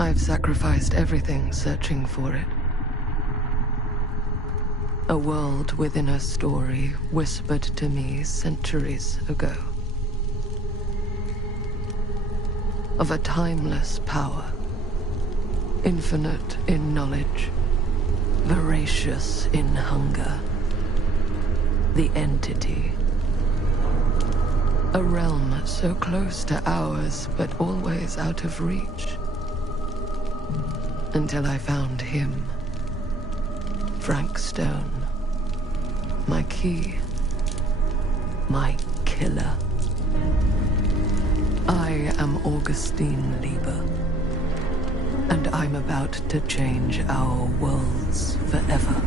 I've sacrificed everything searching for it. A world within a story whispered to me centuries ago. Of a timeless power, infinite in knowledge, voracious in hunger. The entity. A realm so close to ours, but always out of reach. Until I found him. Frank Stone. My key. My killer. I am Augustine Lieber. And I'm about to change our worlds forever.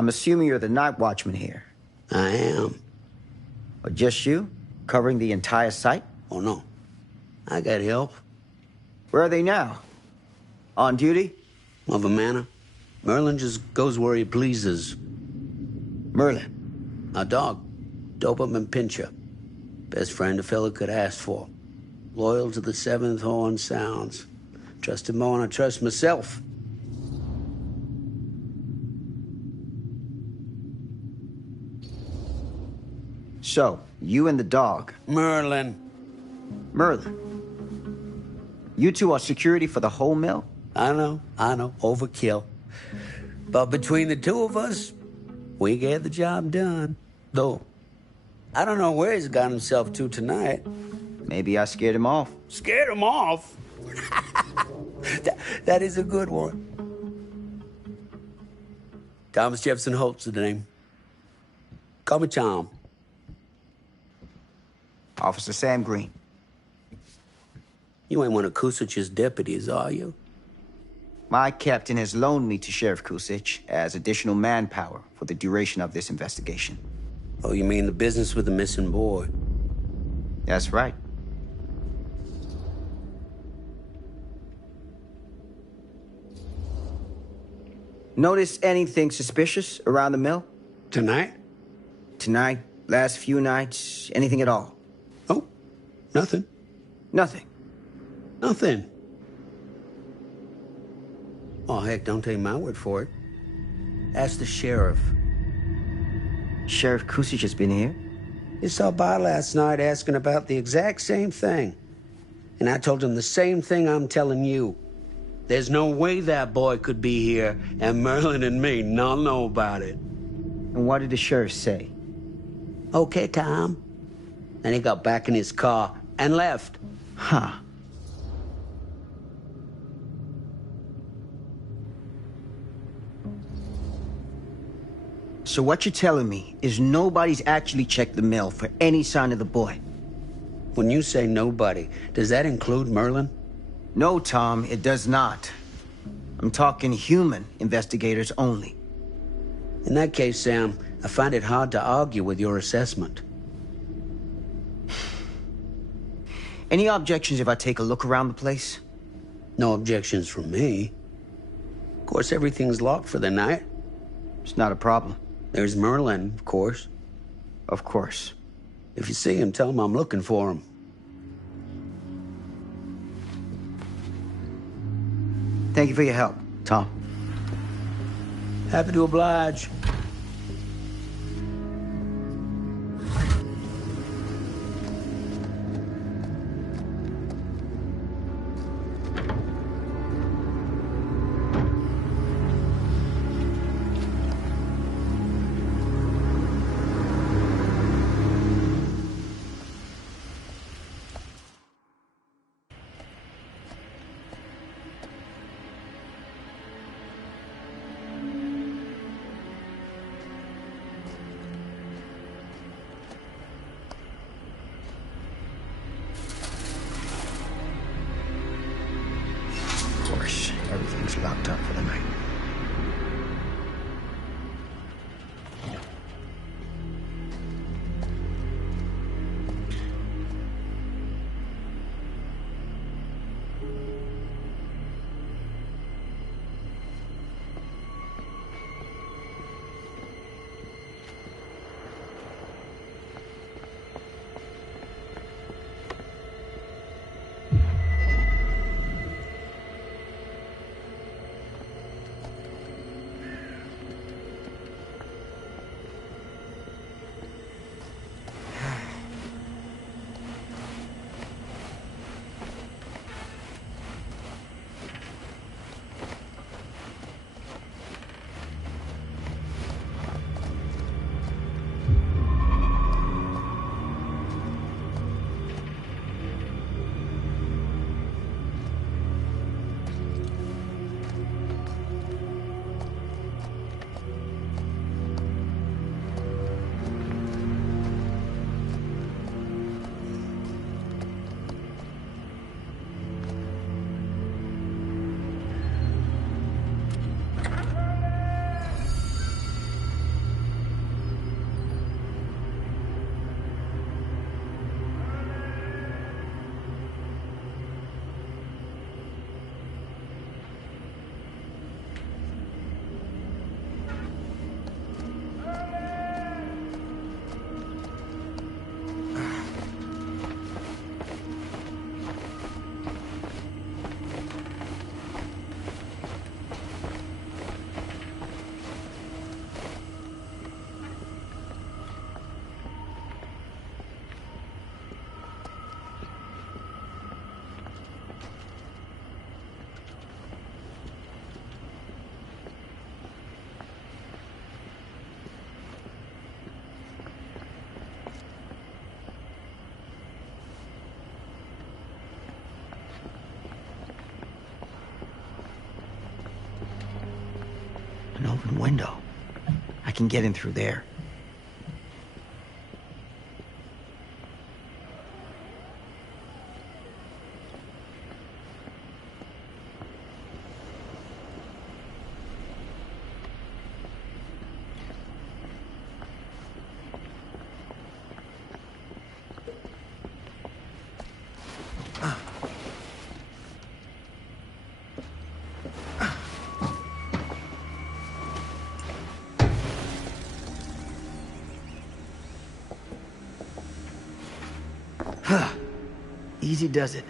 I'm assuming you're the night watchman here. I am. Or just you? Covering the entire site? Oh, no. I got help. Where are they now? On duty? Of a manner. Merlin just goes where he pleases. Merlin? A dog. Doberman Pinscher. Best friend a fella could ask for. Loyal to the seventh horn sounds. Trust him more than I trust myself. So, you and the dog. Merlin. Merlin. You two are security for the whole mill? I know. Overkill. But between the two of us, we get the job done. Though, I don't know where he's got himself to tonight. Maybe I scared him off. Scared him off? that is a good one. Thomas Jefferson Holt's the name. Call me Tom. Officer Sam Green. You ain't one of Kusich's deputies, are you? My captain has loaned me to Sheriff Kusich as additional manpower for the duration of this investigation. Oh, you mean the business with the missing boy? That's right. Notice anything suspicious around the mill? Tonight? Tonight, last few nights, anything at all? Oh, nothing. Nothing. Nothing. Oh, heck, don't take my word for it. Ask the sheriff. Sheriff Kusich has been here? He saw by last night asking about the exact same thing. And I told him the same thing I'm telling you. There's no way that boy could be here, and Merlin and me not know about it. And what did the sheriff say? Okay, Tom. Then he got back in his car and left. Huh. So what you're telling me is nobody's actually checked the mill for any sign of the boy? When you say nobody, does that include Merlin? No, Tom, it does not. I'm talking human investigators only. In that case, Sam, I find it hard to argue with your assessment. Any objections if I take a look around the place? No objections from me. Of course, everything's locked for the night. It's not a problem. There's Merlin, of course. Of course. If you see him, tell him I'm looking for him. Thank you for your help, Tom. Happy to oblige. open window. I can get in through there. Easy does it.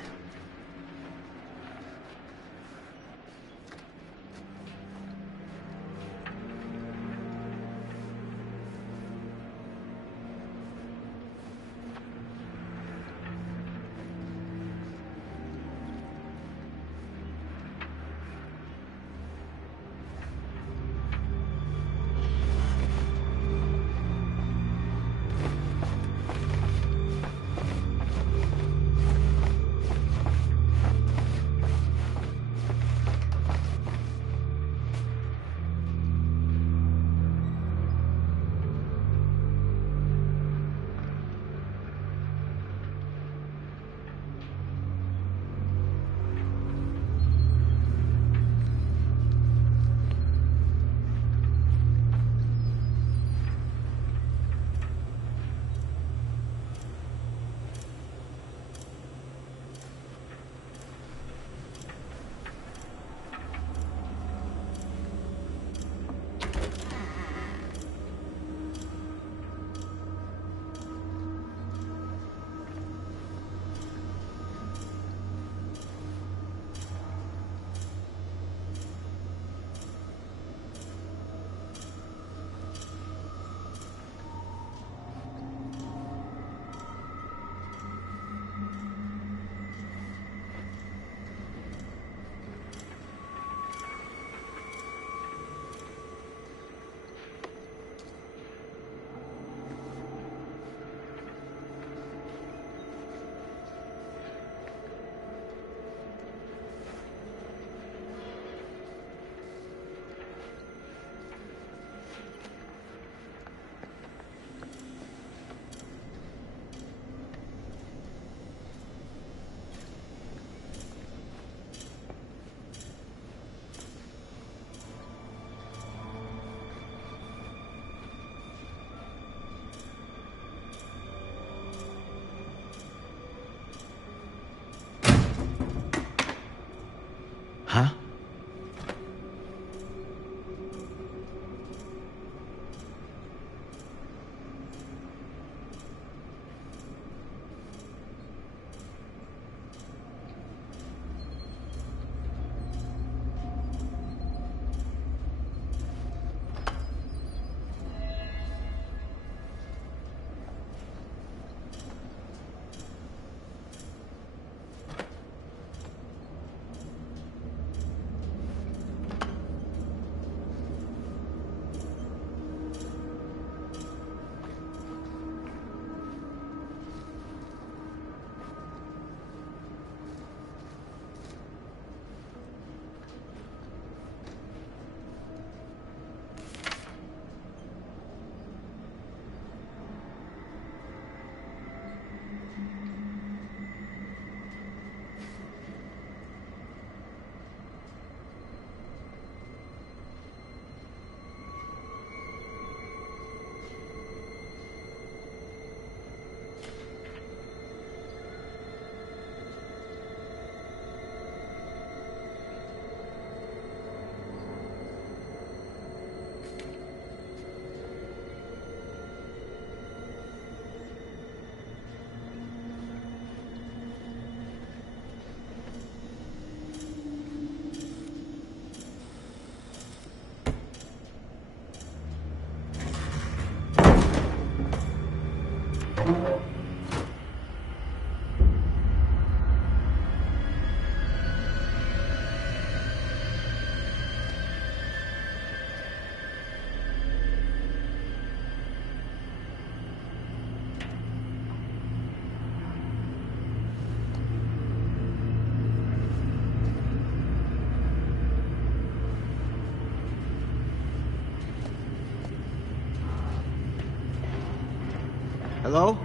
Hello?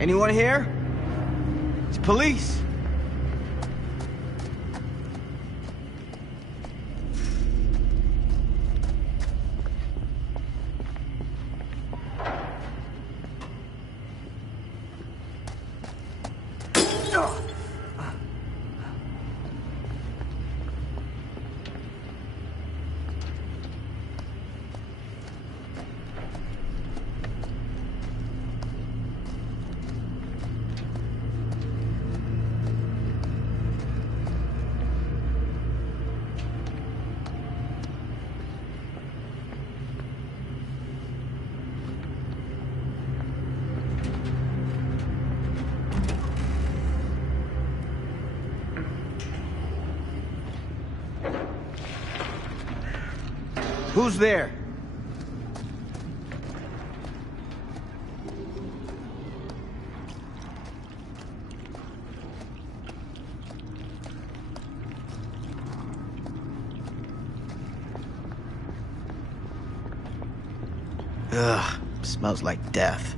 Anyone here? It's police. Who's there? Ugh, smells like death.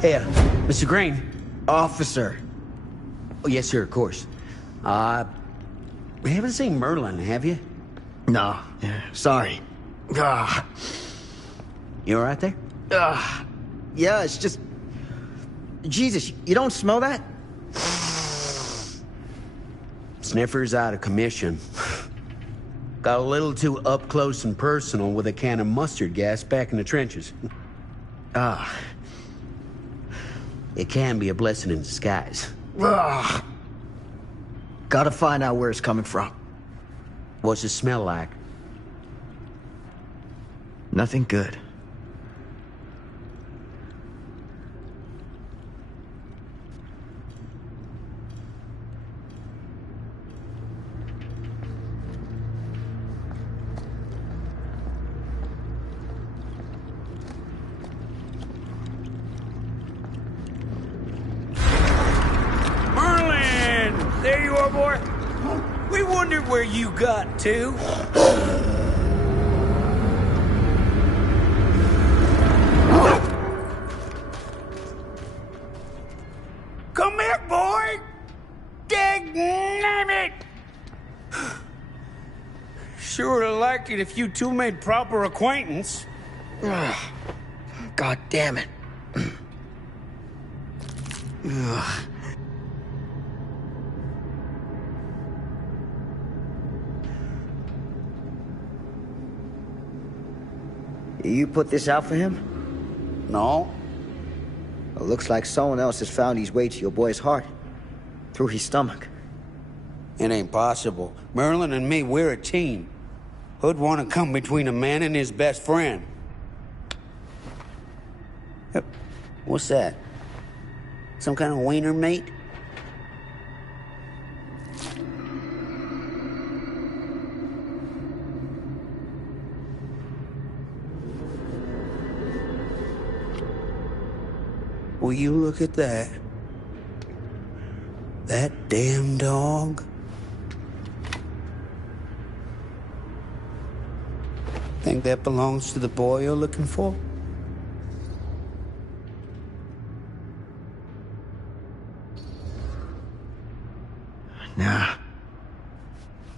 Hey, Mr. Green. Officer. Oh, yes, sir, of course. We haven't seen Merlin, have you? No, sorry. Ah, You all right there? yeah, it's just... Jesus, you don't smell that? Sniffer's out of commission. Got a little too up close and personal with a can of mustard gas back in the trenches. It can be a blessing in disguise. Gotta find out where it's coming from. What's it smell like? Nothing good. There you are, boy. We wondered where you got to. Come here, boy. Dagnamit. Sure would have liked it if you two made proper acquaintance. God damn it. Ugh. You put this out for him? No. Well, looks like someone else has found his way to your boy's heart. Through his stomach. It ain't possible. Merlin and me, we're a team. Who'd want to come between a man and his best friend? What's that? Some kind of wiener mate? Will you look at that? That damn dog? Think that belongs to the boy you're looking for? Nah.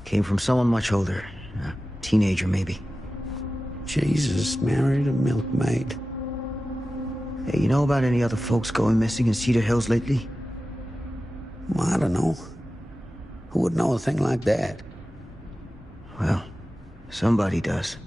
Came from someone much older. A teenager, maybe. Jesus married a milkmaid. Hey, you know about any other folks going missing in Cedar Hills lately? Well, I don't know. Who would know a thing like that? Well, somebody does.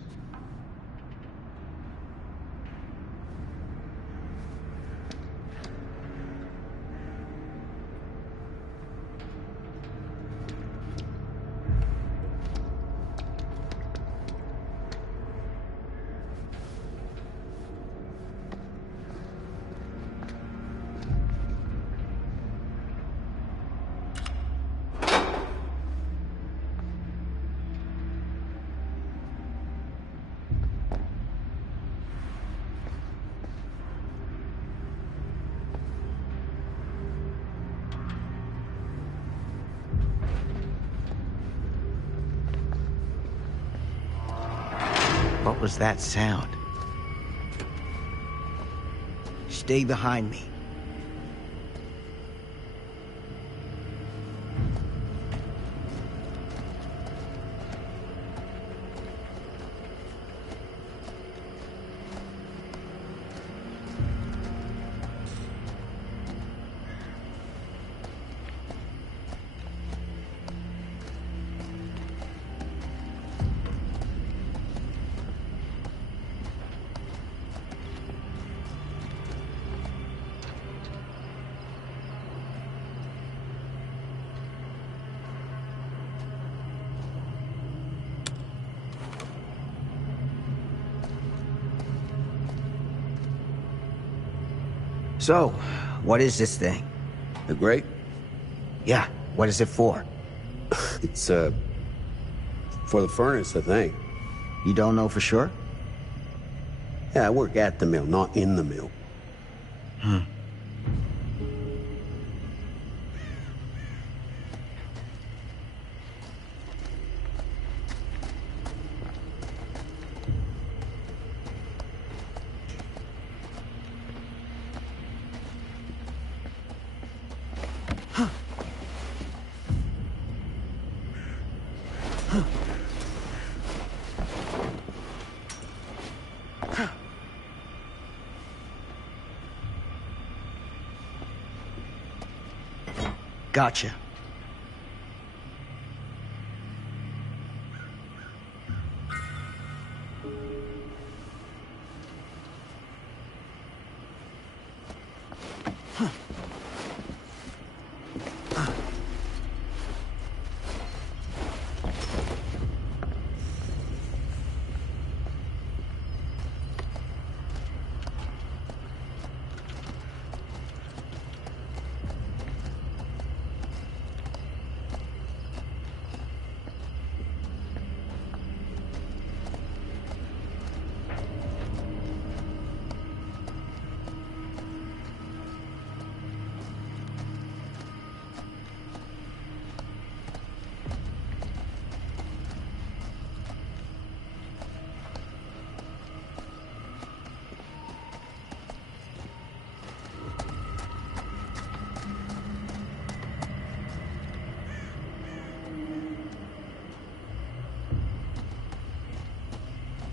What was that sound? Stay behind me. So, what is this thing? The grate? Yeah, what is it for? It's, for the furnace, I think. You don't know for sure? Yeah, I work at the mill, not in the mill. Gotcha.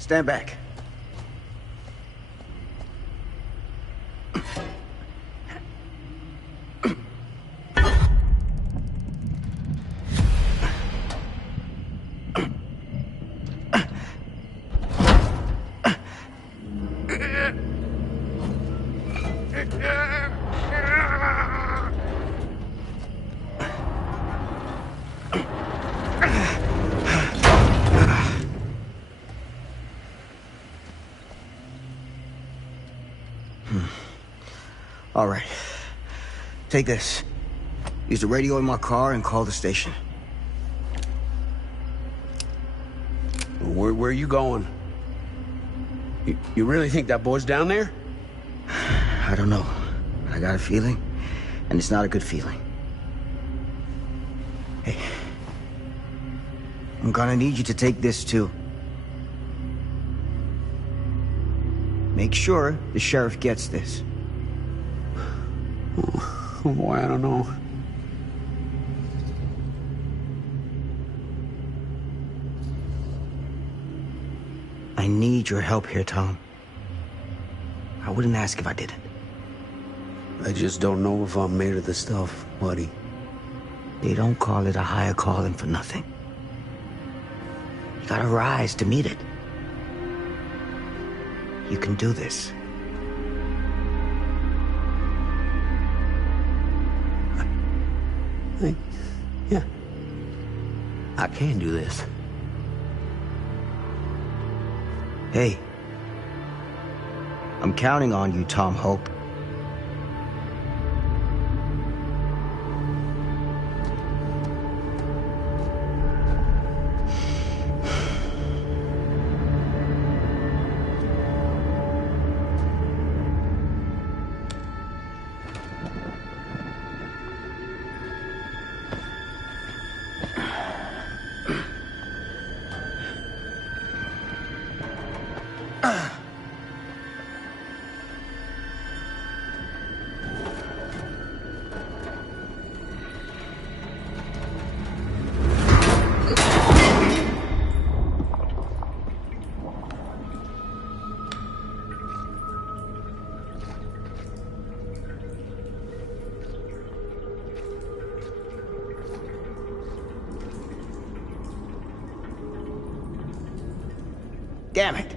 Stand back. All right. Take this. Use the radio in my car and call the station. Where are you going? You really think that boy's down there? I don't know. I got a feeling, and it's not a good feeling. Hey. I'm gonna need you to take this too. Make sure the sheriff gets this. Oh boy, I don't know. I need your help here, Tom. I wouldn't ask if I didn't. I just don't know if I'm made of the stuff, buddy. They don't call it a higher calling for nothing. You gotta rise to meet it. You can do this. Yeah. I can do this. Hey. I'm counting on you, Tom Hope. Damn it!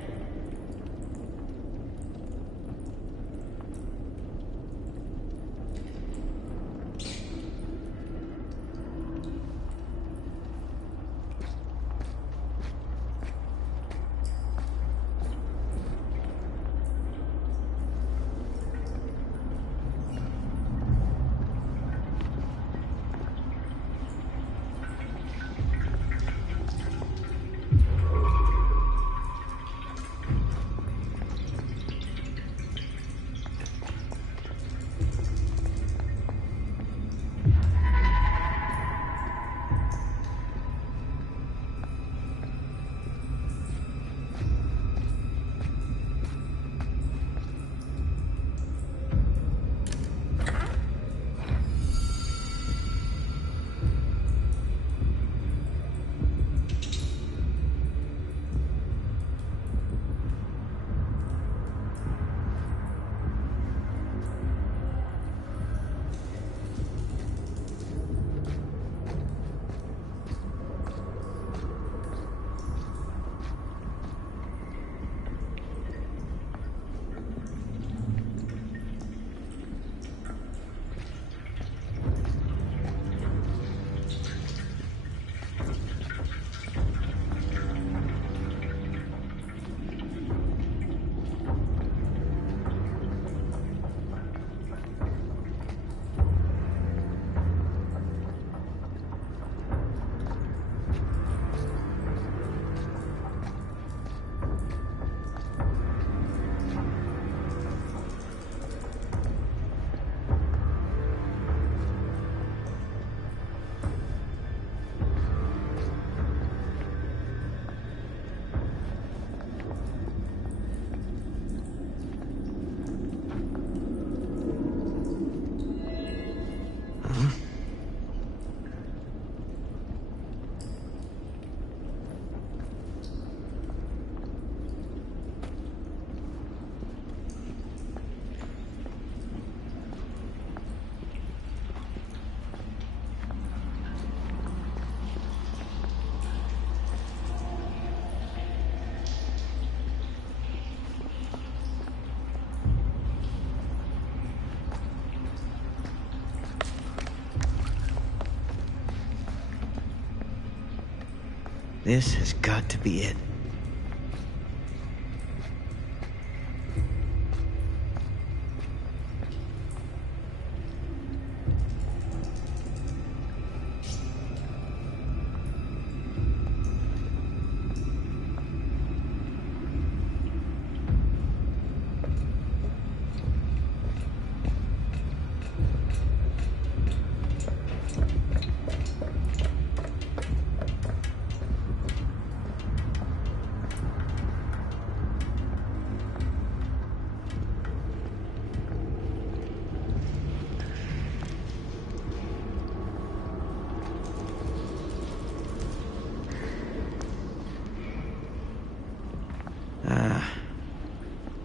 This has got to be it.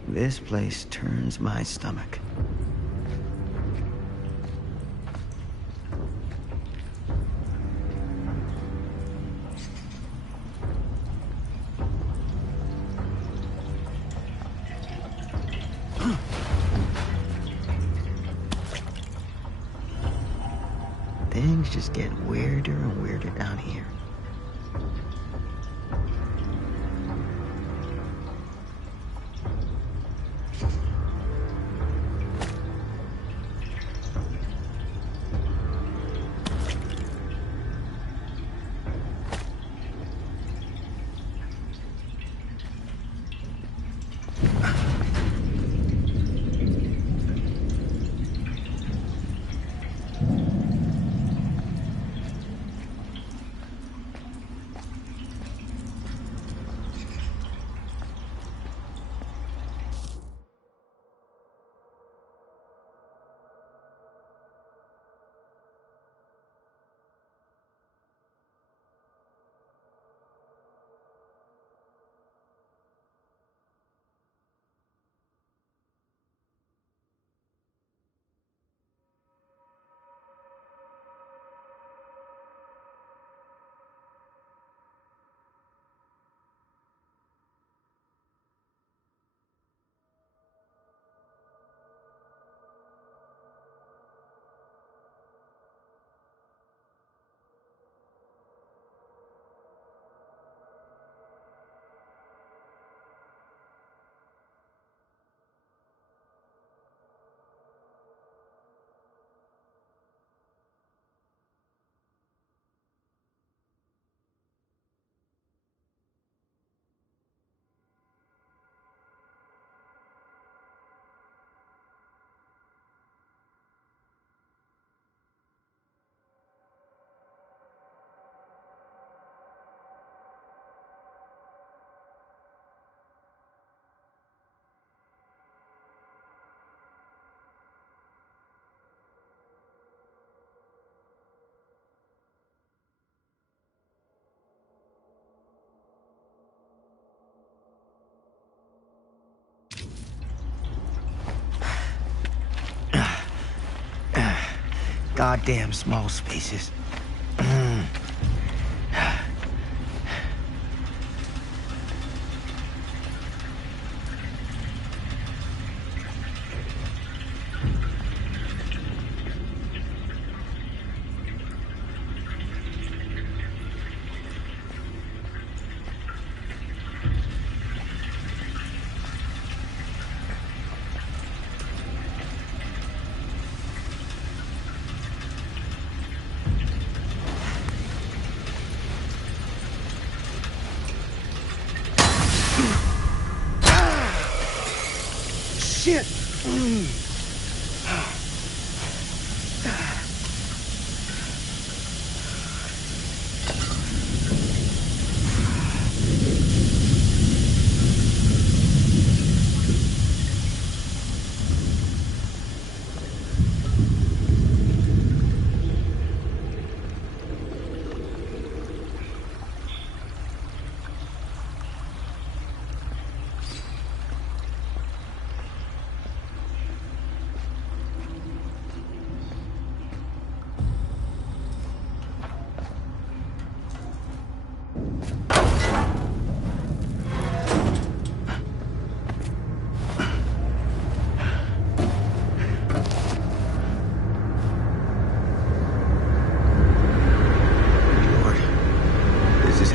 This place turns my stomach. Things just get weirder and weirder down here. Goddamn small spaces. Shit!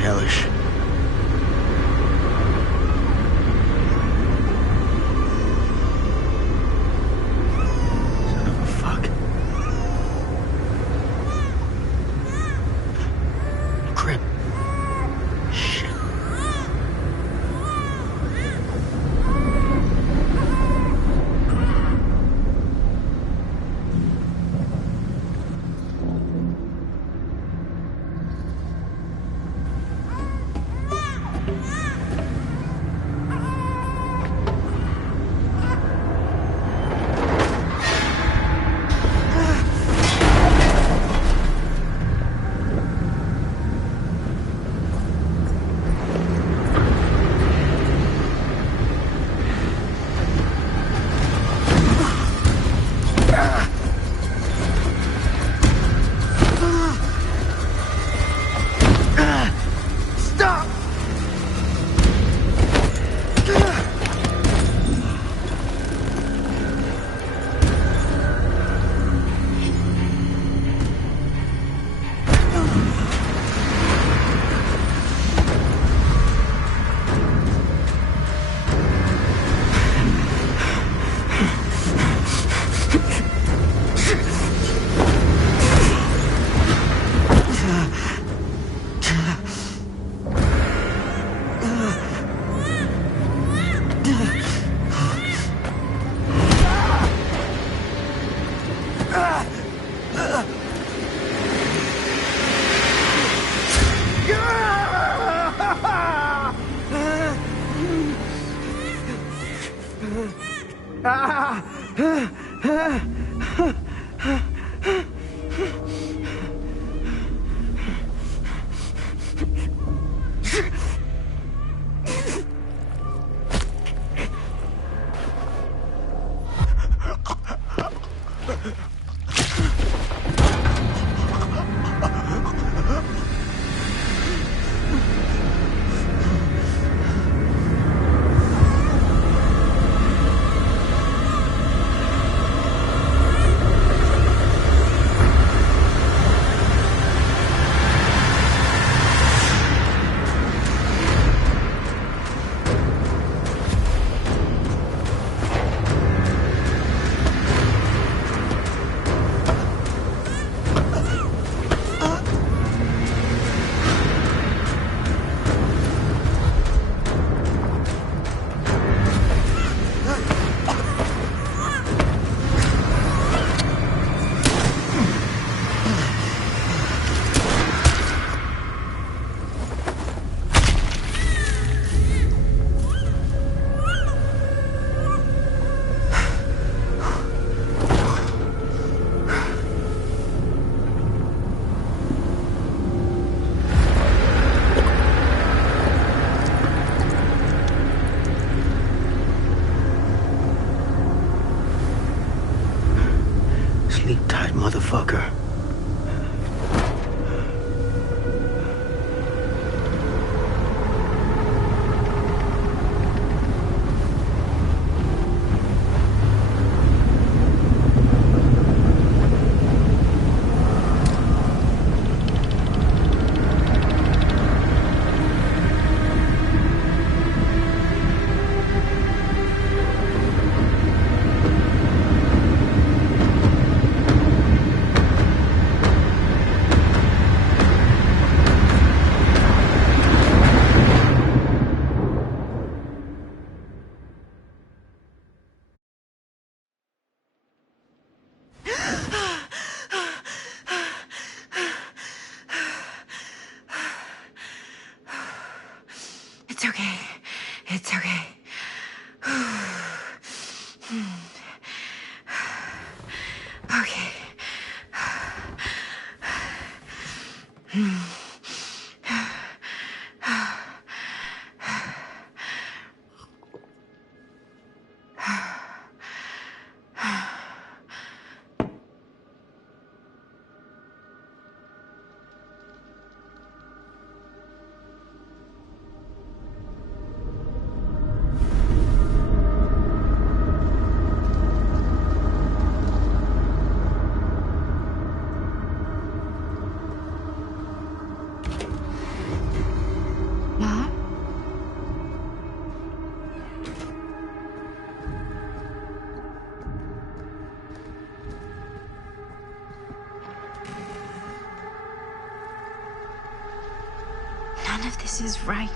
Hellish. Son of a fuck. Crip. Shit. Sleep tight, motherfucker. It's okay. It's okay. Okay. Mom? None of this is right.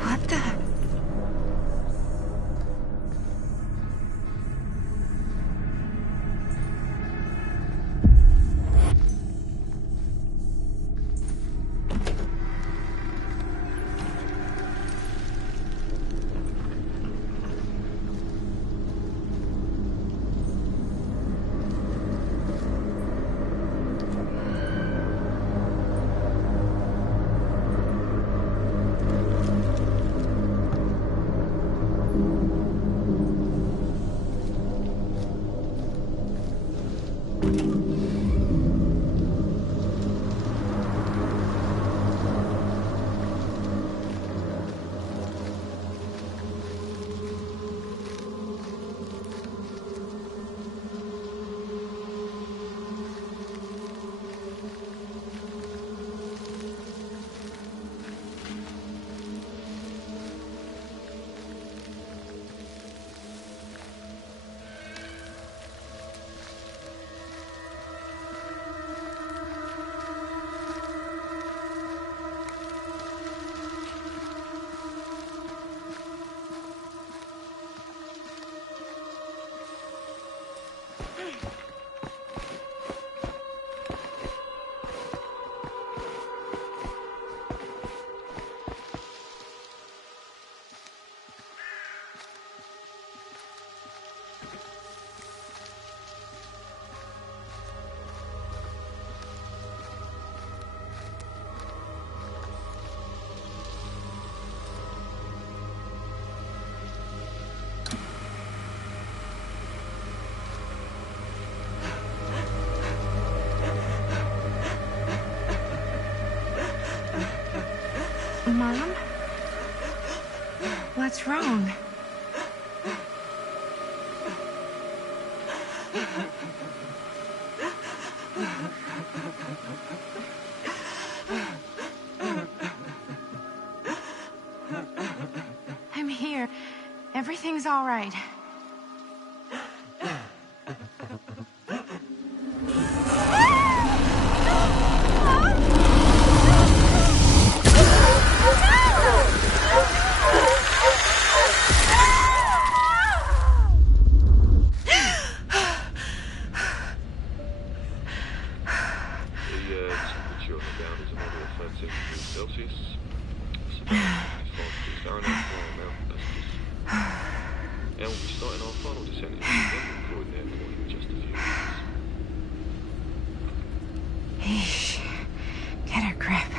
What the? Mom? What's wrong? I'm here. Everything's all right. temperature on the ground is another 13 degrees Celsius. So that's and we'll be starting our final descent into the London coordinate point in just a few minutes. Eesh. Get a grip.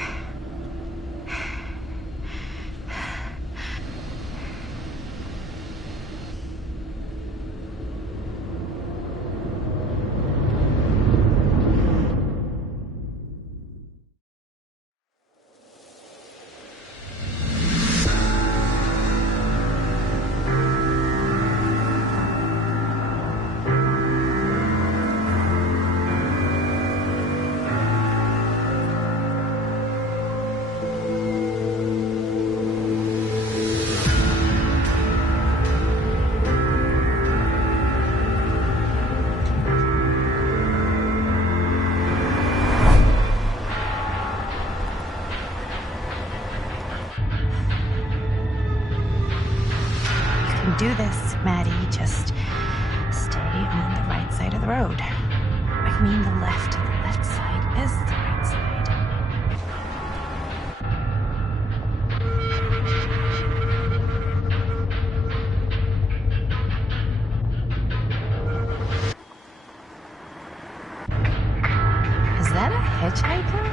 Do this, Maddie. Just stay on the right side of the road. I mean the left. The left side is the right side. Is that a hitchhiker?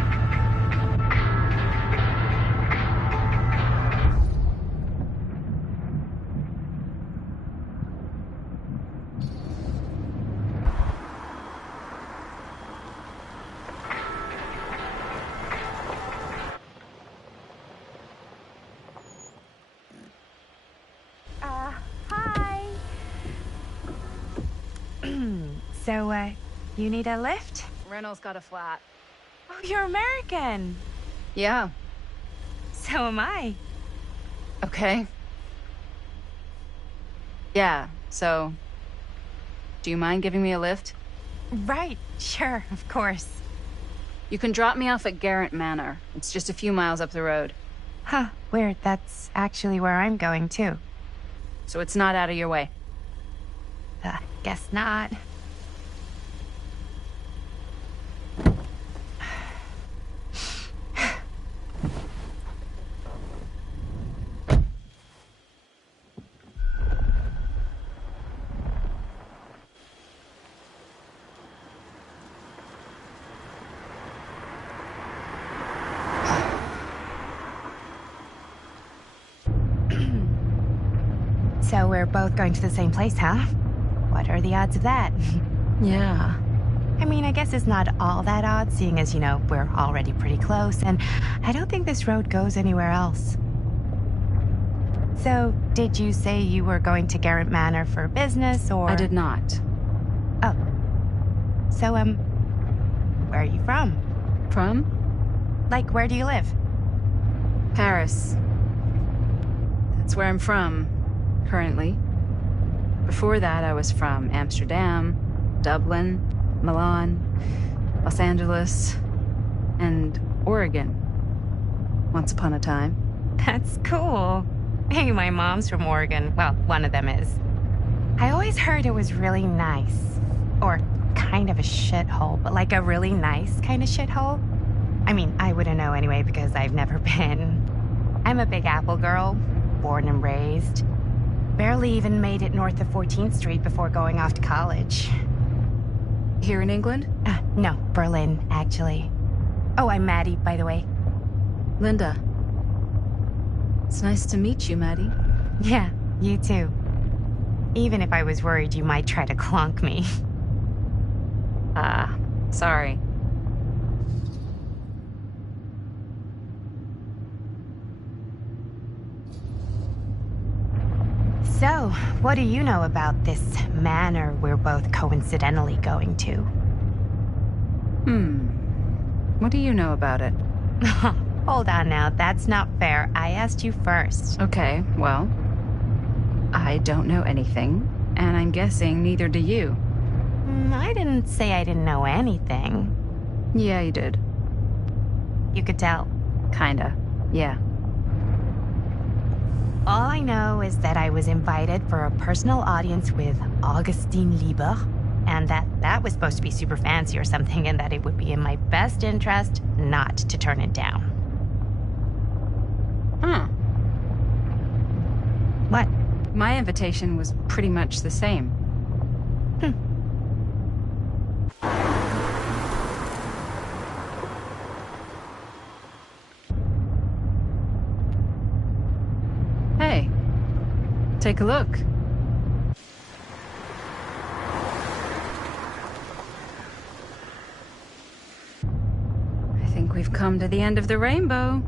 So, you need a lift? Reynolds got a flat. Oh, you're American. Yeah. So am I. Okay. Yeah, so... Do you mind giving me a lift? Right, sure, of course. You can drop me off at Garrett Manor. It's just a few miles up the road. Huh, weird. That's actually where I'm going, too. So it's not out of your way. Guess not. So we're both going to the same place, huh? What are the odds of that? Yeah. I mean, I guess it's not all that odd, seeing as, you know, we're already pretty close, and I don't think this road goes anywhere else. So, did you say you were going to Garrett Manor for business, or...? I did not. Oh. So, where are you from? From? Like, where do you live? Paris. That's where I'm from, currently. Before that, I was from Amsterdam, Dublin, Milan, Los Angeles, and Oregon. Once upon a time. That's cool. Hey, my mom's from Oregon. Well, one of them is. I always heard it was really nice. Or kind of a shithole, but like a really nice kind of shithole. I mean, I wouldn't know anyway because I've never been. I'm a Big Apple girl, born and raised. Barely even made it north of 14th Street before going off to college. Here in England? No, Berlin, actually. Oh, I'm Maddie, by the way. Linda. It's nice to meet you, Maddie. Yeah, you too. Even if I was worried you might try to clonk me. Sorry. So, what do you know about this manor we're both coincidentally going to? What do you know about it? Hold on now, that's not fair. I asked you first. Okay, well, I don't know anything, and I'm guessing neither do you. I didn't say I didn't know anything. Yeah, you did. You could tell. Kinda, yeah. All I know is that I was invited for a personal audience with Augustine Lieber, and that was supposed to be super fancy or something, and that it would be in my best interest not to turn it down. Huh. What? My invitation was pretty much the same. Hey, take a look. I think we've come to the end of the rainbow.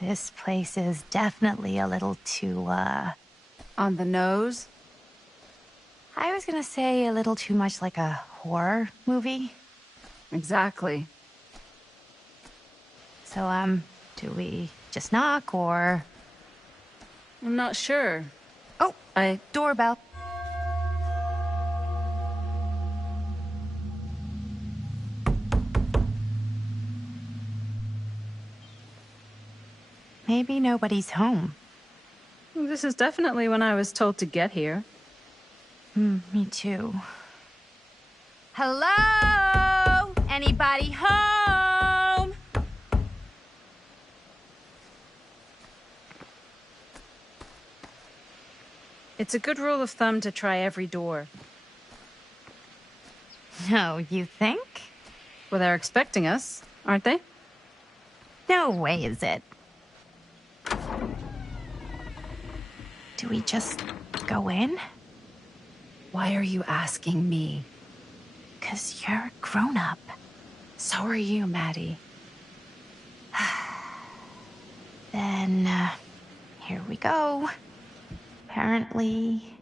This place is definitely a little too, On the nose? I was gonna say a little too much like a horror movie. Exactly. So, do we just knock, or... I'm not sure. Oh, doorbell. Maybe nobody's home. This is definitely when I was told to get here. Me too. Hello? Anybody home? It's a good rule of thumb to try every door. No, you think? Well, they're expecting us, aren't they? No way is it. Do we just go in? Why are you asking me? 'Cause you're a grown-up. So are you, Maddie. Then, here we go. Apparently...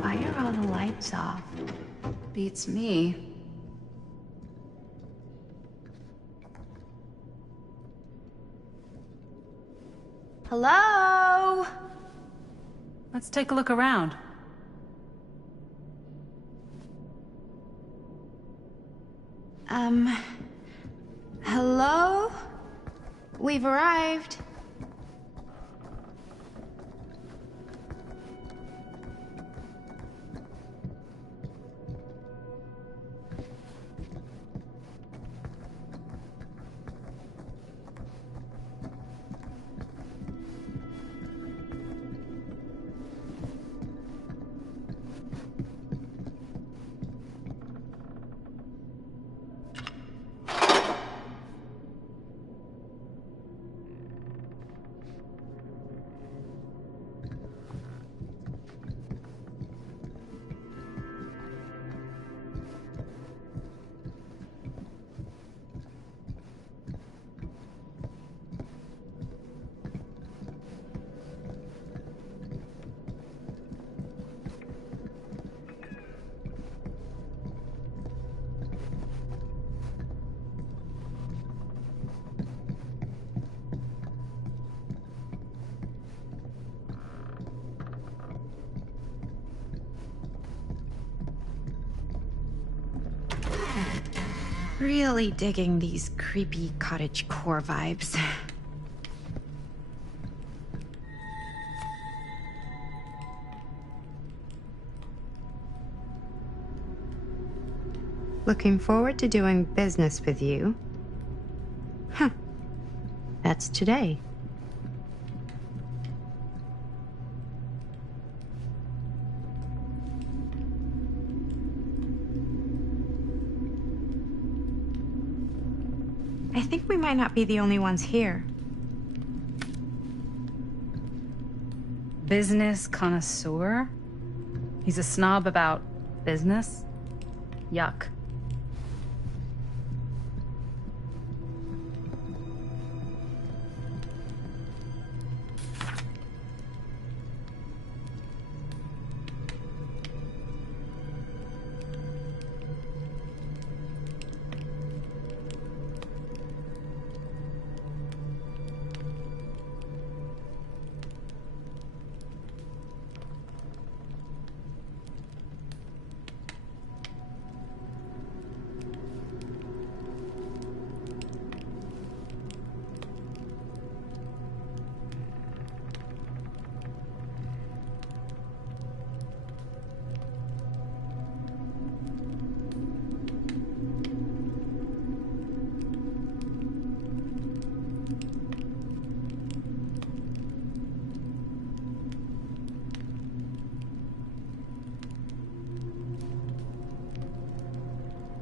Why are all the lights off? Beats me. Hello? Let's take a look around. Hello? We've arrived. Really digging these creepy cottagecore vibes. Looking forward to doing business with you. Huh. That's today. I think we might not be the only ones here. Business connoisseur? He's a snob about business? Yuck.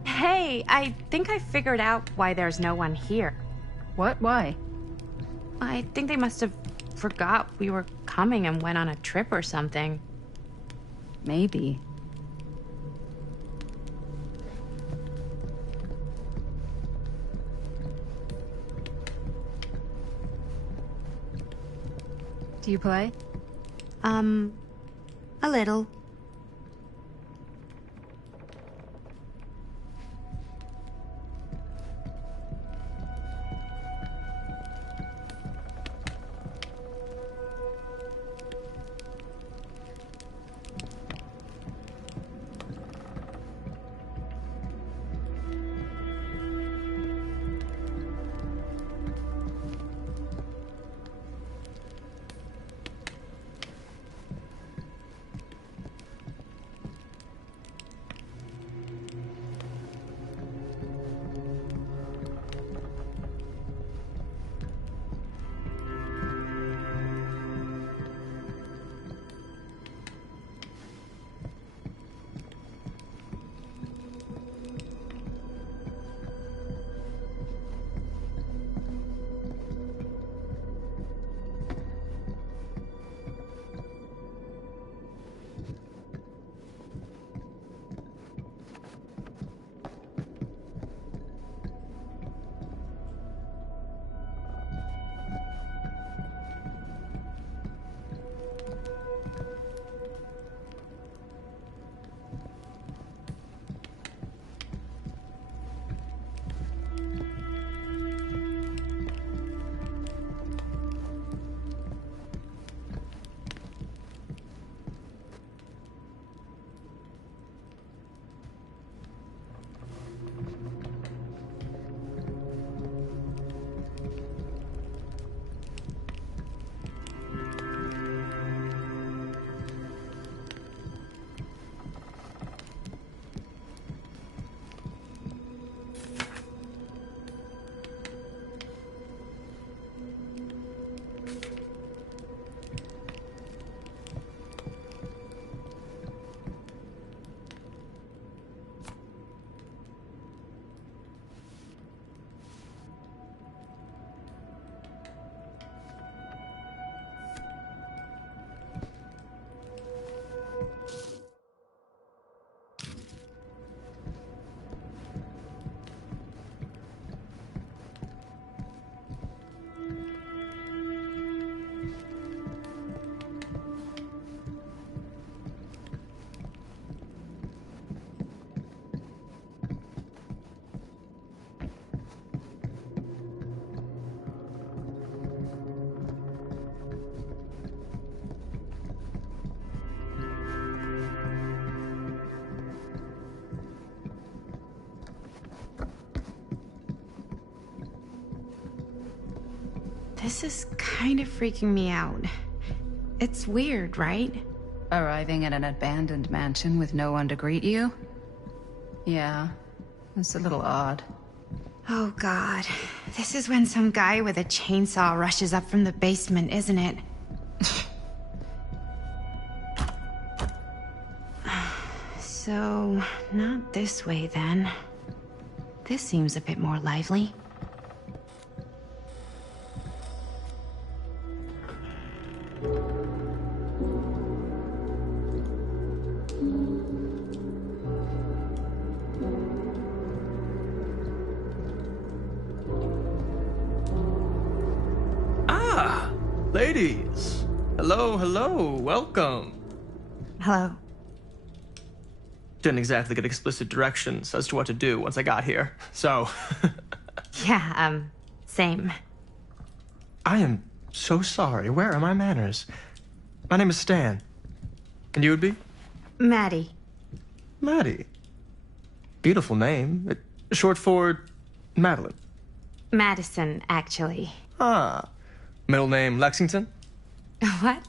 Hey, I think I figured out why there's no one here. What? Why? I think they must have forgot we were coming and went on a trip or something. Maybe. Do you play? A little. This is kind of freaking me out. It's weird, right? Arriving at an abandoned mansion with no one to greet you? Yeah, it's a little odd. Oh god. This is when some guy with a chainsaw rushes up from the basement, isn't it? So, not this way then. This seems a bit more lively. Ah, ladies. Hello, welcome. Hello. Didn't exactly get explicit directions as to what to do once I got here, so... Yeah, same. I am so sorry. Where are my manners? My name is Stan. And you would be? Maddie. Maddie. Beautiful name. Short for Madeline. Madison, actually. Ah. Middle name Lexington? What?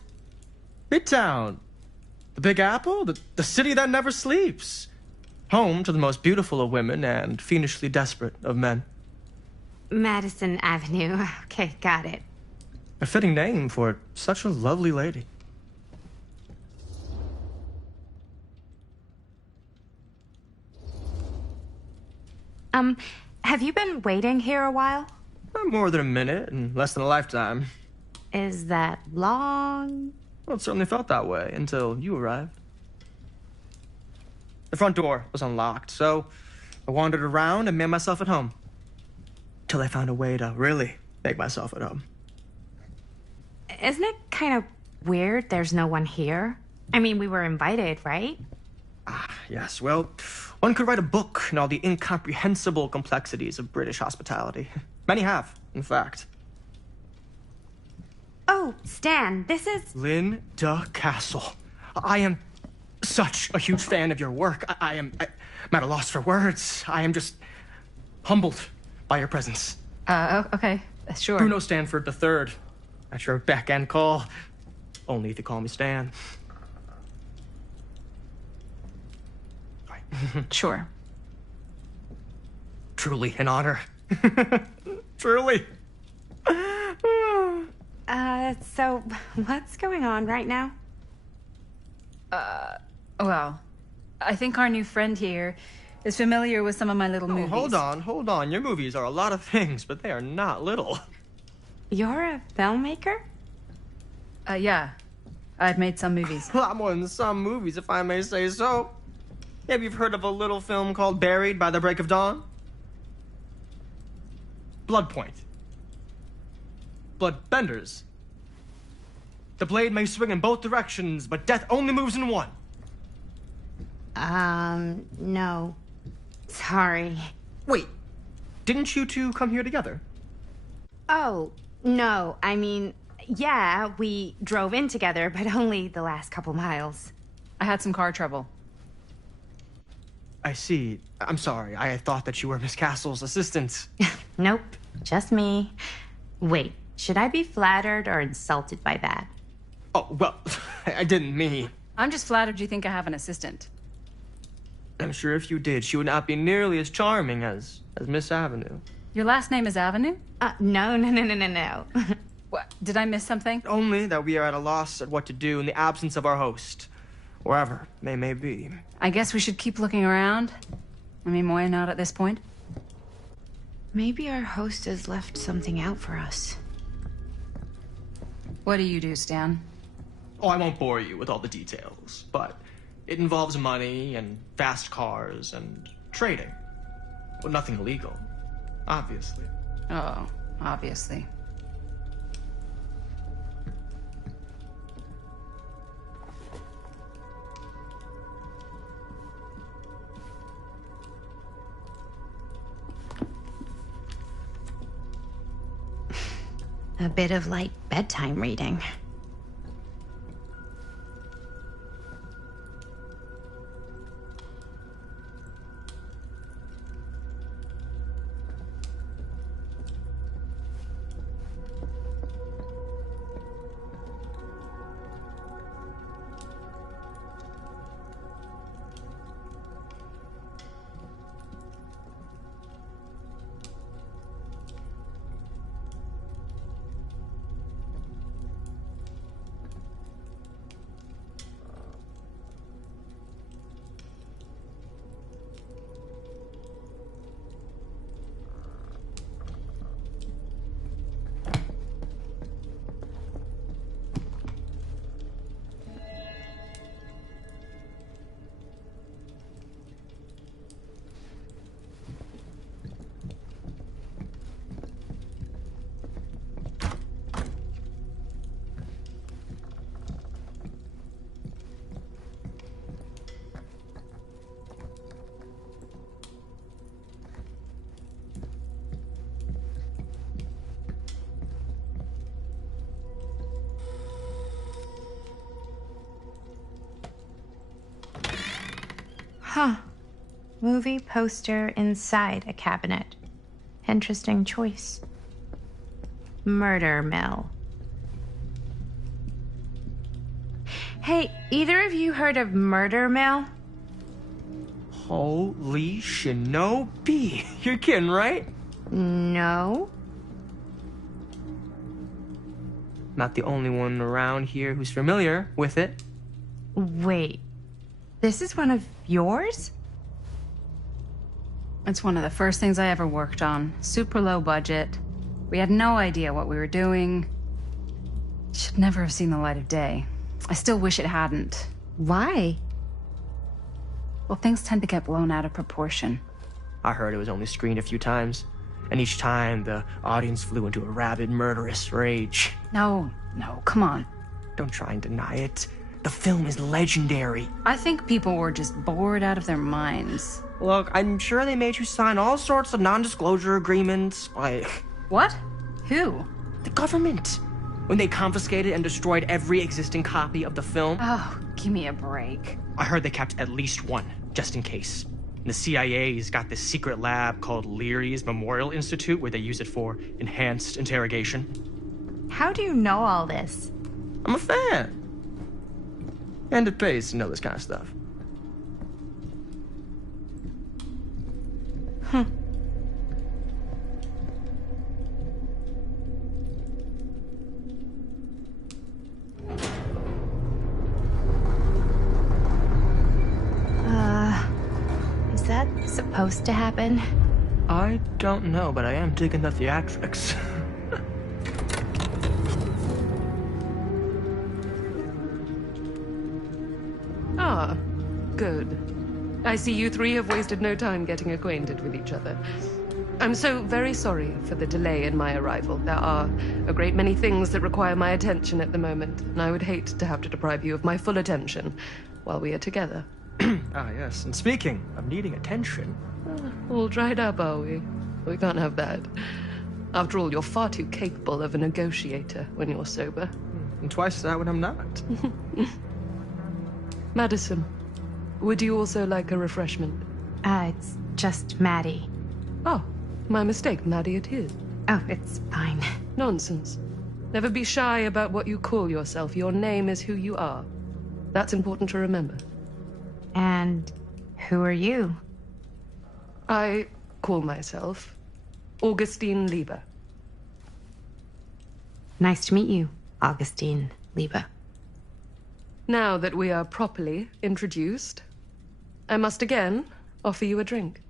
Midtown. The Big Apple? The city that never sleeps. Home to the most beautiful of women and fiendishly desperate of men. Madison Avenue. Okay, got it. A fitting name for such a lovely lady. Have you been waiting here a while? More than a minute and less than a lifetime. Is that long? Well, it certainly felt that way until you arrived. The front door was unlocked, so I wandered around and made myself at home. Till I found a way to really make myself at home. Isn't it kind of weird there's no one here? I mean, we were invited, right? Ah, yes, well, one could write a book on all the incomprehensible complexities of British hospitality. Many have, in fact. Oh, Stan, this is... Linda Castle. I am such a huge fan of your work. I'm at a loss for words. I am just humbled by your presence. Okay, sure. Bruno Stanford III, at your beck and call. Only if you call me Stan. Sure. Truly an honor. Truly. So what's going on right now? Well, I think our new friend here is familiar with some of my little movies. Hold on. Your movies are a lot of things, but they are not little. You're a filmmaker? Yeah. I've made some movies. A lot more than some movies, if I may say so. Maybe you've heard of a little film called Buried by the Break of Dawn? Blood Point. Bloodbenders. The blade may swing in both directions, but death only moves in one. No. Sorry. Wait, didn't you two come here together? Oh, no. I mean, yeah, we drove in together, but only the last couple miles. I had some car trouble. I see. I'm sorry. I thought that you were Miss Castle's assistant. Nope, just me. Wait, should I be flattered or insulted by that? Oh, well, I didn't mean. I'm just flattered you think I have an assistant. I'm sure if you did, she would not be nearly as charming as Miss Avenue. Your last name is Avenue? No. What? Did I miss something? Only that we are at a loss at what to do in the absence of our host, wherever they may be. I guess we should keep looking around. I mean, why not at this point? Maybe our host has left something out for us. What do you do, Stan? Oh, I won't bore you with all the details, but it involves money and fast cars and trading. Well, nothing illegal, obviously. Oh, obviously. A bit of light bedtime reading. Huh. Movie poster inside a cabinet. Interesting choice. Murder mill. Hey, either of you heard of murder mill? Holy shinobi. You're kidding, right? No. Not the only one around here who's familiar with it. Wait. This is one of yours? It's one of the first things I ever worked on. Super low budget. We had no idea what we were doing. Should never have seen the light of day. I still wish it hadn't. Why? Well, things tend to get blown out of proportion. I heard it was only screened a few times, and each time the audience flew into a rabid, murderous rage. No, come on. Don't try and deny it. The film is legendary. I think people were just bored out of their minds. Look, I'm sure they made you sign all sorts of non-disclosure agreements, like... What? Who? The government. When they confiscated and destroyed every existing copy of the film. Oh, give me a break. I heard they kept at least one, just in case. The CIA's got this secret lab called Leary's Memorial Institute where they use it for enhanced interrogation. How do you know all this? I'm a fan. And it pays to know this kind of stuff. Is that supposed to happen? I don't know, but I am digging the theatrics. Ah, good. I see you three have wasted no time getting acquainted with each other. I'm so very sorry for the delay in my arrival. There are a great many things that require my attention at the moment, and I would hate to have to deprive you of my full attention while we are together. Ah, yes. And speaking of needing attention... All dried up, are we? We can't have that. After all, you're far too capable of a negotiator when you're sober. And twice that when I'm not. Madison, would you also like a refreshment? It's just Maddie. Oh, my mistake. Maddie it is. Oh, it's fine. Nonsense. Never be shy about what you call yourself. Your name is who you are. That's important to remember. And who are you? I call myself Augustine Lieber. Nice to meet you, Augustine Lieber. Now that we are properly introduced, I must again offer you a drink.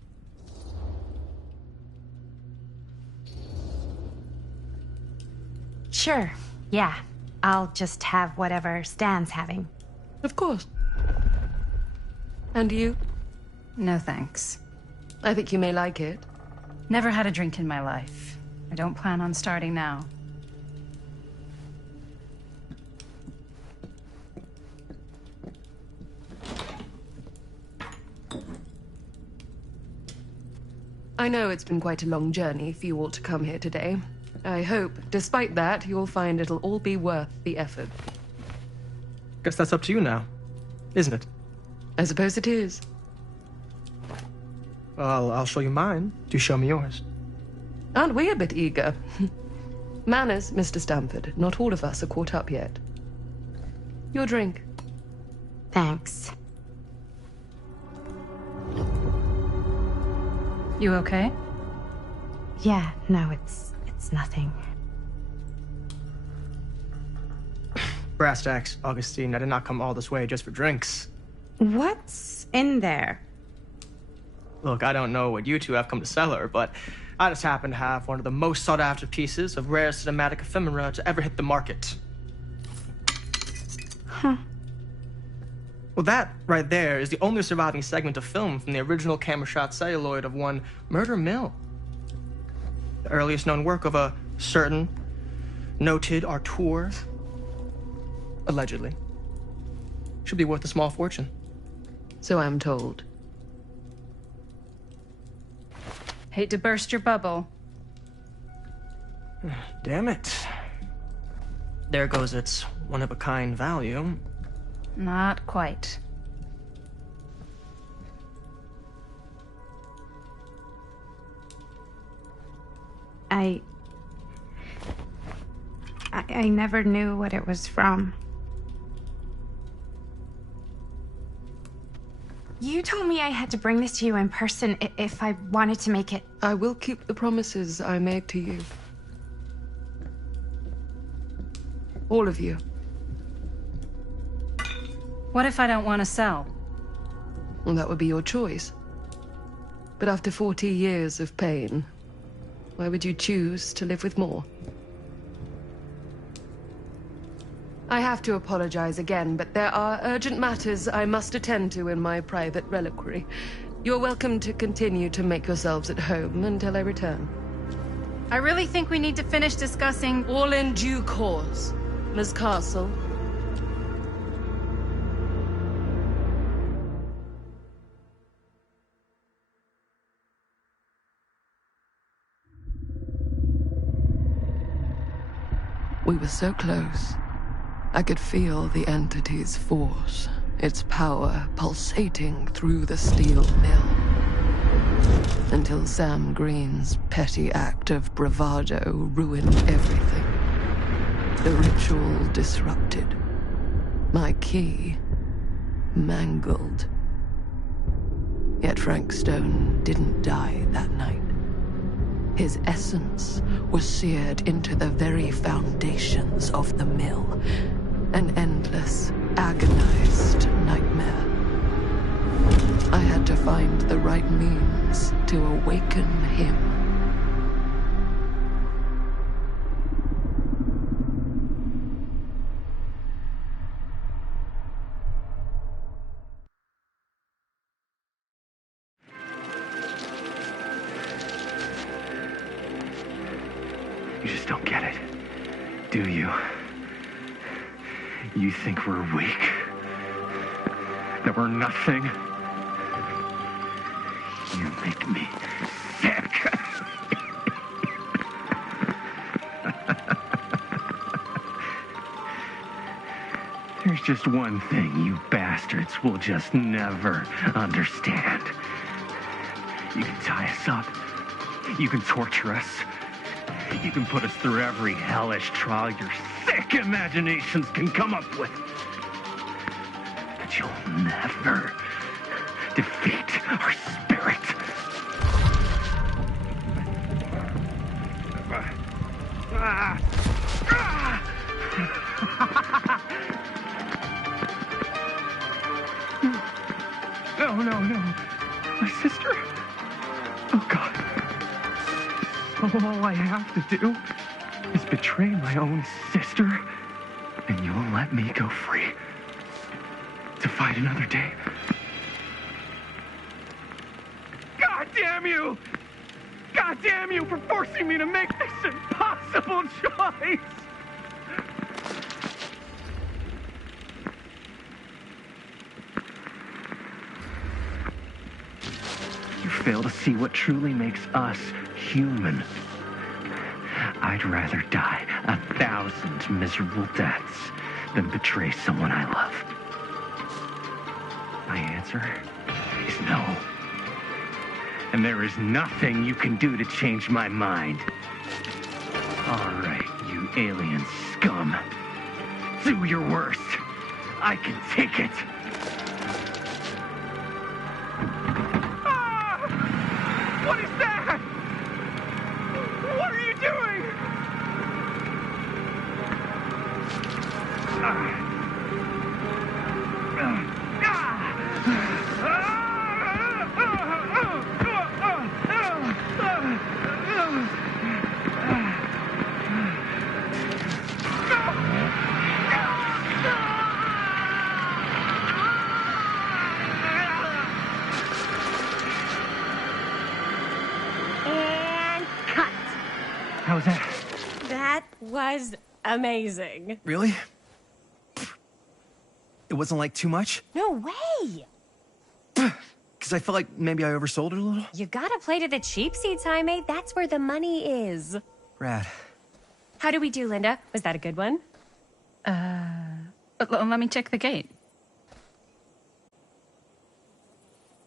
Sure, yeah. I'll just have whatever Stan's having. Of course. And you? No thanks. I think you may like it. Never had a drink in my life. I don't plan on starting now. I know it's been quite a long journey for you all to come here today. I hope, despite that, you'll find it'll all be worth the effort. Guess that's up to you now, isn't it? I suppose it is. Well, I'll show you mine. Do show me yours. Aren't we a bit eager? Manners, Mr. Stamford. Not all of us are caught up yet. Your drink. Thanks. You okay? Yeah, no, it's nothing. Brass tacks, Augustine. I did not come all this way just for drinks. What's in there? Look, I don't know what you two have come to cellar, but I just happen to have one of the most sought-after pieces of rare cinematic ephemera to ever hit the market. Huh. Well, that right there is the only surviving segment of film from the original camera-shot celluloid of one Murder Mill. The earliest known work of a certain noted auteur, allegedly. Should be worth a small fortune. So I'm told. Hate to burst your bubble. Damn it. There goes its one-of-a-kind value. Not quite. I never knew what it was from. You told me I had to bring this to you in person if I wanted to make it. I will keep the promises I made to you. All of you. What if I don't want to sell? Well, that would be your choice. But after 40 years of pain, why would you choose to live with more? I have to apologize again, but there are urgent matters I must attend to in my private reliquary. You're welcome to continue to make yourselves at home until I return. I really think we need to finish discussing... All in due course, Ms. Castle. We were so close. I could feel the entity's force, its power pulsating through the steel mill. Until Sam Green's petty act of bravado ruined everything. The ritual disrupted. My key mangled. Yet Frank Stone didn't die that night. His essence was seared into the very foundations of the mill. An endless, agonized nightmare. I had to find the right means to awaken him. You just don't get it, do you? You think we're weak? That we're nothing? You make me sick. There's just one thing you bastards will just never understand. You can tie us up. You can torture us. You can put us through every hellish trial your sick imaginations can come up with. But you'll never defeat our spirit. No. My sister? Oh, God. All I have to do is betray my own sister, and you will let me go free to fight another day. God damn you! God damn you for forcing me to make this impossible choice! You fail to see what truly makes us human. I'd rather die 1,000 miserable deaths than betray someone I love. My answer is no. And there is nothing you can do to change my mind. All right, you alien scum. Do your worst. I can take it. What is that? What are you doing? And cut. How was that? That was amazing. Really? It wasn't like too much? No way. Because I felt like maybe I oversold it a little? You gotta play to the cheap seats, Jaime. That's where the money is. Rad. How do we do, Linda? Was that a good one? Let me check the gate.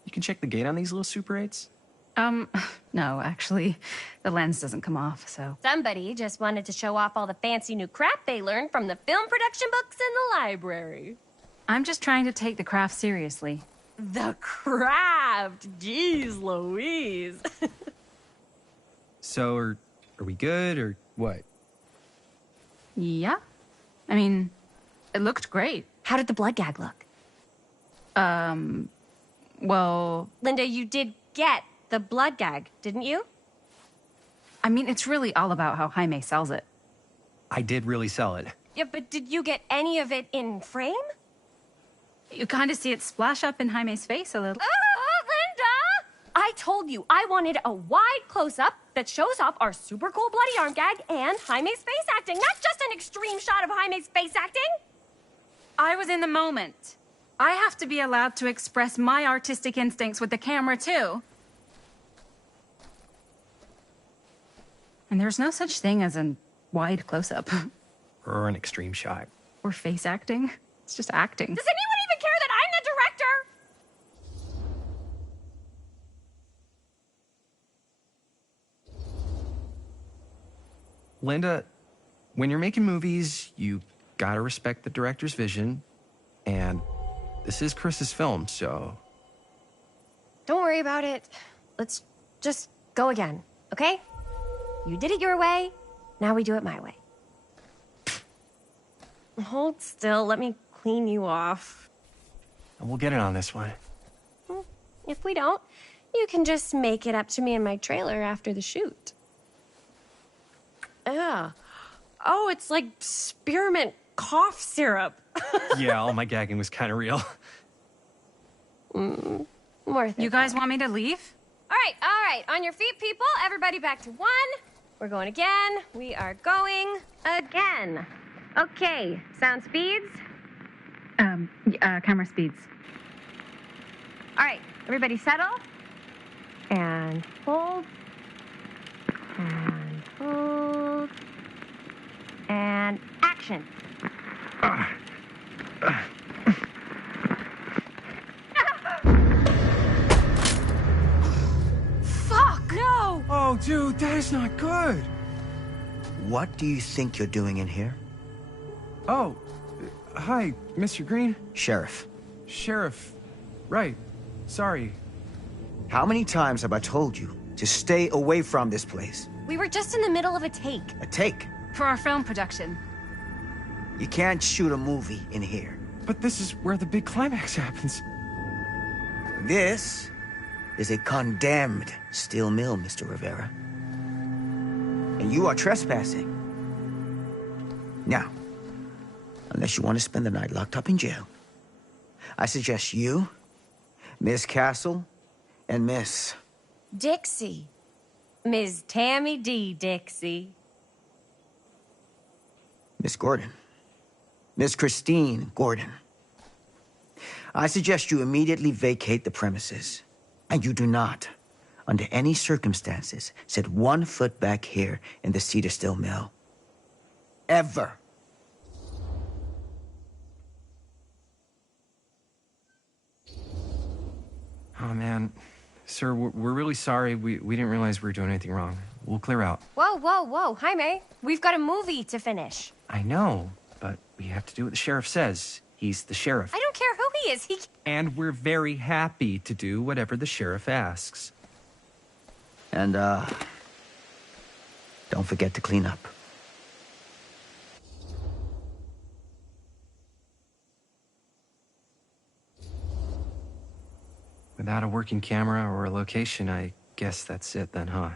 You can check the gate on these little Super 8s? No, actually, the lens doesn't come off, so. Somebody just wanted to show off all the fancy new crap they learned from the film production books in the library. I'm just trying to take the craft seriously. The craft! Jeez Louise. So, are we good, or what? Yeah. I mean, it looked great. How did the blood gag look? Well... Linda, you did get the blood gag, didn't you? I mean, it's really all about how Jaime sells it. I did really sell it. Yeah, but did you get any of it in frame? You kind of see it splash up in Jaime's face a little. Linda! I told you I wanted a wide close-up that shows off our super cool bloody arm gag and Jaime's face acting, not just an extreme shot of Jaime's face acting. I was in the moment. I have to be allowed to express my artistic instincts with the camera, too. And there's no such thing as a wide close-up. Or an extreme shot. Or face acting. It's just acting. Does anyone even care that I'm the director? Linda, when you're making movies, you gotta respect the director's vision. And this is Chris's film, so... Don't worry about it. Let's just go again, okay? You did it your way, now we do it my way. Hold still, let me clean you off. We'll get it on this one. If we don't, you can just make it up to me in my trailer after the shoot. Ugh. Oh, it's like spearmint cough syrup. Yeah, all my gagging was kind of real. Worth it. You guys want me to leave? All right. On your feet, people. Everybody back to one. We're going again. We are going again. Okay, sound speeds. Camera speeds. All right, everybody settle. And hold. And hold. And action. Fuck! No! Oh, dude, that is not good. What do you think you're doing in here? Oh, hi, Mr. Green. Sheriff. Sheriff. Right. Sorry. How many times have I told you to stay away from this place? We were just in the middle of a take. A take? For our film production. You can't shoot a movie in here. But this is where the big climax happens. This is a condemned steel mill, Mr. Rivera. And you are trespassing. Now, unless you want to spend the night locked up in jail, I suggest you, Miss Castle, and Miss... Dixie. Ms. Tammy D. Dixie. Miss Gordon. Miss Christine Gordon. I suggest you immediately vacate the premises. And you do not, under any circumstances, set 1 foot back here in the Cedar Still Mill. Ever. Oh, man. Sir, we're really sorry. We didn't realize we were doing anything wrong. We'll clear out. Whoa. Jaime, we've got a movie to finish. I know, but we have to do what the sheriff says. He's the sheriff. I don't care who he is. And we're very happy to do whatever the sheriff asks. And, don't forget to clean up. Without a working camera or a location, I guess that's it then, huh?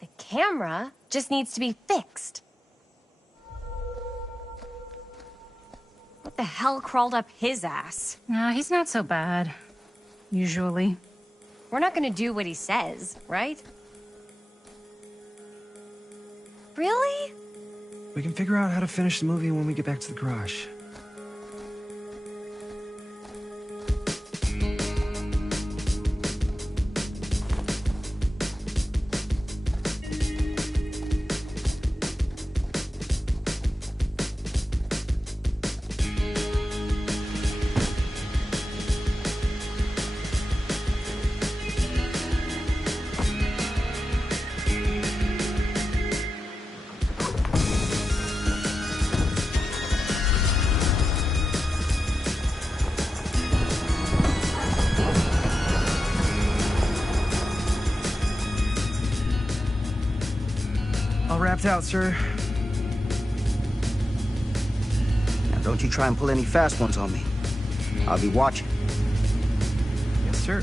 The camera just needs to be fixed. What the hell crawled up his ass? He's not so bad. Usually. We're not gonna do what he says, right? Really? We can figure out how to finish the movie when we get back to the garage. All wrapped out, sir. Now, don't you try and pull any fast ones on me. I'll be watching. Yes, sir.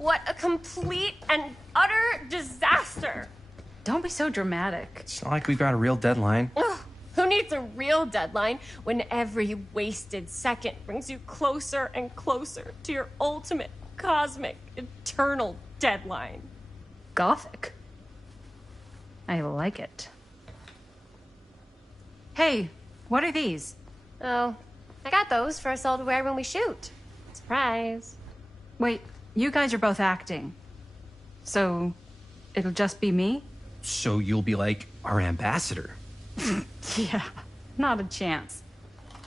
What a complete and utter disaster! Don't be so dramatic. It's not like we've got a real deadline. Ugh, who needs a real deadline when every wasted second brings you closer and closer to your ultimate, cosmic, eternal deadline? Gothic. I like it. Hey, what are these? Oh, I got those for us all to wear when we shoot. Surprise. Wait, you guys are both acting. So, it'll just be me? So you'll be like our ambassador. Yeah, not a chance.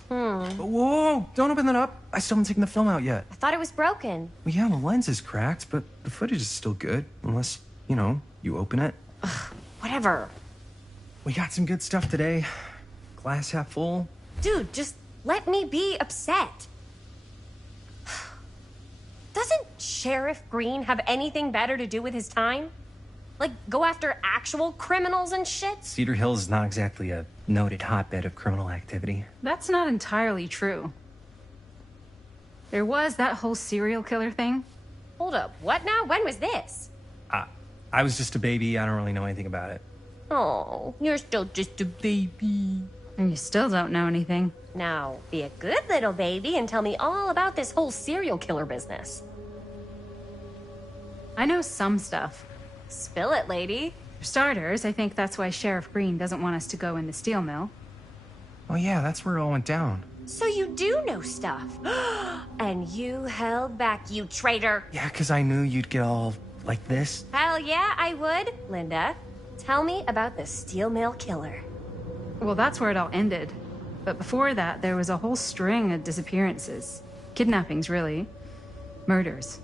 Whoa, don't open that up. I still haven't taken the film out yet. I thought it was broken. Well, yeah, the lens is cracked, but the footage is still good. Unless, you open it. Whatever. We got some good stuff today. Glass half full. Dude, just let me be upset. Doesn't Sheriff Green have anything better to do with his time? Like, go after actual criminals and shit? Cedar Hills is not exactly a noted hotbed of criminal activity. That's not entirely true. There was that whole serial killer thing. Hold up, what now? When was this? I was just a baby. I don't really know anything about it. Oh, you're still just a baby. And you still don't know anything. Now, be a good little baby and tell me all about this whole serial killer business. I know some stuff. Spill it, lady. For starters, I think that's why Sheriff Green doesn't want us to go in the steel mill. Oh yeah, that's where it all went down. So you do know stuff. And you held back, you traitor. Yeah, because I knew you'd get all like this. Hell yeah, I would. Linda, tell me about the steel mill killer. Well, that's where it all ended. But before that, there was a whole string of disappearances. Kidnappings, really. Murders.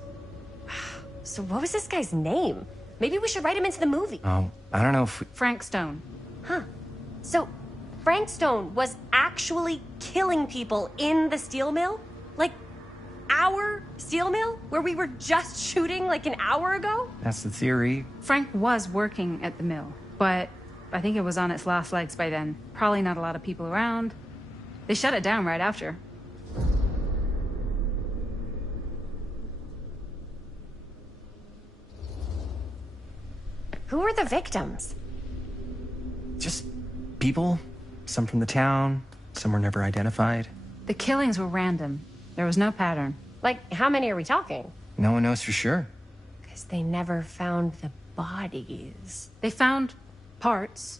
So what was this guy's name? Maybe we should write him into the movie. Oh, I don't know if Frank Stone. Huh. So Frank Stone was actually killing people in the steel mill? Like, our steel mill? Where we were just shooting like an hour ago? that's the theory. Frank was working at the mill, but I think it was on its last legs by then. Probably not a lot of people around. They shut it down right after. Who were the victims? Just people. Some from the town. Some were never identified. The killings were random. There was no pattern. Like, how many are we talking? No one knows for sure. Because they never found the bodies. They found parts.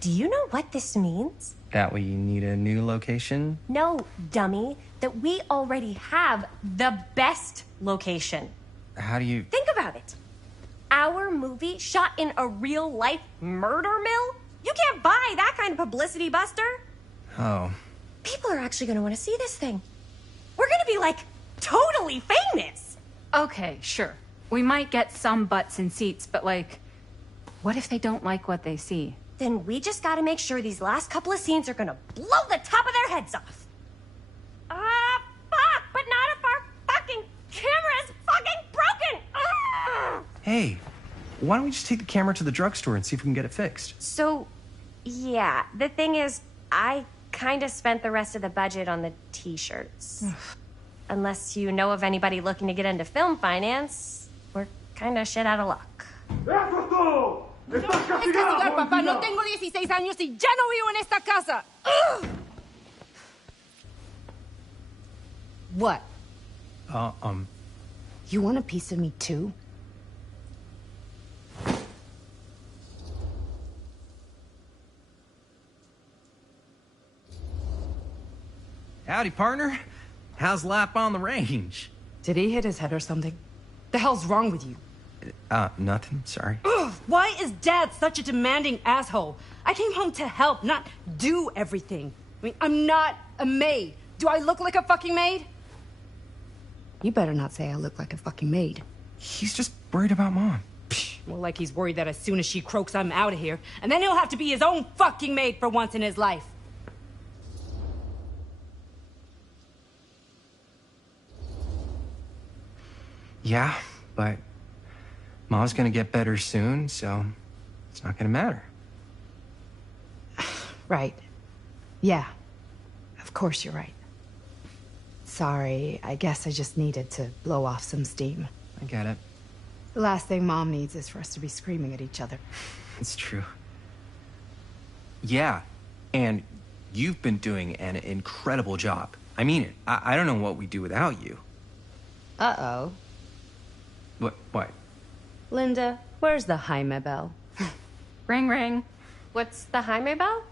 Do you know what this means? That we need a new location? No, dummy. That we already have the best location. How do you... Think about it. Our movie shot in a real-life murder mill? You can't buy that kind of publicity, Buster. Oh. People are actually going to want to see this thing. We're going to be, like, totally famous. Okay, sure. We might get some butts in seats, but like, what if they don't like what they see? Then we just got to make sure these last couple of scenes are going to blow the top of their heads off. Fuck, but not if our fucking camera is fucking broken. Hey, why don't we just take the camera to the drugstore and see if we can get it fixed? So, yeah, the thing is, I kind of spent the rest of the budget on the t-shirts. Unless you know of anybody looking to get into film finance, we're kind of shit out of luck. Papá, no tengo 16 años y ya no vivo en esta casa. Ugh! What? You want a piece of me too? Howdy, partner. How's lap on the range? Did he hit his head or something? The hell's wrong with you? Nothing, sorry. Ugh, why is Dad such a demanding asshole? I came home to help, not do everything. I mean, I'm not a maid. Do I look like a fucking maid? You better not say I look like a fucking maid. He's just worried about Mom. More like he's worried that as soon as she croaks, I'm out of here. And then he'll have to be his own fucking maid for once in his life. Yeah, but Mom's gonna get better soon, so it's not gonna matter. Right. Yeah. Of course you're right. Sorry, I guess I just needed to blow off some steam. I get it. The last thing Mom needs is for us to be screaming at each other. It's true. Yeah, and you've been doing an incredible job. I mean it. I don't know what we'd do without you. Uh-oh. What? Linda, where's the Jaime bell? Ring, ring. What's the Jaime bell?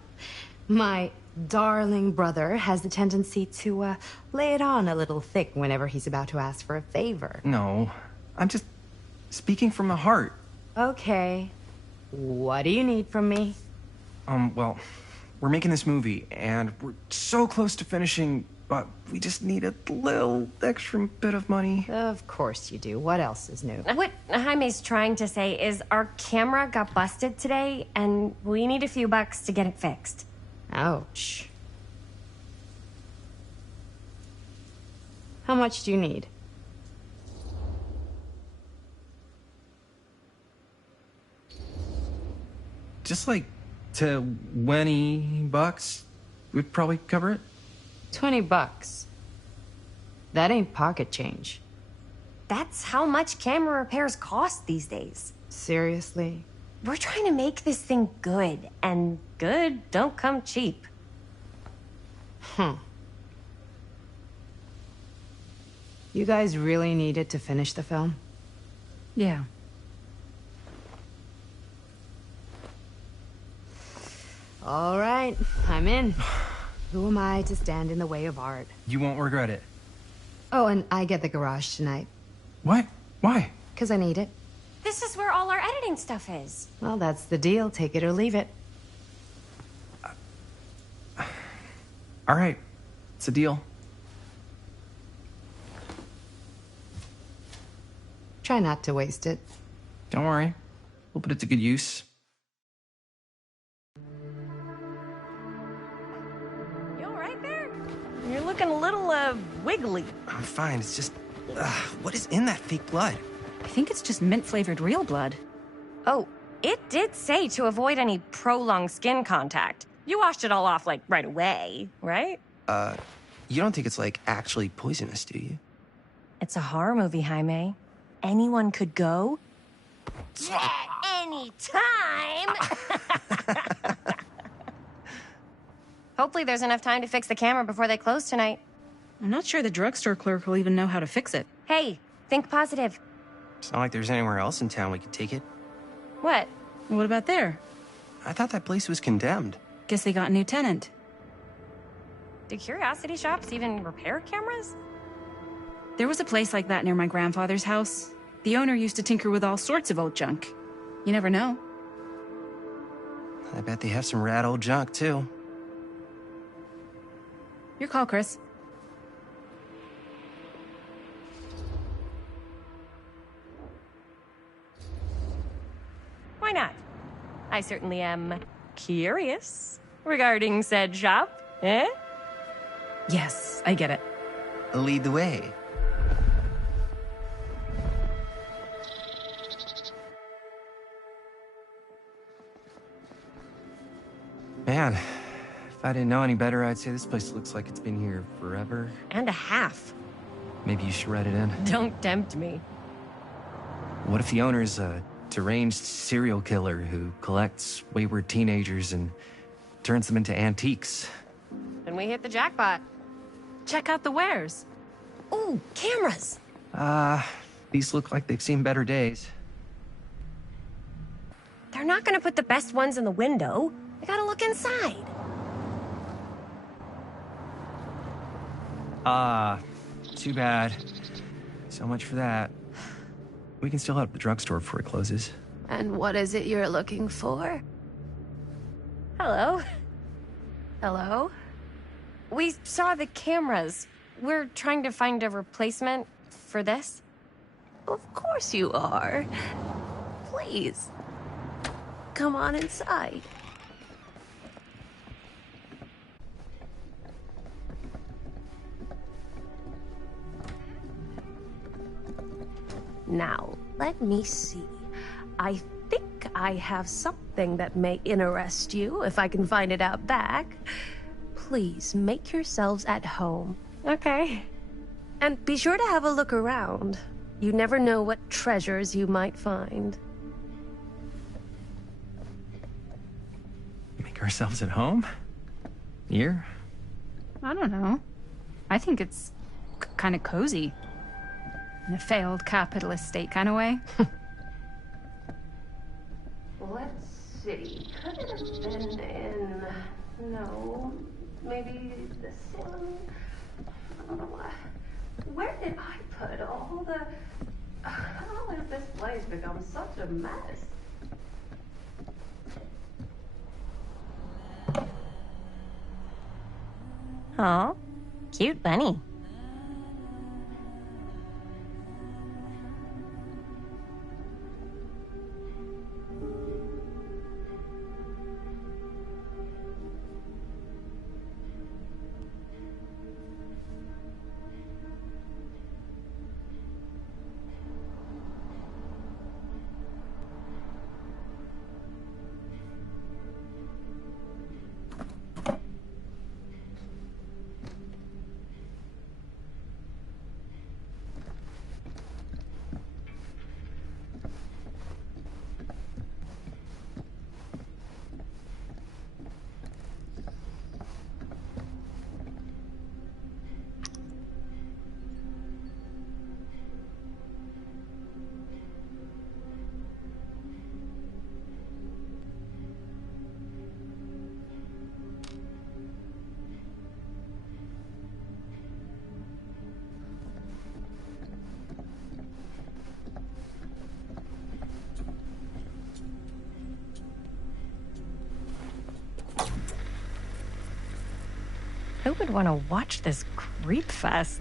My darling brother has the tendency to, lay it on a little thick whenever he's about to ask for a favor. No, I'm just speaking from the heart. Okay. What do you need from me? Well, we're making this movie, and we're so close to finishing, but we just need a little extra bit of money. Of course you do. What else is new? What Jaime's trying to say is our camera got busted today, and we need a few bucks to get it fixed. Ouch. How much do you need? Just like $20 would probably cover it. $20. That ain't pocket change. That's how much camera repairs cost these days. Seriously? We're trying to make this thing good, and good don't come cheap. You guys really need it to finish the film? Yeah. All right, I'm in. Who am I to stand in the way of art? You won't regret it. Oh, and I get the garage tonight. What? Why? 'Cause I need it. This is where all our editing stuff is. Well, that's the deal. Take it or leave it. All right. It's a deal. Try not to waste it. Don't worry. We'll put it to good use. You all right there? You're looking a little, wiggly. I'm fine. It's just... what is in that fake blood? I think it's just mint-flavored real blood. Oh, it did say to avoid any prolonged skin contact. You washed it all off, like, right away, right? You don't think it's, like, actually poisonous, do you? It's a horror movie, Jaime. Anyone could go... at any time! Hopefully there's enough time to fix the camera before they close tonight. I'm not sure the drugstore clerk will even know how to fix it. Hey, think positive. It's not like there's anywhere else in town we could take it. What? What about there? I thought that place was condemned. Guess they got a new tenant. Do curiosity shops even repair cameras? There was a place like that near my grandfather's house. The owner used to tinker with all sorts of old junk. You never know. I bet they have some rad old junk, too. Your call, Chris. Why not? I certainly am curious regarding said shop, eh? Yes, I get it. Lead the way. Man, if I didn't know any better, I'd say this place looks like it's been here forever. And a half. Maybe you should write it in. Don't tempt me. What if the owner's a deranged serial killer who collects wayward teenagers and turns them into antiques? Then we hit the jackpot. Check out the wares. Ooh, cameras. These look like they've seen better days. They're not gonna put the best ones in the window. I gotta look inside. Too bad. So much for that. We can still head up the drugstore before it closes. And what is it you're looking for? Hello. Hello? We saw the cameras. We're trying to find a replacement for this. Of course you are. Please. Come on inside. Now, let me see. I think I have something that may interest you, if I can find it out back. Please make yourselves at home. Okay. And be sure to have a look around. You never know what treasures you might find. Make ourselves at home? Here? I don't know. I think it's kind of cozy. In a failed capitalist state kind of way. Let's see. Could it have been in... No. Maybe this one? Where did I put all the... How has this place become such a mess? Aw, cute bunny. Who would want to watch this creep fest?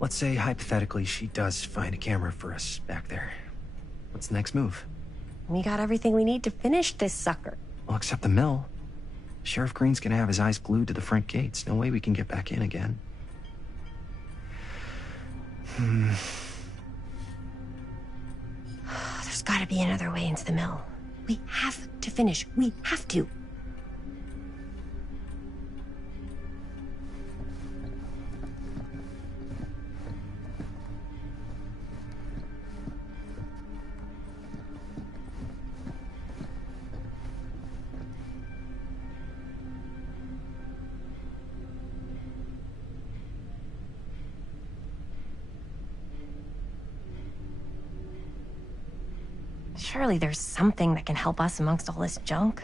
Let's say, hypothetically, she does find a camera for us back there. What's the next move? We got everything we need to finish this sucker. Well, except the mill. Sheriff Green's gonna have his eyes glued to the front gates. No way we can get back in again. There's gotta be another way into the mill. We have to finish. We have to. Surely there's something that can help us amongst all this junk.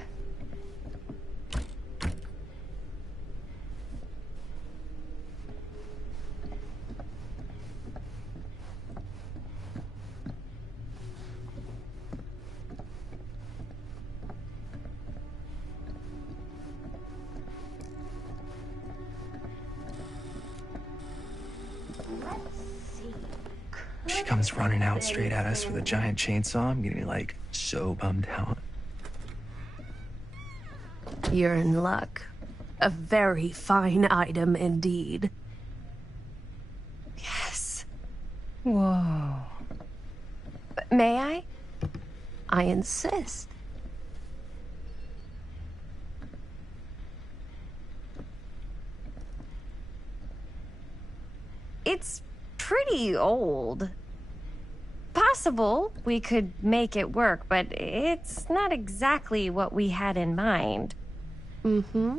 She comes running out straight at us with a giant chainsaw. I'm getting like so bummed out. You're in luck. A very fine item indeed. Yes. Whoa. May I? I insist. It's pretty old. Possible we could make it work, but it's not exactly what we had in mind. Mm-hmm.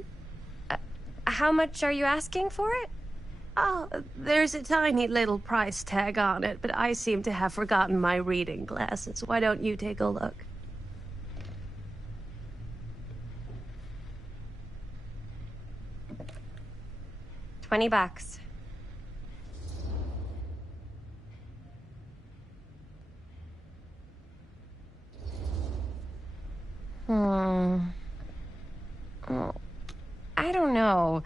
How much are you asking for it? Oh, there's a tiny little price tag on it, but I seem to have forgotten my reading glasses. Why don't you take a look? $20. I don't know.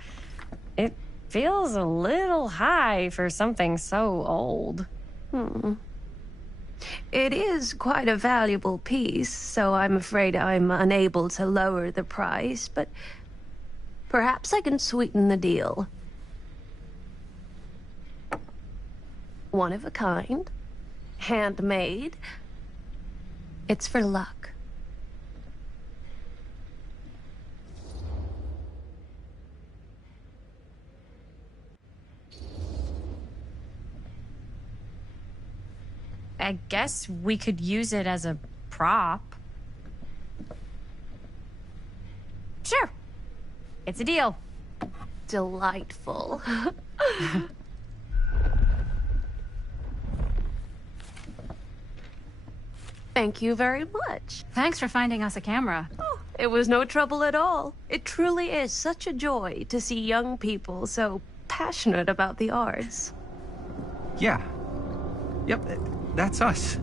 It feels a little high for something so old. It is quite a valuable piece, so I'm afraid I'm unable to lower the price, but perhaps I can sweeten the deal. One of a kind, handmade. It's for luck. I guess we could use it as a prop. Sure. It's a deal. Delightful. Thank you very much. Thanks for finding us a camera. Oh, it was no trouble at all. It truly is such a joy to see young people so passionate about the arts. Yeah. Yep, that's us.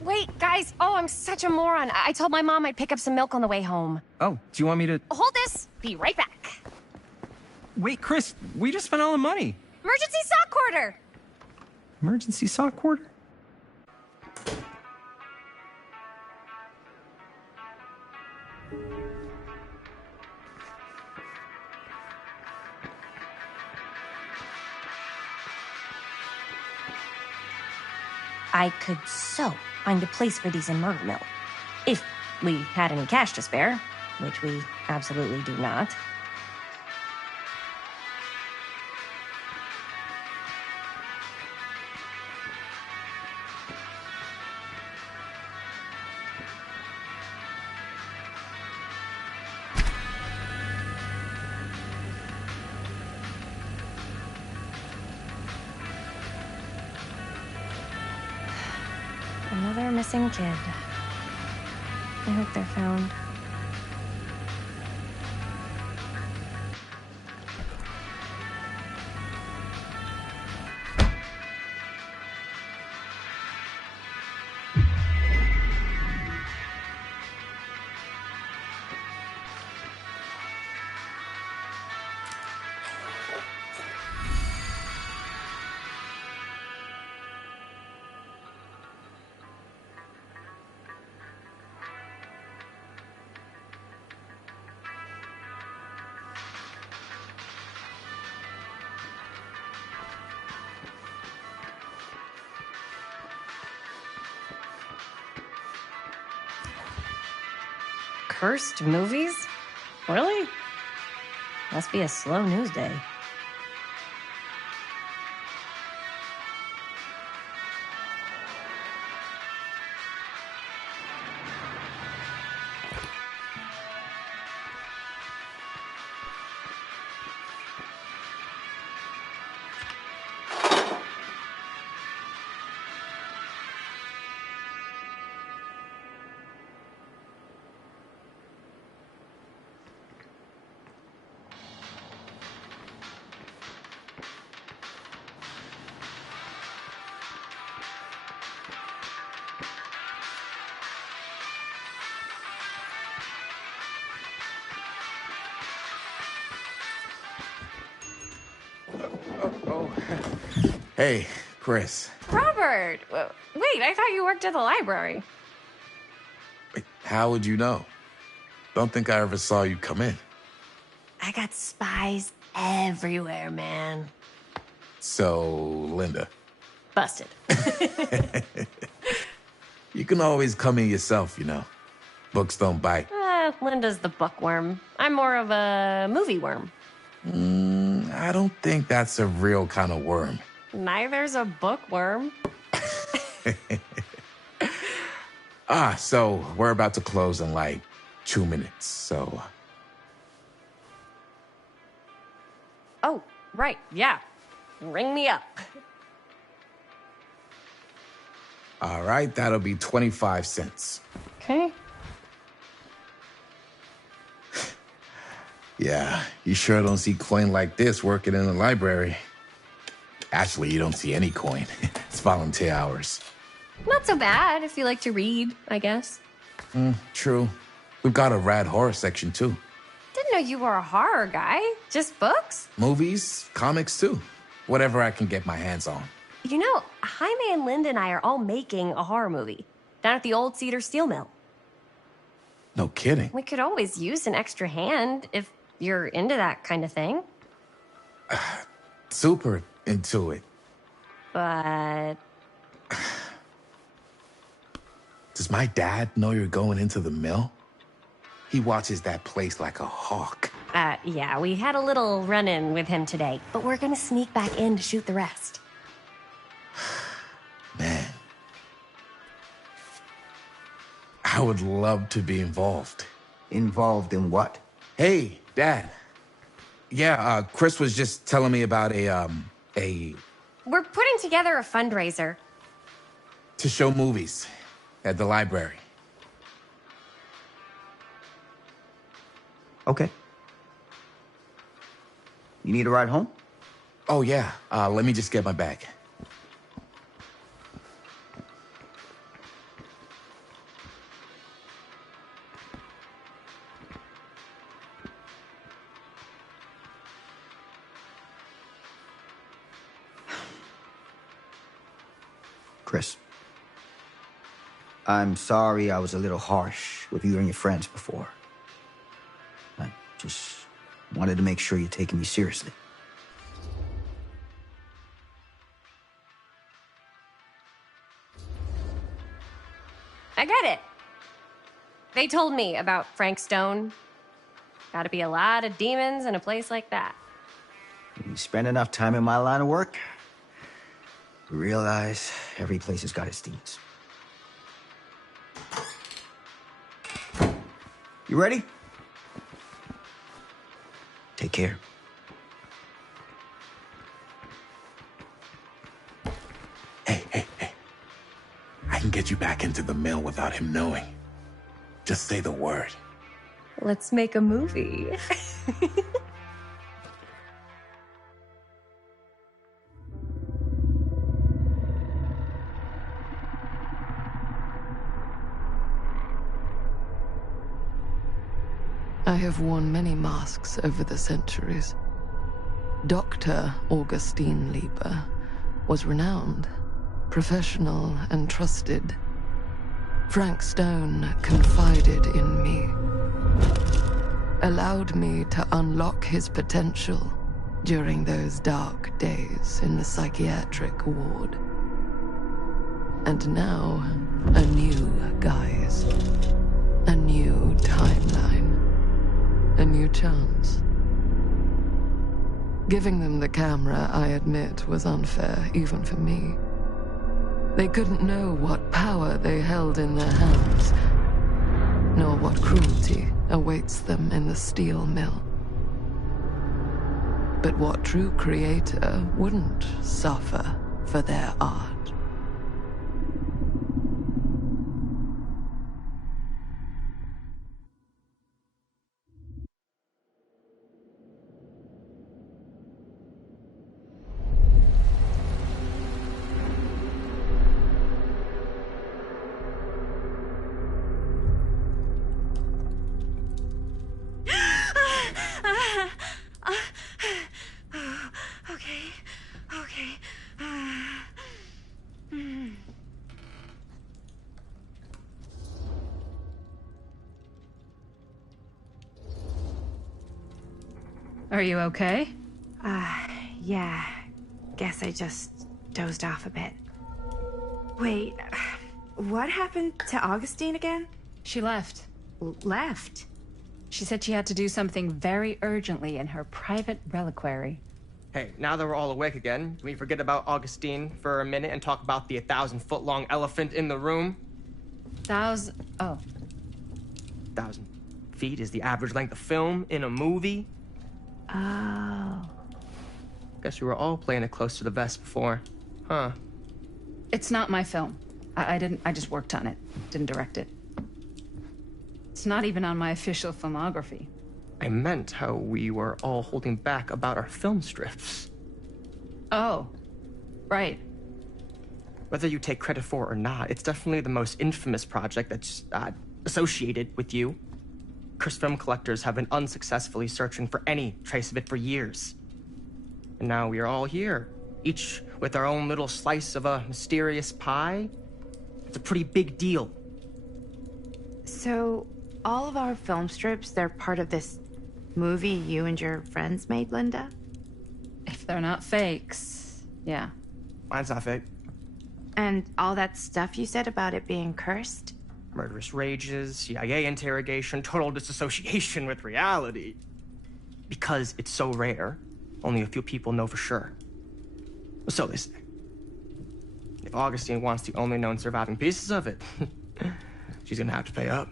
Wait, guys. Oh, I'm such a moron. I told my mom I'd pick up some milk on the way home. Oh, do you want me to... Hold this. Be right back. Wait, Chris, we just spent all the money. Emergency sock quarter. Emergency sock quarter? I could so find a place for these in Murder Mill. If we had any cash to spare, which we absolutely do not. Another missing kid. I hope they're found. Cursed movies? Really? Must be a slow news day. Hey, Chris. Robert! Wait, I thought you worked at the library. Wait, how would you know? Don't think I ever saw you come in. I got spies everywhere, man. So, Linda. Busted. You can always come in yourself, you know. Books don't bite. Linda's the bookworm. I'm more of a movie worm. I don't think that's a real kind of worm. Neither's a bookworm. So we're about to close in like 2 minutes, so... Oh, right, yeah. Ring me up. All right, that'll be 25 cents. Okay. Yeah, you sure don't see coin like this working in the library. Actually, you don't see any coin. It's volunteer hours. Not so bad if you like to read, I guess. True. We've got a rad horror section, too. Didn't know you were a horror guy. Just books? Movies, comics, too. Whatever I can get my hands on. You know, Jaime and Linda and I are all making a horror movie down at the old Cedar Steel Mill. No kidding. We could always use an extra hand if you're into that kind of thing. Super into it. But... Does my dad know you're going into the mill? He watches that place like a hawk. Yeah, we had a little run-in with him today, but we're gonna sneak back in to shoot the rest. Man. I would love to be involved. Involved in what? Hey, Dad. Yeah, Chris was just telling me about a... We're putting together a fundraiser. to show movies at the library. Okay. You need a ride home? Oh, yeah. Let me just get my bag. Chris, I'm sorry I was a little harsh with you and your friends before. I just wanted to make sure you're taking me seriously. I get it. They told me about Frank Stone. Gotta be a lot of demons in a place like that. When you spend enough time in my line of work, you realize every place has got its demons. You ready? Take care. Hey. I can get you back into the mill without him knowing. Just say the word. Let's make a movie. I have worn many masks over the centuries. Dr. Augustine Lieber was renowned, professional, and trusted. Frank Stone confided in me, allowed me to unlock his potential during those dark days in the psychiatric ward. And now, a new guise, a new timeline. A new chance. Giving them the camera, I admit, was unfair, even for me. They couldn't know what power they held in their hands, nor what cruelty awaits them in the steel mill. But what true creator wouldn't suffer for their art? Okay. Are you okay? Yeah. Guess I just dozed off a bit. Wait, what happened to Augustine again? She left. Left? She said she had to do something very urgently in her private reliquary. Hey, now that we're all awake again, can we forget about Augustine for a minute and talk about the 1,000-foot-long elephant in the room? 1,000... Oh. 1,000 feet is the average length of film in a movie. Oh. Guess we were all playing it close to the vest before. Huh. It's not my film. I just worked on it. Didn't direct it. It's not even on my official filmography. I meant how we were all holding back about our film strips. Oh. Right. Whether you take credit for it or not, it's definitely the most infamous project that's associated with you. Cursed film collectors have been unsuccessfully searching for any trace of it for years. And now we are all here, each with our own little slice of a mysterious pie. It's a pretty big deal. So, all of our film strips, they're part of this movie you and your friends made, Linda? If they're not fakes, yeah. Mine's not fake. And all that stuff you said about it being cursed? Murderous rages, CIA interrogation, total disassociation with reality. Because it's so rare, only a few people know for sure. So they say. If Augustine wants the only known surviving pieces of it, she's gonna have to pay up.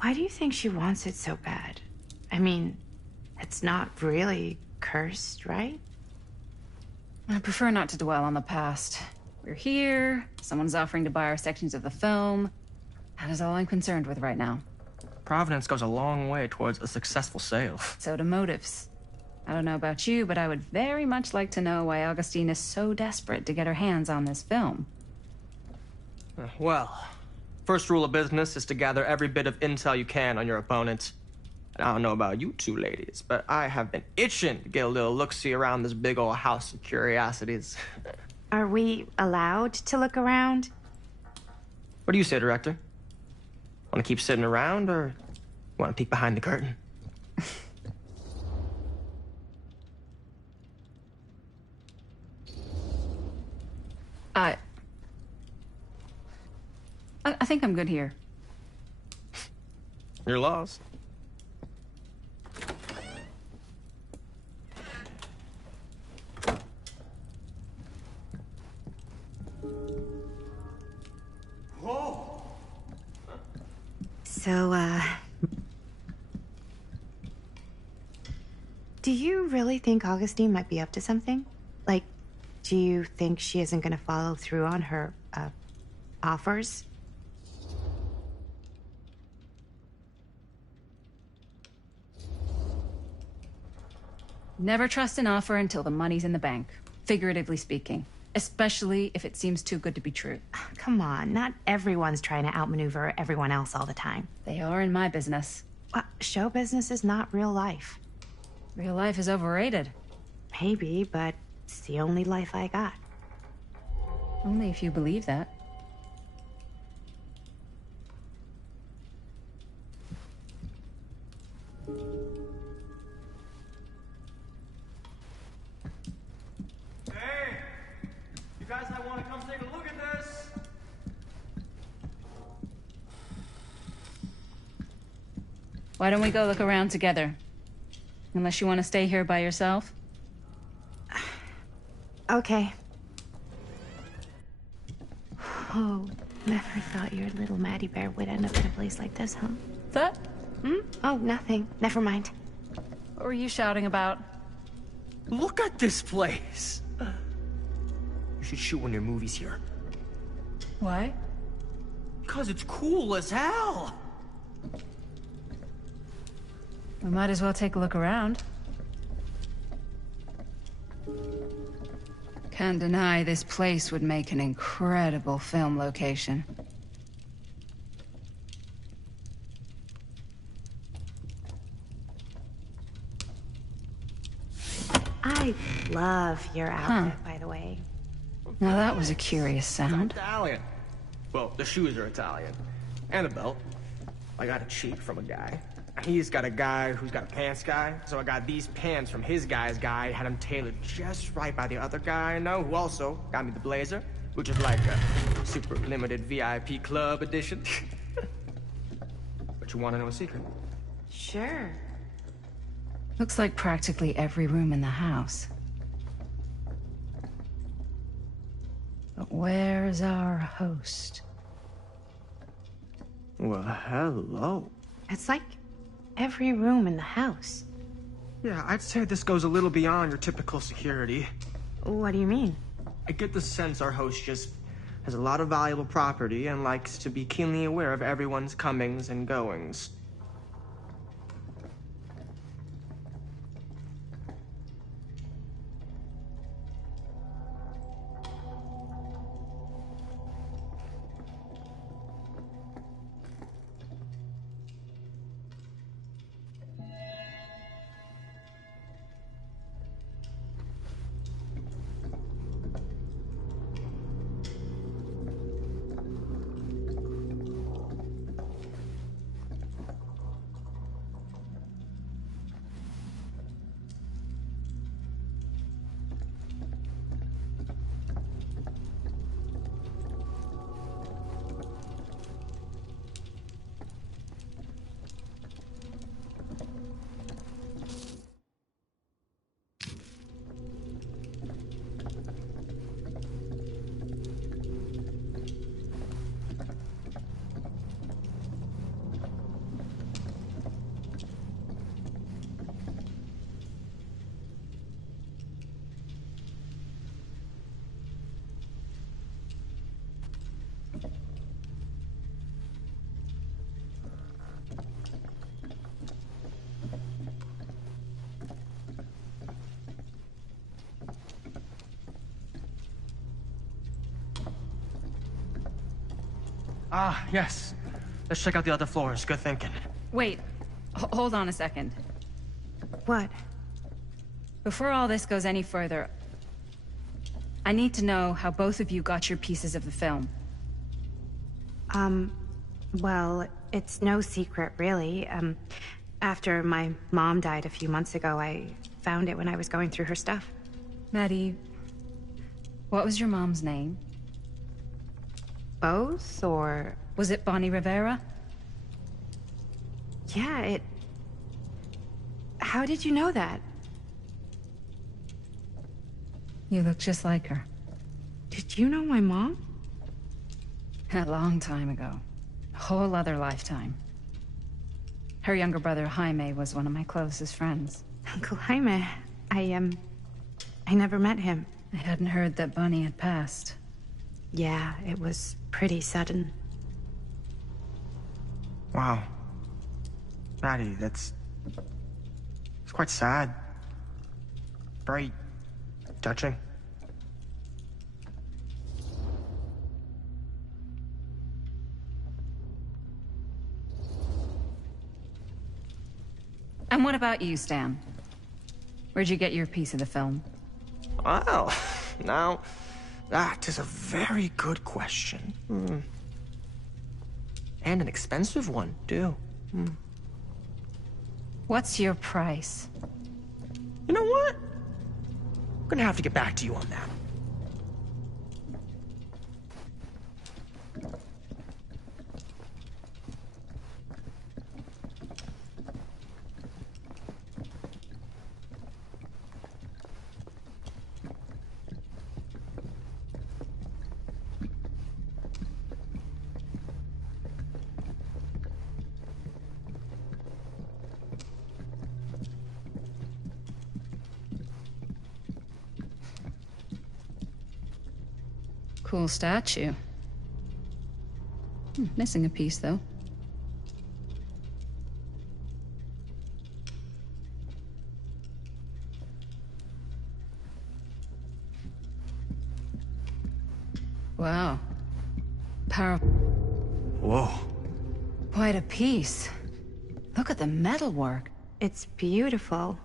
Why do you think she wants it so bad? I mean, it's not really cursed, right? I prefer not to dwell on the past. We're here, someone's offering to buy our sections of the film. That is all I'm concerned with right now. Providence goes a long way towards a successful sale. So do motives. I don't know about you, but I would very much like to know why Augustine is so desperate to get her hands on this film. Well, first rule of business is to gather every bit of intel you can on your opponent. And I don't know about you two ladies, but I have been itching to get a little look-see around this big old house of curiosities. Are we allowed to look around? What do you say, director? Want to keep sitting around, or want to peek behind the curtain? I think I'm good here. You're lost. Whoa! So, do you really think Augustine might be up to something? Like, do you think she isn't gonna follow through on her, offers? Never trust an offer until the money's in the bank, figuratively speaking. Especially if it seems too good to be true. Come on, not everyone's trying to outmaneuver everyone else all the time. They are in my business. Show business is not real life. Real life is overrated. Maybe, but it's the only life I got. Only if you believe that. Hey! You guys might want to come take a look at this! Why don't we go look around together? Unless you want to stay here by yourself? Okay. Oh, never thought your little Maddie Bear would end up in a place like this, huh? That? Oh, nothing. Never mind. What were you shouting about? Look at this place! You should shoot one of your movies here. Why? Because it's cool as hell! We might as well take a look around. Can't deny this place would make an incredible film location. I love your outfit, by the way. Now that was a curious sound. Italian. Well, the shoes are Italian. And a belt. I got a cheat from a guy. He's got a guy who's got a pants guy, so I got these pants from his guy's guy, had them tailored just right by the other guy I know, who also got me the blazer, which is like a super limited VIP club edition. But you want to know a secret? Sure. Looks like practically every room in the house. But where's our host? Well, hello. It's like every room in the house. Yeah, I'd say this goes a little beyond your typical security. What do you mean? I get the sense our host just has a lot of valuable property and likes to be keenly aware of everyone's comings and goings. Ah, yes. Let's check out the other floors. Good thinking. Wait, hold on a second. What? Before all this goes any further, I need to know how both of you got your pieces of the film. Well, it's no secret, really. After my mom died a few months ago, I found it when I was going through her stuff. Maddie, what was your mom's name? Both, or... Was it Bonnie Rivera? Yeah, it... How did you know that? You look just like her. Did you know my mom? A long time ago. A whole other lifetime. Her younger brother, Jaime, was one of my closest friends. Uncle Jaime, I never met him. I hadn't heard that Bonnie had passed. Yeah, it was pretty sudden. Wow. Maddie, it's quite sad. Very touching. And what about you, Stan? Where'd you get your piece of the film? Well, now, that is a very good question. And an expensive one, too. What's your price? You know what? I'm gonna have to get back to you on that. Cool statue. Missing a piece, though. Wow. Powerful. Whoa. Quite a piece. Look at the metalwork. It's beautiful.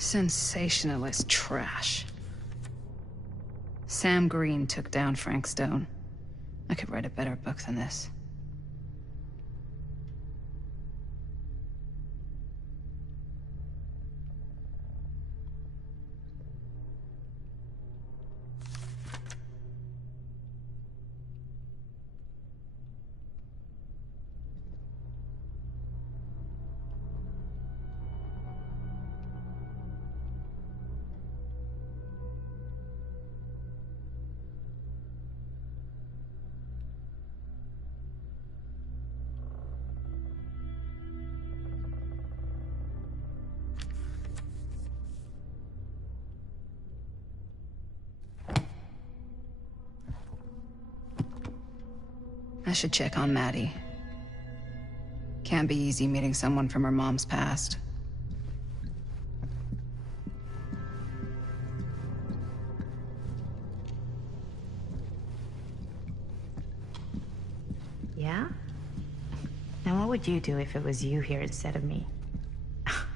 Sensationalist trash. Sam Green took down Frank Stone. I could write a better book than this. I should check on Maddie. Can't be easy meeting someone from her mom's past. Yeah? Now what would you do if it was you here instead of me?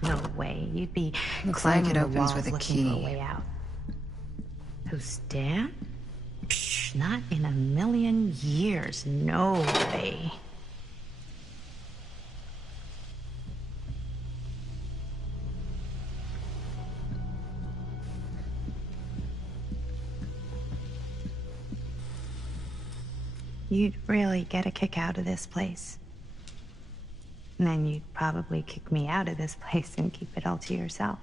No way. You'd be Looks like it climbing the opens walls with a looking for key. a way out. Who's Dan? Psh, not in a million years. No way. You'd really get a kick out of this place. And then you'd probably kick me out of this place and keep it all to yourself.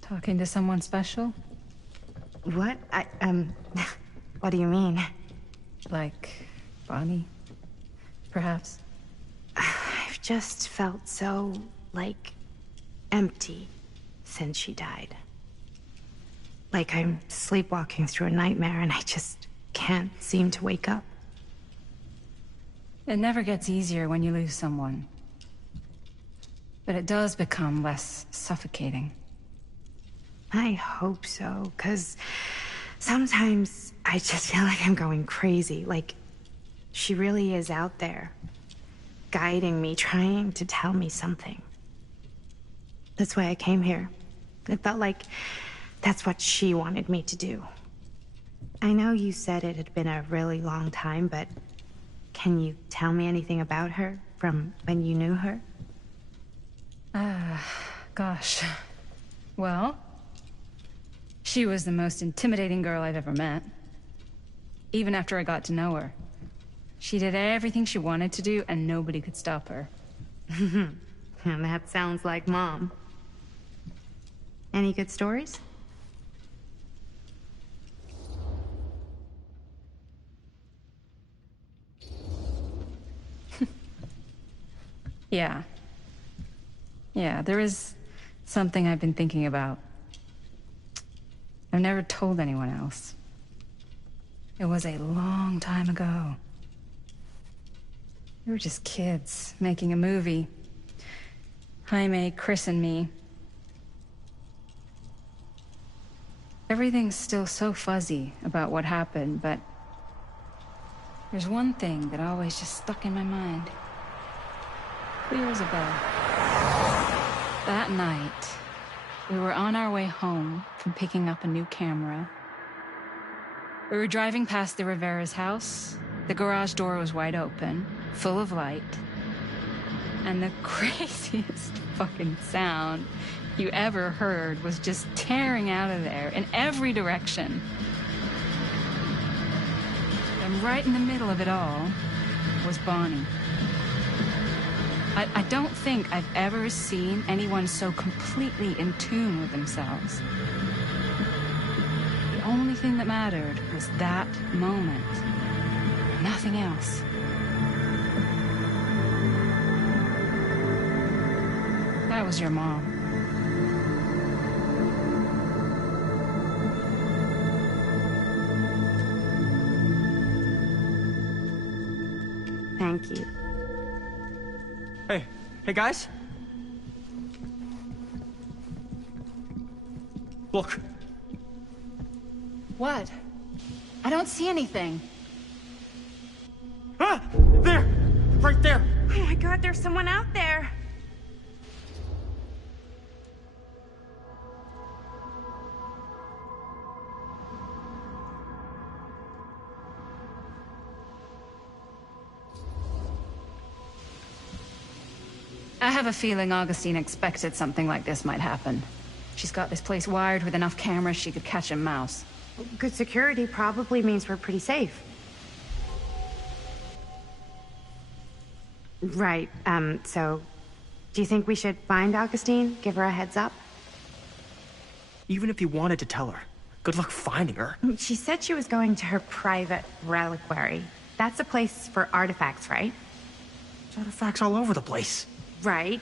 Talking to someone special? What? What do you mean? Like Bonnie, perhaps? I've just felt so, like, empty since she died. Like I'm sleepwalking through a nightmare and I just can't seem to wake up. It never gets easier when you lose someone. But it does become less suffocating. I hope so, 'cause sometimes I just feel like I'm going crazy. Like, she really is out there, guiding me, trying to tell me something. That's why I came here. It felt like that's what she wanted me to do. I know you said it had been a really long time, but can you tell me anything about her from when you knew her? Gosh. Well, she was the most intimidating girl I've ever met. Even after I got to know her. She did everything she wanted to do, and nobody could stop her. And that sounds like Mom. Any good stories? Yeah, there is something I've been thinking about. I've never told anyone else. It was a long time ago. We were just kids, making a movie. Jaime, Chris, and me. Everything's still so fuzzy about what happened, but there's one thing that always just stuck in my mind. Clear as a bell. That night, we were on our way home from picking up a new camera. We were driving past the Rivera's house. The garage door was wide open, full of light. And the craziest fucking sound you ever heard was just tearing out of there in every direction. And right in the middle of it all was Bonnie. I don't think I've ever seen anyone so completely in tune with themselves. The only thing that mattered was that moment. Nothing else. That was your mom. Thank you. Hey guys? Look. What? I don't see anything. Ah! There! Right there! Oh my God, there's someone out there. I have a feeling Augustine expected something like this might happen. She's got this place wired with enough cameras she could catch a mouse. Good security probably means we're pretty safe. Right, so... Do you think we should find Augustine? Give her a heads up? Even if you wanted to tell her, good luck finding her. She said she was going to her private reliquary. That's a place for artifacts, right? There's artifacts all over the place. Right.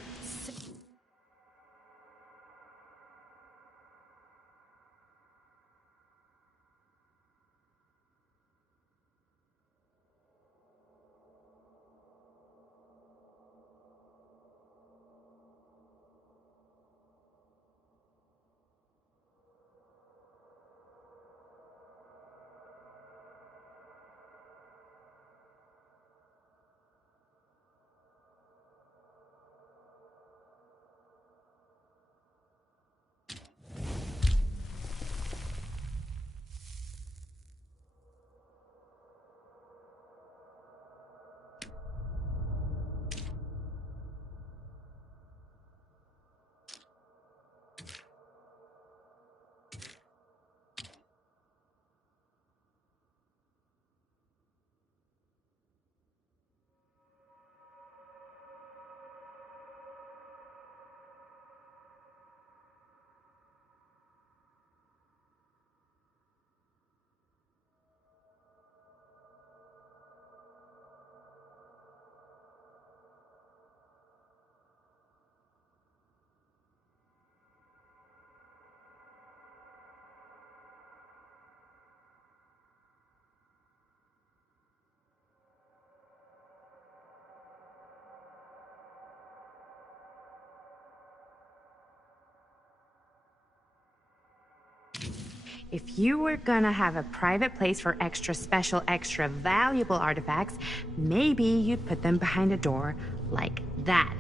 If you were gonna have a private place for extra special, extra valuable artifacts, maybe you'd put them behind a door like that.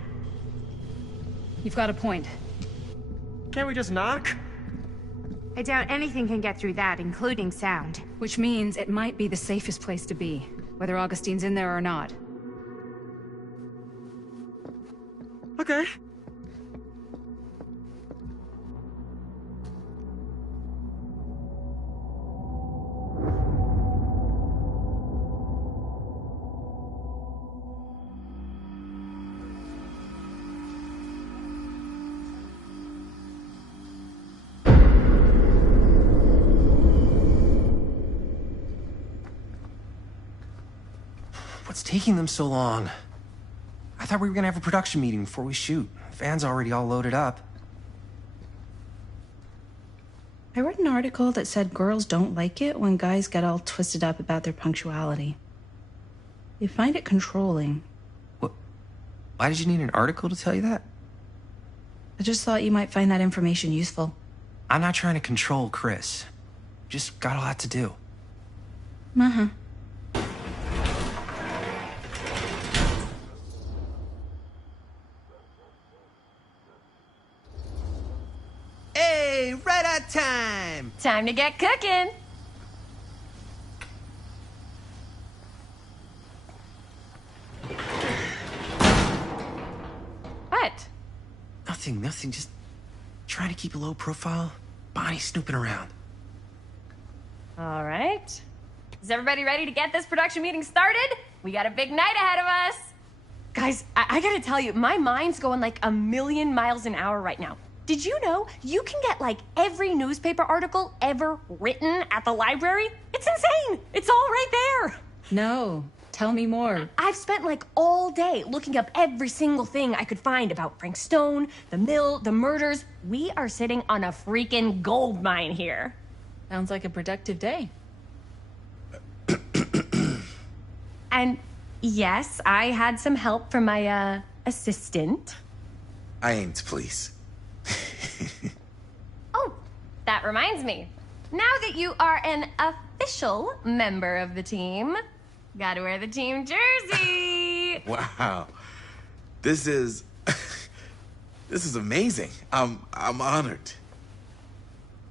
You've got a point. Can't we just knock? I doubt anything can get through that, including sound. Which means it might be the safest place to be, whether Augustine's in there or not. Okay. What's taking them so long? I thought we were gonna have a production meeting before we shoot. Van's already all loaded up. I read an article that said girls don't like it when guys get all twisted up about their punctuality. They find it controlling. What? Why did you need an article to tell you that? I just thought you might find that information useful. I'm not trying to control Chris. Just got a lot to do. Uh-huh. Hey, right on time! Time to get cooking. What? Nothing. Just trying to keep a low profile. Bonnie's snooping around. All right. Is everybody ready to get this production meeting started? We got a big night ahead of us. Guys, I gotta tell you, my mind's going like a million miles an hour right now. Did you know you can get like every newspaper article ever written at the library? It's insane. It's all right there. No. Tell me more. I've spent like all day looking up every single thing I could find about Frank Stone, the mill, the murders. We are sitting on a freaking gold mine here. Sounds like a productive day. And yes, I had some help from my assistant. I aim to please. Oh, that reminds me. Now that you are an official member of the team, gotta wear the team jersey. Wow. This is amazing. I'm honored.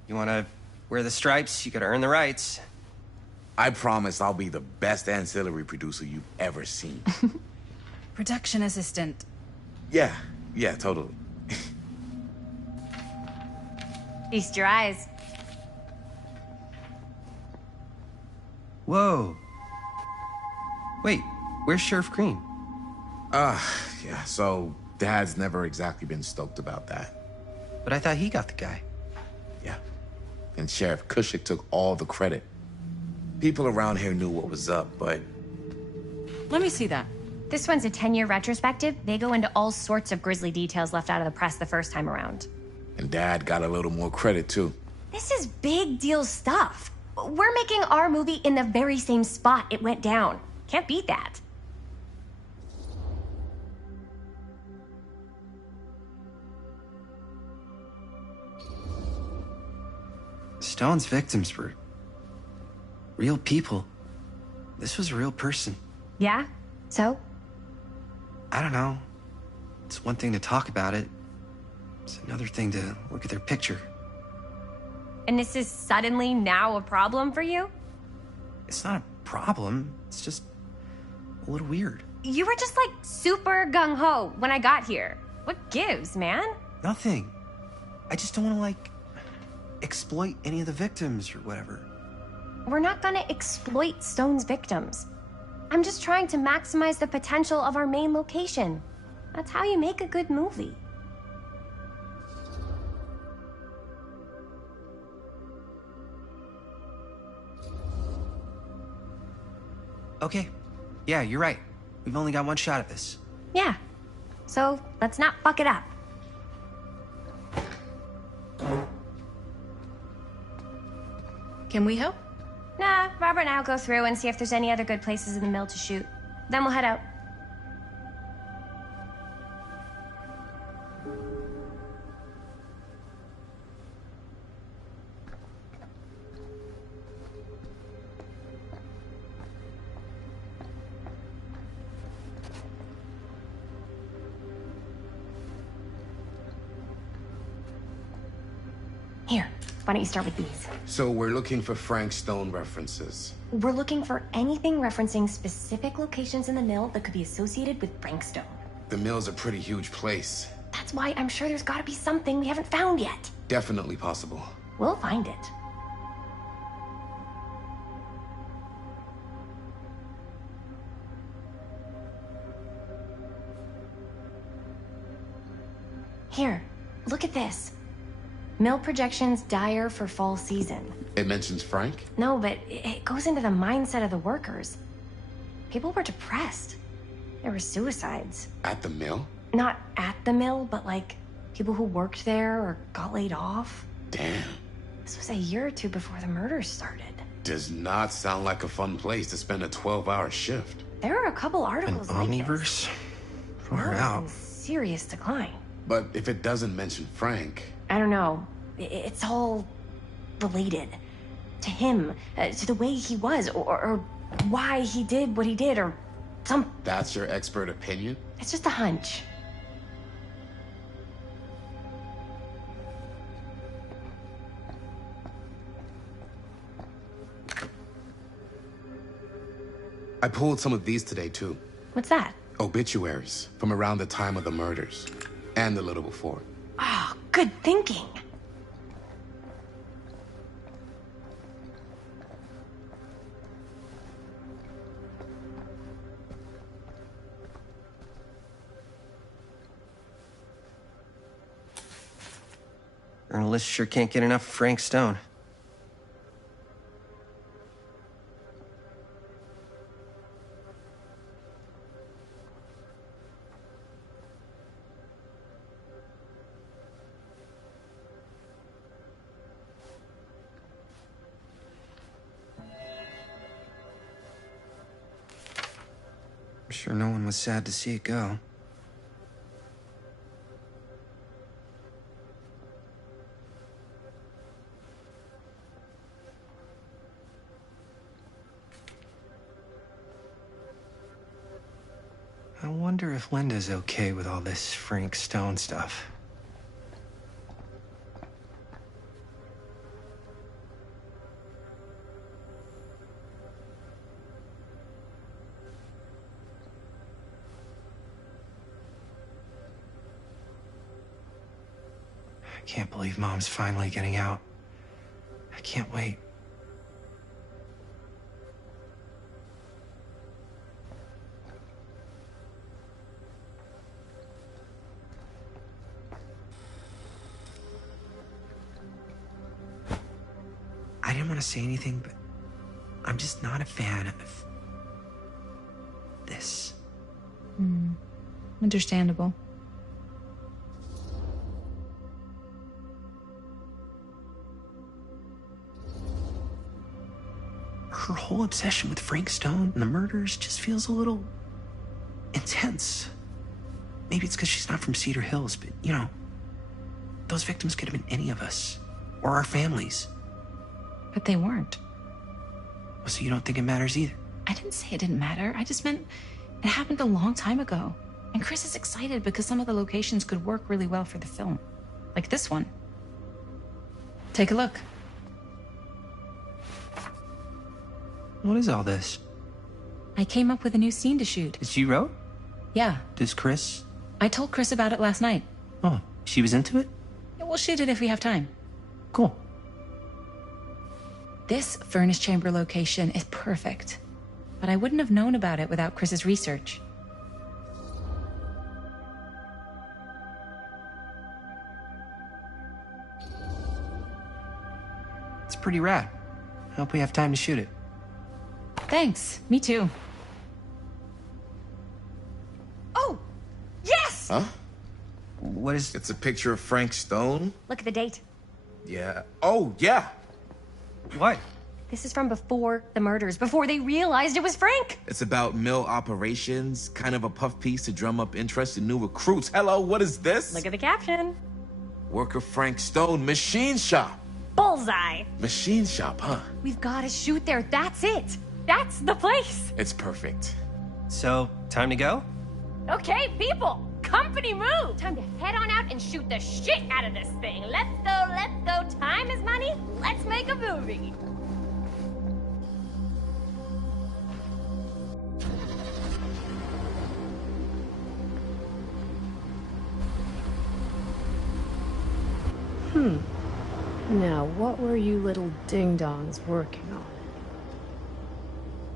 You wanna wear the stripes? You gotta earn the rights. I promise I'll be the best ancillary producer you've ever seen. Production assistant. Yeah, Yeah, totally. Feast your eyes. Whoa. Wait, where's Sheriff Green? Yeah, so Dad's never exactly been stoked about that. But I thought he got the guy. Yeah. And Sheriff Cushik took all the credit. People around here knew what was up, but... Let me see that. This one's a 10-year retrospective. They go into all sorts of grisly details left out of the press the first time around. And Dad got a little more credit, too. This is big deal stuff. We're making our movie in the very same spot it went down. Can't beat that. Stone's victims were real people. This was a real person. Yeah? So? I don't know. It's one thing to talk about it. It's another thing to look at their picture. And this is suddenly now a problem for you? It's not a problem. It's just a little weird. You were just like super gung-ho when I got here. What gives, man? Nothing. I just don't want to, exploit any of the victims or whatever. We're not gonna exploit Stone's victims. I'm just trying to maximize the potential of our main location. That's how you make a good movie. Okay. Yeah, you're right. We've only got one shot at this. Yeah. So let's not fuck it up. Can we help? Nah, Robert and I'll go through and see if there's any other good places in the mill to shoot. Then we'll head out. Here, why don't you start with these? So we're looking for Frank Stone references. We're looking for anything referencing specific locations in the mill that could be associated with Frank Stone. The mill's a pretty huge place. That's why I'm sure there's gotta be something we haven't found yet. Definitely possible. We'll find it. Here, look at this. Mill projections dire for fall season. It mentions Frank? No, but it goes into the mindset of the workers. People were depressed. There were suicides. At the mill? Not at the mill, but people who worked there or got laid off. Damn. This was a year or two before the murders started. Does not sound like a fun place to spend a 12-hour shift. There are a couple articles like Omniverse? this. Far out. Serious decline. But if it doesn't mention Frank... I don't know. It's all related. To him, to the way he was, or why he did what he did, or some... That's your expert opinion? It's just a hunch. I pulled some of these today, too. What's that? Obituaries from around the time of the murders. And a little before. Oh, good thinking. Journalists sure can't get enough of Frank Stone. I'm sure no one was sad to see it go. I wonder if Linda's okay with all this Frank Stone stuff. I can't believe Mom's finally getting out. I can't wait. I didn't want to say anything, but I'm just not a fan of this. Understandable. Her whole obsession with Frank Stone and the murders just feels a little intense. Maybe it's because she's not from Cedar Hills, but, you know, those victims could have been any of us, or our families. But they weren't. So you don't think it matters either? I didn't say it didn't matter. I just meant it happened a long time ago. And Chris is excited because some of the locations could work really well for the film. Like this one. Take a look. What is all this? I came up with a new scene to shoot. That you wrote? Yeah. Does Chris? I told Chris about it last night. Oh, she was into it? Yeah, we'll shoot it if we have time. Cool. This furnace chamber location is perfect. But I wouldn't have known about it without Chris's research. It's pretty rad. I hope we have time to shoot it. Thanks. Me too. Oh! Yes! Huh? What is... It's a picture of Frank Stone? Look at the date. Yeah. Oh, yeah. What? This is from before the murders, before they realized it was Frank. It's about mill operations, kind of a puff piece to drum up interest in new recruits. Hello, what is this? Look at the caption. Worker Frank Stone, machine shop. Bullseye. Machine shop, huh? We've got to shoot there. That's it. That's the place. It's perfect. So, time to go? Okay, people. Company move. Time to head on out and shoot the shit out of this thing. Let's go, let's go. Time is money. Let's make a movie. Now, what were you little ding-dongs working on?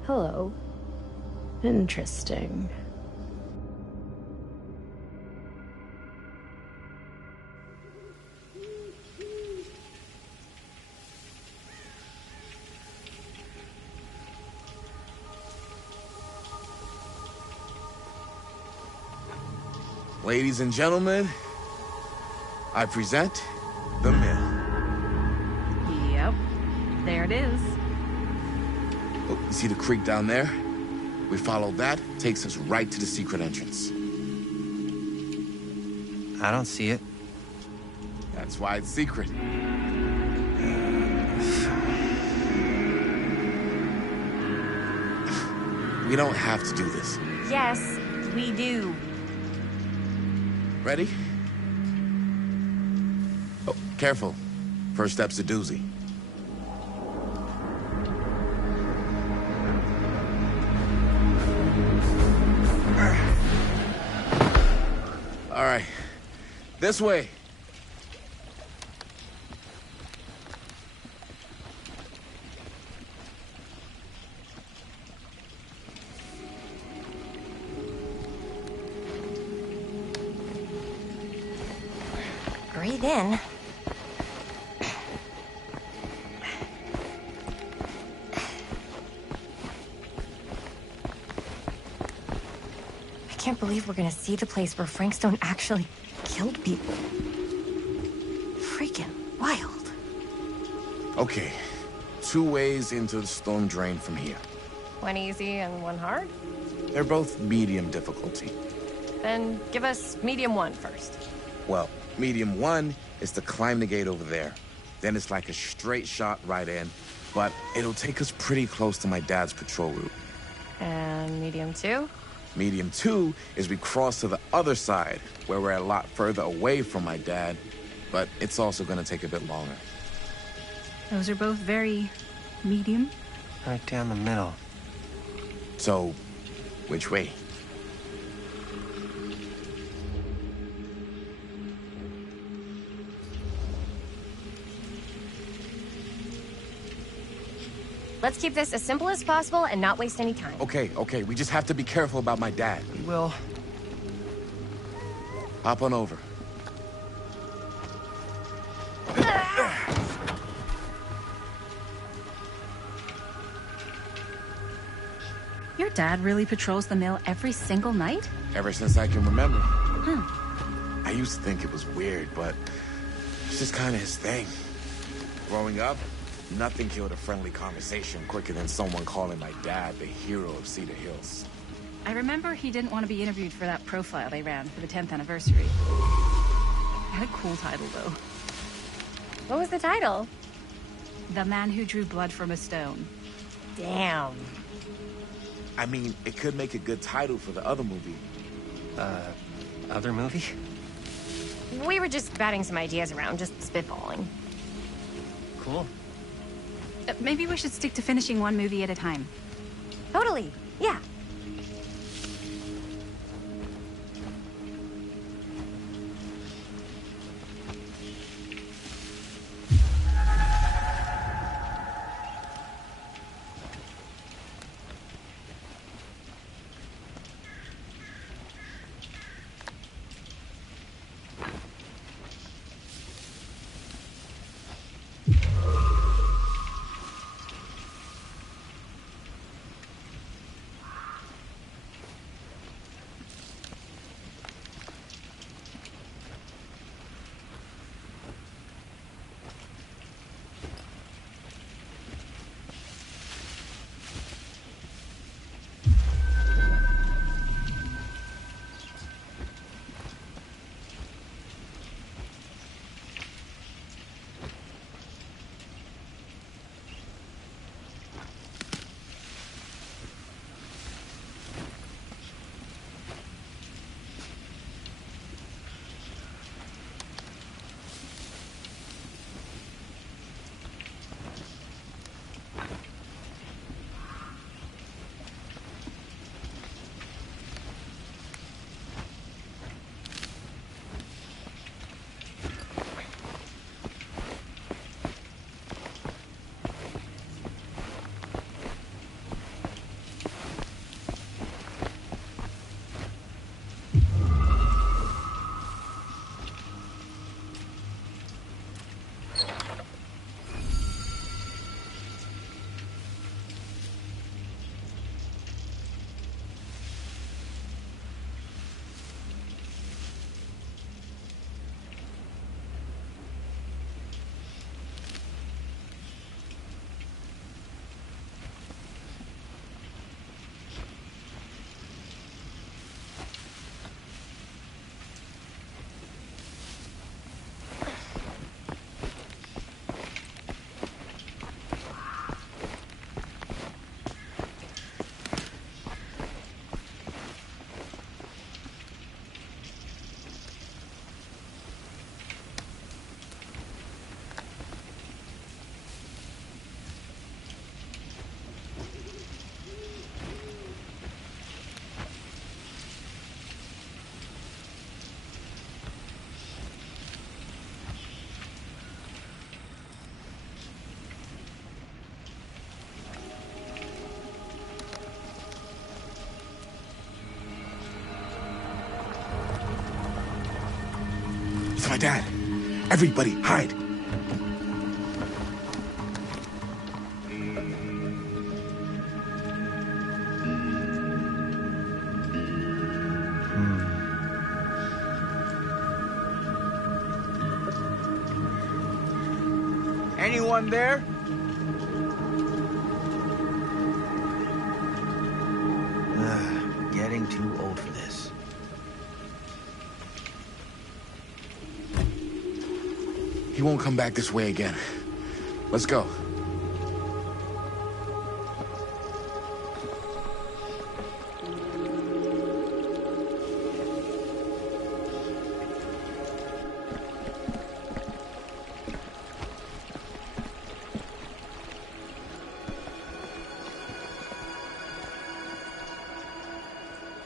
Hello. Interesting. Ladies and gentlemen, I present the mill. Yep. There it is. Oh, you see the creek down there? We follow that, takes us right to the secret entrance. I don't see it. That's why it's secret. We don't have to do this. Yes, we do. Ready? Oh, careful. First step's a doozy. All right. This way. Breathe in. I can't believe we're gonna see the place where Frank Stone actually killed people. Freaking wild. Okay. 2 ways into the storm drain from here. One easy and one hard? They're both medium difficulty. Then give us medium one first. Well, medium 1 is to climb the gate over there. Then it's like a straight shot right in, but it'll take us pretty close to my dad's patrol route. And medium two? Medium 2 is we cross to the other side, where we're a lot further away from my dad, but it's also gonna take a bit longer. Those are both very medium. Right down the middle. So, which way? Let's keep this as simple as possible and not waste any time. Okay, we just have to be careful about my dad. We will. Hop on over. Your dad really patrols the mill every single night? Ever since I can remember. Huh. I used to think it was weird, but it's just kind of his thing. Growing up, nothing killed a friendly conversation quicker than someone calling my dad the hero of Cedar Hills. I remember he didn't want to be interviewed for that profile they ran for the 10th anniversary. Had a cool title, though. What was the title? The Man Who Drew Blood from a Stone. Damn. I mean, it could make a good title for the other movie. Other movie? We were just batting some ideas around, just spitballing. Cool. Maybe we should stick to finishing one movie at a time. Totally, yeah. It's my dad. Everybody, hide. Anyone there? Getting too old for this. He won't come back this way again. Let's go.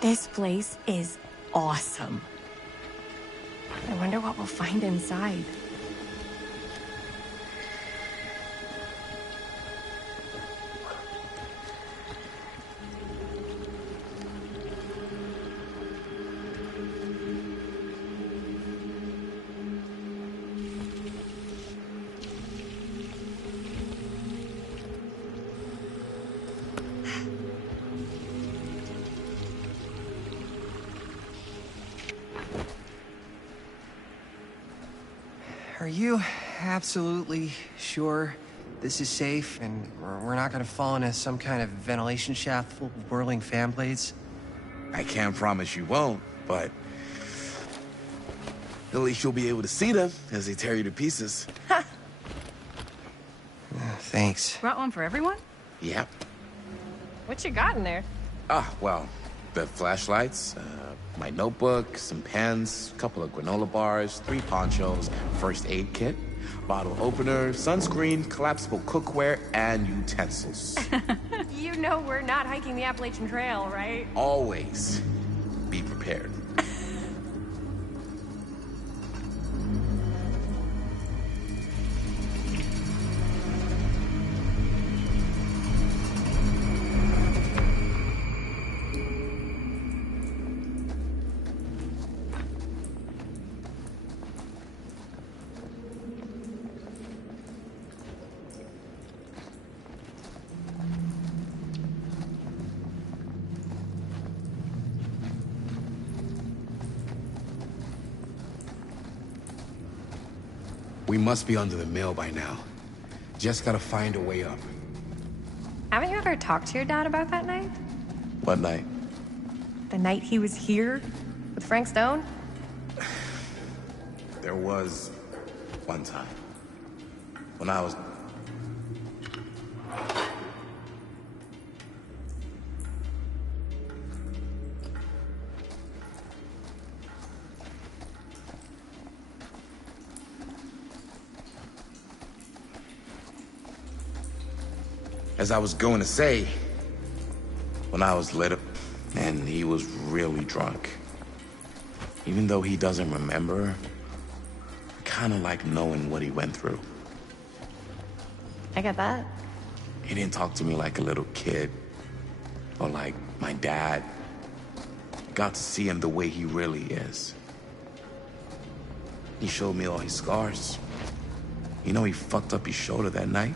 This place is awesome. I wonder what we'll find inside. Are you absolutely sure this is safe and we're not gonna fall into some kind of ventilation shaft full of whirling fan blades? I can't promise you won't, but at least you'll be able to see them as they tear you to pieces. Thanks. Brought one for everyone? Yep. What you got in there? Well, the flashlights, my notebook, some pens, a couple of granola bars, 3 ponchos, first aid kit, bottle opener, sunscreen, collapsible cookware, and utensils. You know we're not hiking the Appalachian Trail, right? Always be prepared. We must be under the mill by now. Just gotta find a way up. Haven't you ever talked to your dad about that night? What night? The night he was here with Frank Stone? There was one time when I was... As I was going to say, when I was lit up and he was really drunk. Even though he doesn't remember, I kind of like knowing what he went through. I get that. He didn't talk to me like a little kid or like my dad. I got to see him the way he really is. He showed me all his scars. You know, he fucked up his shoulder that night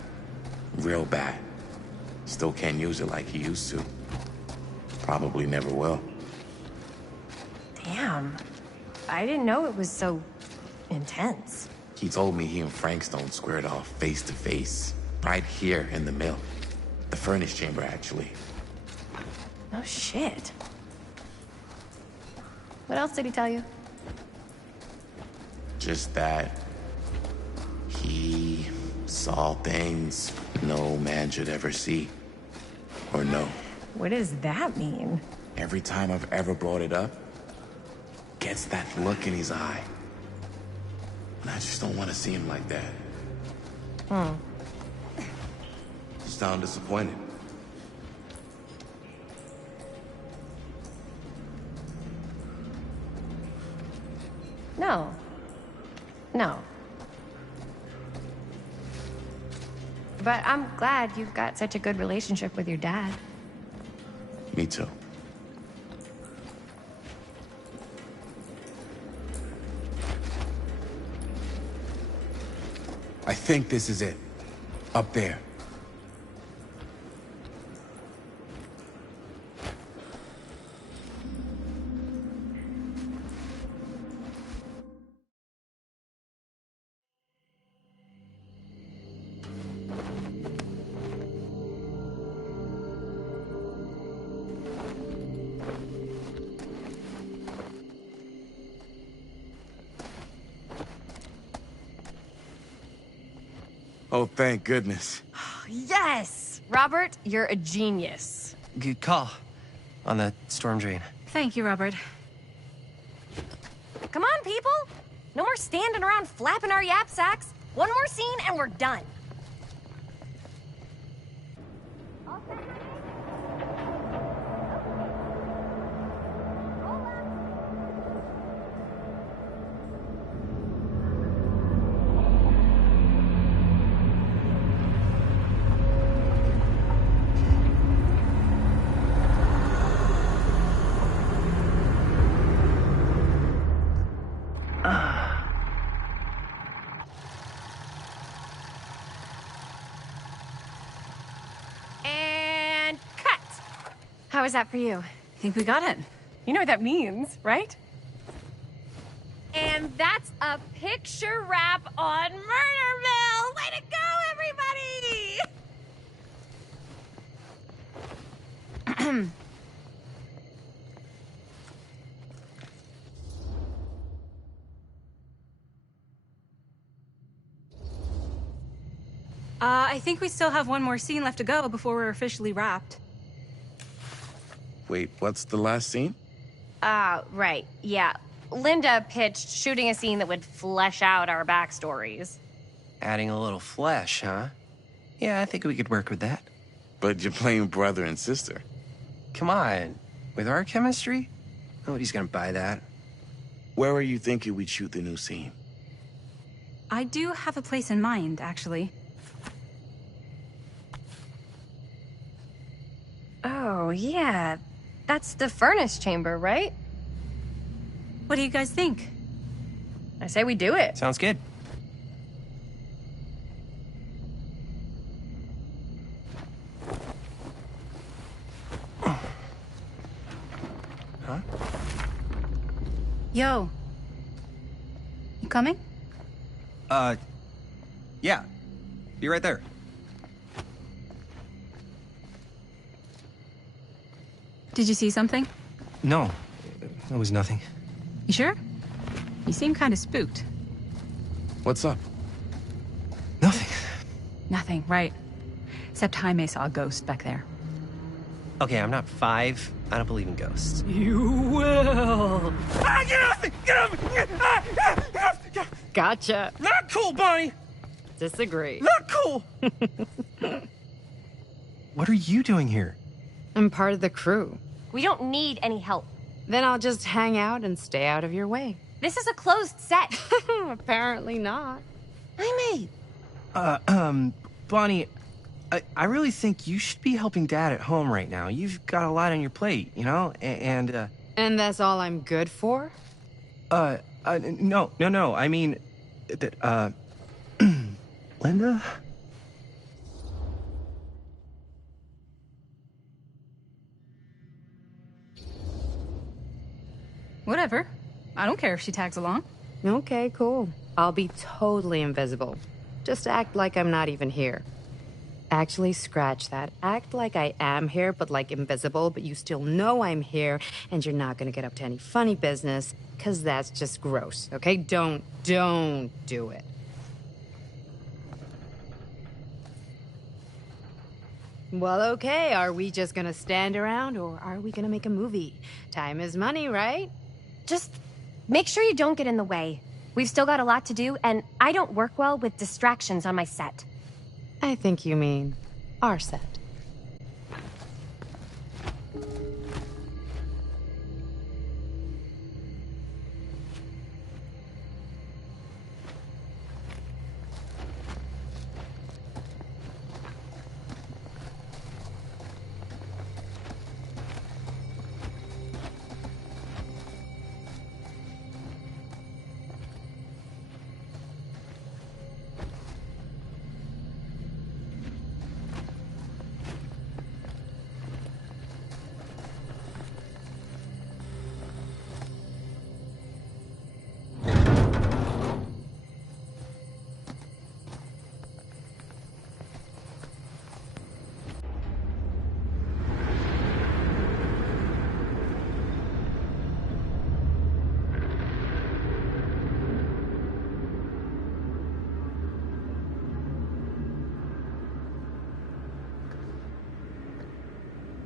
real bad. Still can't use it like he used to. Probably never will. Damn. I didn't know it was so intense. He told me he and Frank Stone squared off face to face, right here in the mill. The furnace chamber, actually. Oh, shit. What else did he tell you? Just that he saw things no man should ever see or know. What does that mean? Every time I've ever brought it up, gets that look in his eye. And I just don't want to see him like that. You sound disappointed. No. No. But I'm glad you've got such a good relationship with your dad. Me too. I think this is it. Up there. Oh, thank goodness. Yes! Robert, you're a genius. Good call on the storm drain. Thank you, Robert. Come on, people! No more standing around flapping our yap sacks. One more scene and we're done. How was that for you? Think we got it? You know what that means, right? And that's a picture wrap on Murder Mill! Way to go, everybody! I think we still have one more scene left to go before we're officially wrapped. Wait, what's the last scene? Right. Yeah. Linda pitched shooting a scene that would flesh out our backstories. Adding a little flesh, huh? Yeah, I think we could work with that. But you're playing brother and sister. Come on. With our chemistry? Nobody's gonna buy that. Where are you thinking we'd shoot the new scene? I do have a place in mind, actually. Oh, yeah. That's the furnace chamber, right? What do you guys think? I say we do it. Sounds good. Huh? Yo. You coming? Yeah. Be right there. Did you see something? No. It was nothing. You sure? You seem kind of spooked. What's up? Nothing. Nothing, right. Except Jaime saw a ghost back there. Okay, I'm not 5. I don't believe in ghosts. You will. Ah, get off me! Get off me! Get off me! Gotcha. Not cool, Bonnie! Disagree. Not cool! What are you doing here? I'm part of the crew. We don't need any help. Then I'll just hang out and stay out of your way. This is a closed set. Apparently not. Jaime! Bonnie, I really think you should be helping Dad at home right now. You've got a lot on your plate, you know? And that's all I'm good for? No. I mean, Linda? Whatever. I don't care if she tags along. Okay, cool. I'll be totally invisible. Just act like I'm not even here. Actually, scratch that. Act like I am here, but like invisible, but you still know I'm here, and you're not gonna get up to any funny business, because that's just gross, okay? Don't do it. Well, okay, are we just gonna stand around, or are we gonna make a movie? Time is money, right? Just make sure you don't get in the way. We've still got a lot to do, and I don't work well with distractions on my set. I think you mean our set.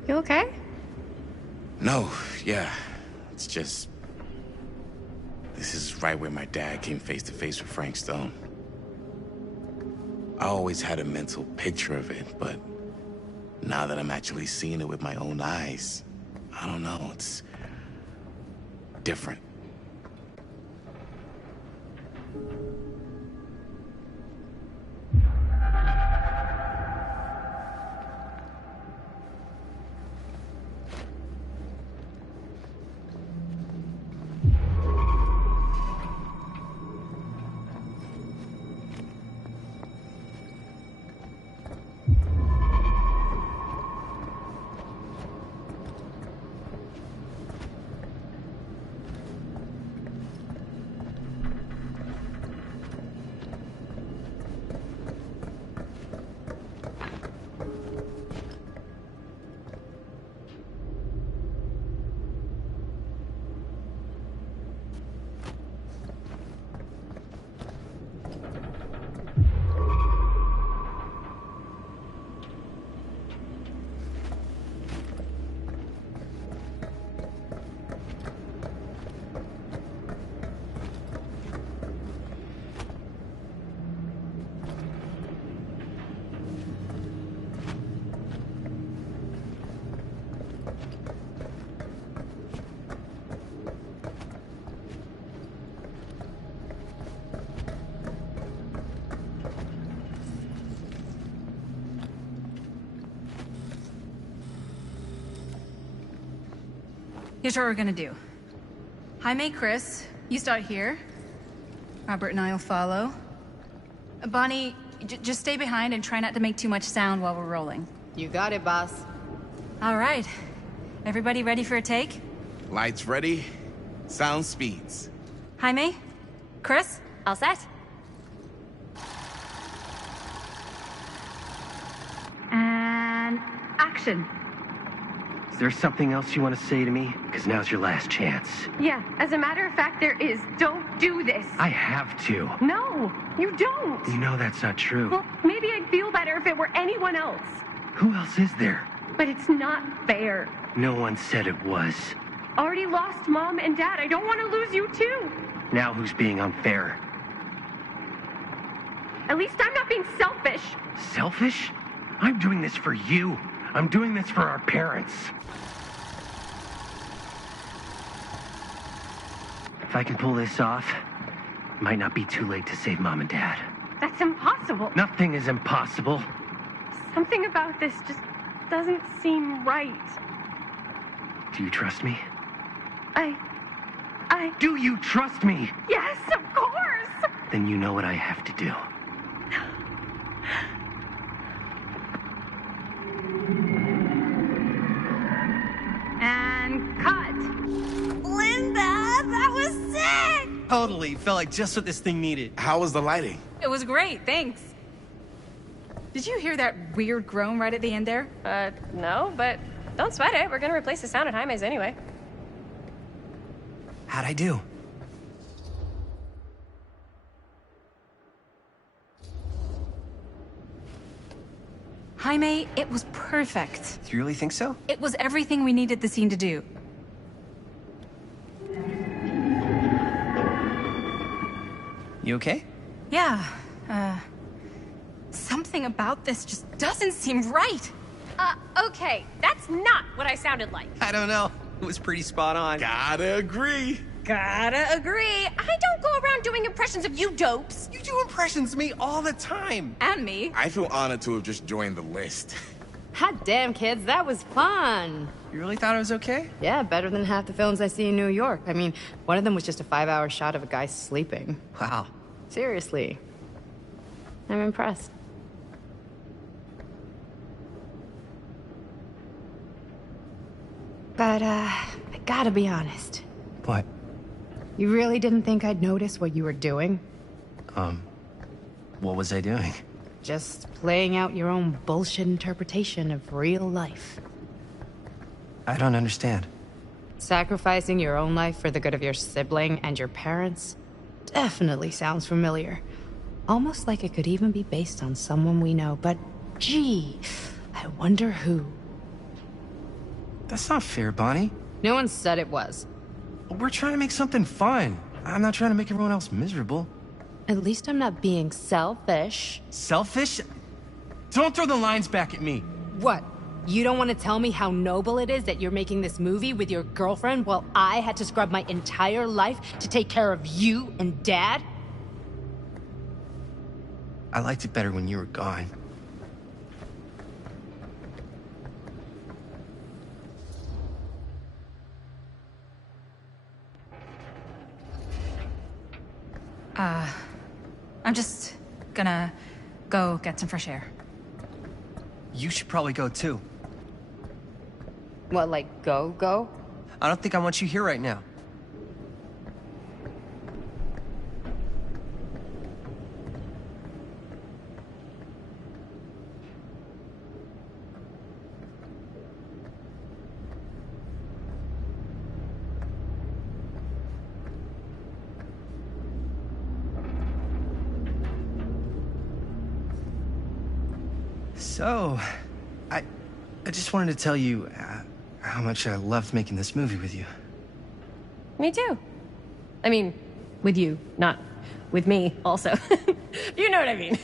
You okay? No, yeah. It's just... This is right where my dad came face to face with Frank Stone. I always had a mental picture of it, but now that I'm actually seeing it with my own eyes, I don't know, it's different. Here's what we're gonna do. Jaime, Chris, you start here. Robert and I will follow. Bonnie, just stay behind and try not to make too much sound while we're rolling. You got it, boss. All right. Everybody ready for a take? Lights ready, sound speeds. Jaime? Chris? All set? And action. Is there something else you want to say to me? Because now's your last chance. Yeah, as a matter of fact, there is. Don't do this. I have to. No, you don't. You know that's not true. Well, maybe I'd feel better if it were anyone else. Who else is there? But it's not fair. No one said it was. Already lost Mom and Dad. I don't want to lose you too. Now who's being unfair? At least I'm not being selfish. Selfish? I'm doing this for you. I'm doing this for our parents. If I can pull this off, it might not be too late to save Mom and Dad. That's impossible. Nothing is impossible. Something about this just doesn't seem right. Do you trust me? I... Do you trust me? Yes, of course! Then you know what I have to do. And cut. Linda, that was sick! Totally. Felt like just what this thing needed. How was the lighting? It was great, thanks. Did you hear that weird groan right at the end there? No, but don't sweat it. We're gonna replace the sound at Jaime's anyway. How'd I do? Jaime, it was perfect. Do you really think so? It was everything we needed the scene to do. You okay? Yeah, something about this just doesn't seem right. Okay, that's not what I sounded like. I don't know. It was pretty spot on. Gotta agree. Gotta agree. I don't go around doing impressions of you dopes. You do impressions of me all the time. And me. I feel honored to have just joined the list. Hot damn, kids, that was fun. You really thought it was okay? Yeah, better than half the films I see in New York. I mean, one of them was just a 5-hour shot of a guy sleeping. Wow. Seriously. I'm impressed. But, I gotta be honest. What? You really didn't think I'd notice what you were doing? What was I doing? Just playing out your own bullshit interpretation of real life. I don't understand. Sacrificing your own life for the good of your sibling and your parents definitely sounds familiar. Almost like it could even be based on someone we know, but gee, I wonder who. That's not fair, Bonnie. No one said it was. We're trying to make something fun. I'm not trying to make everyone else miserable. At least I'm not being selfish. Selfish? Don't throw the lines back at me. What? You don't want to tell me how noble it is that you're making this movie with your girlfriend while I had to scrub my entire life to take care of you and Dad? I liked it better when you were gone. I'm just gonna go get some fresh air. You should probably go too. What, like go? I don't think I want you here right now. So, I just wanted to tell you how much I loved making this movie with you. Me too. I mean, with you, not with me, also. You know what I mean.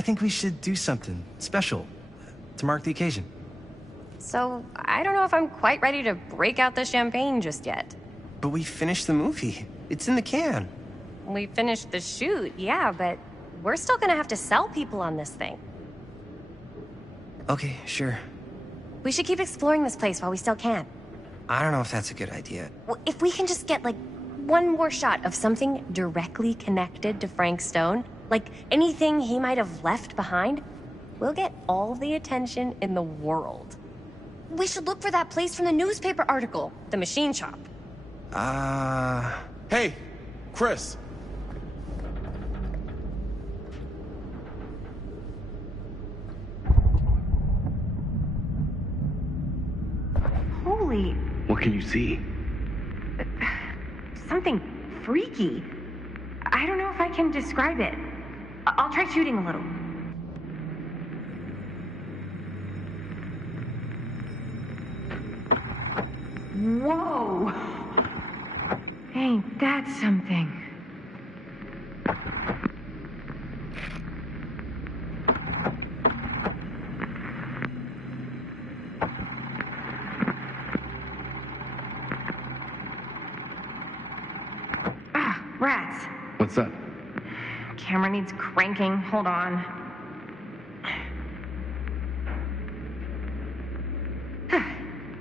I think we should do something special to mark the occasion. So, I don't know if I'm quite ready to break out the champagne just yet. But we finished the movie. It's in the can. We finished the shoot, yeah, but we're still gonna have to sell people on this thing. Okay, sure. We should keep exploring this place while we still can. I don't know if that's a good idea. Well, if we can just get, like, one more shot of something directly connected to Frank Stone, like anything he might have left behind, we'll get all the attention in the world. We should look for that place from the newspaper article, the machine shop. Hey, Chris. Holy... What can you see? something freaky. I don't know if I can describe it. I'll try shooting a little. Whoa! Ain't that something? Ah, rats. What's up? Camera needs cranking. Hold on.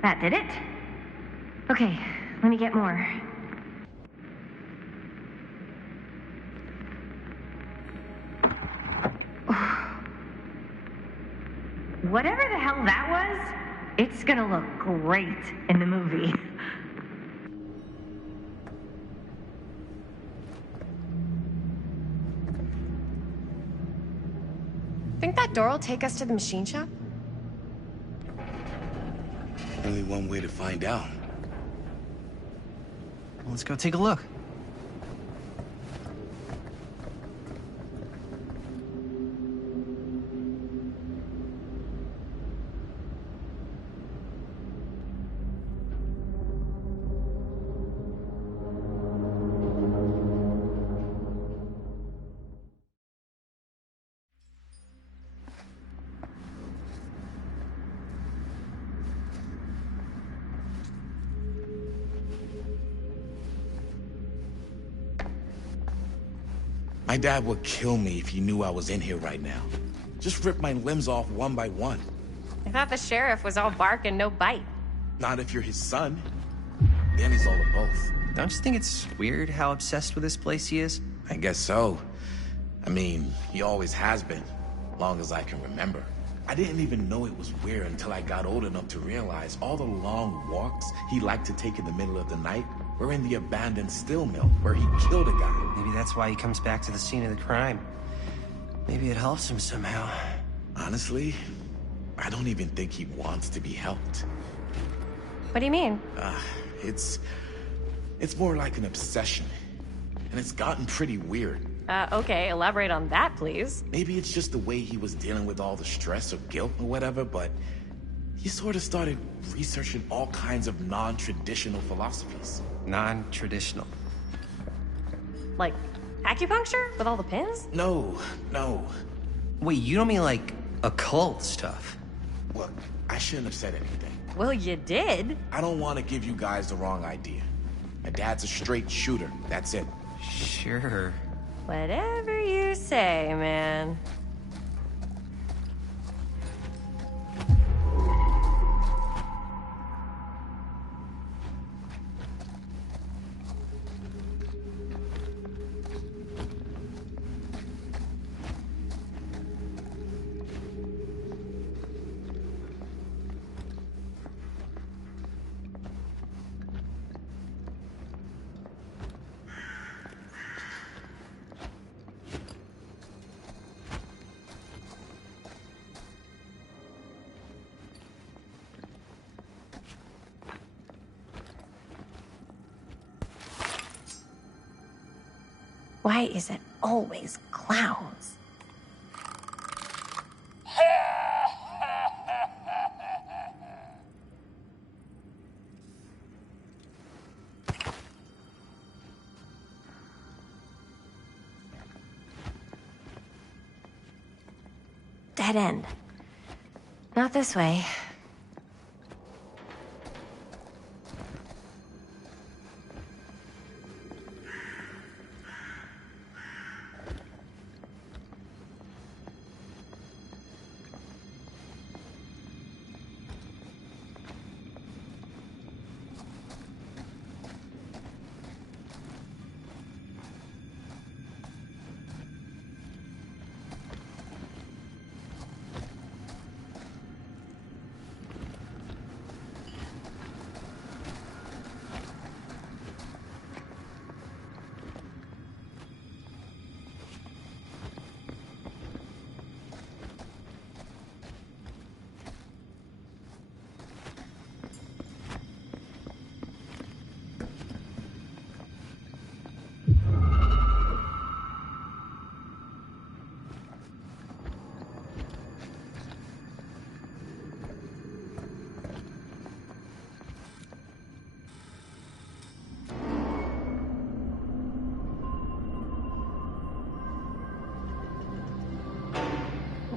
That did it. Okay, let me get more. Whatever the hell that was, it's gonna look great in the movie. Think that door will take us to the machine shop? Only one way to find out. Let's go take a look. My dad would kill me if he knew I was in here right now. Just rip my limbs off one by one. I thought the sheriff was all bark and no bite. Not if you're his son. Then he's all of both. Don't you think it's weird how obsessed with this place he is? I guess so. I mean, he always has been, long as I can remember. I didn't even know it was weird until I got old enough to realize all the long walks he liked to take in the middle of the night were in the abandoned steel mill where he killed a guy. Maybe that's why he comes back to the scene of the crime. Maybe it helps him somehow. Honestly, I don't even think he wants to be helped. What do you mean? It's more like an obsession. And it's gotten pretty weird. Okay, elaborate on that, please. Maybe it's just the way he was dealing with all the stress or guilt or whatever, but he sort of started researching all kinds of non-traditional philosophies. Non-traditional? Like acupuncture with all the pins? No. Wait, you don't mean like occult stuff? Look, I shouldn't have said anything. Well, you did. I don't want to give you guys the wrong idea. My dad's a straight shooter, that's it. Sure. Whatever you say, man. Why is it always clowns? dead end. Not this way.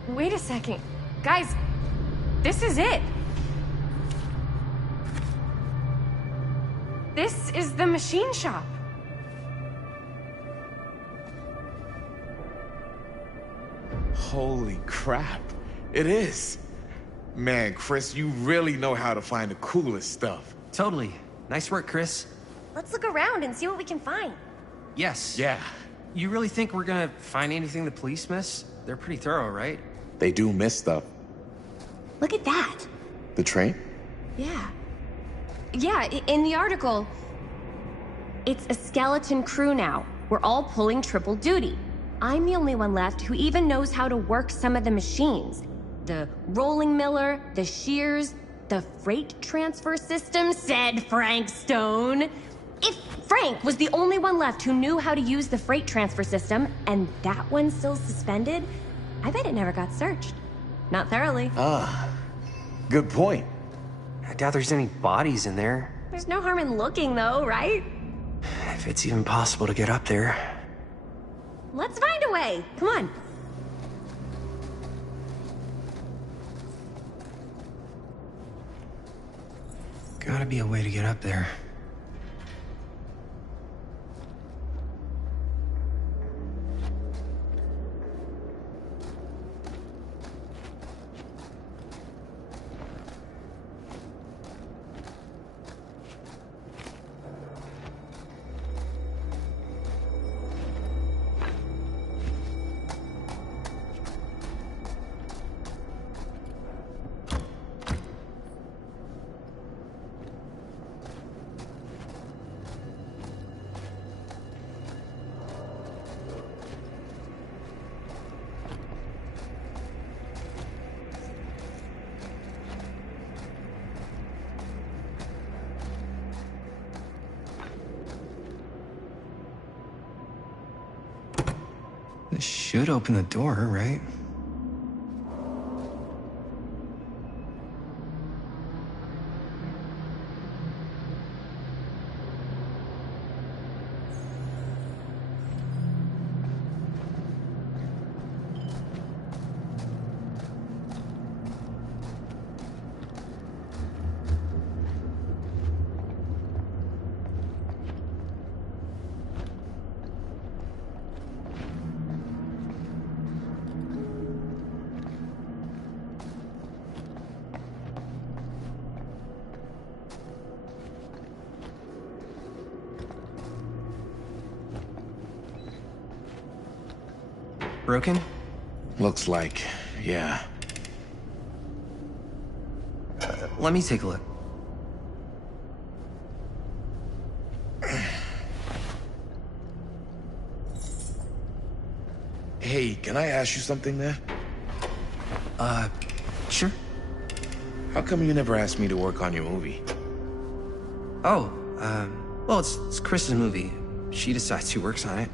Wait a second. Guys, this is it. This is the machine shop. Holy crap. It is. Man, Chris, you really know how to find the coolest stuff. Totally. Nice work, Chris. Let's look around and see what we can find. Yes. Yeah. You really think we're gonna find anything the police miss? They're pretty thorough, right? They do miss stuff. Look at that. The train? Yeah. Yeah, in the article, it's a skeleton crew now. We're all pulling triple duty. I'm the only one left who even knows how to work some of the machines. The rolling miller, the shears, the freight transfer system, said Frank Stone. If Frank was the only one left who knew how to use the freight transfer system, and that one's still suspended, I bet it never got searched. Not thoroughly. Ah, good point. I doubt there's any bodies in there. There's no harm in looking, though, right? If it's even possible to get up there. Let's find a way. Come on. Gotta be a way to get up there. This should open the door, right? Broken? Looks like, yeah. Let me take a look. Hey, can I ask you something, man? Sure. How come you never asked me to work on your movie? Oh, well, it's Chris's movie. She decides who works on it.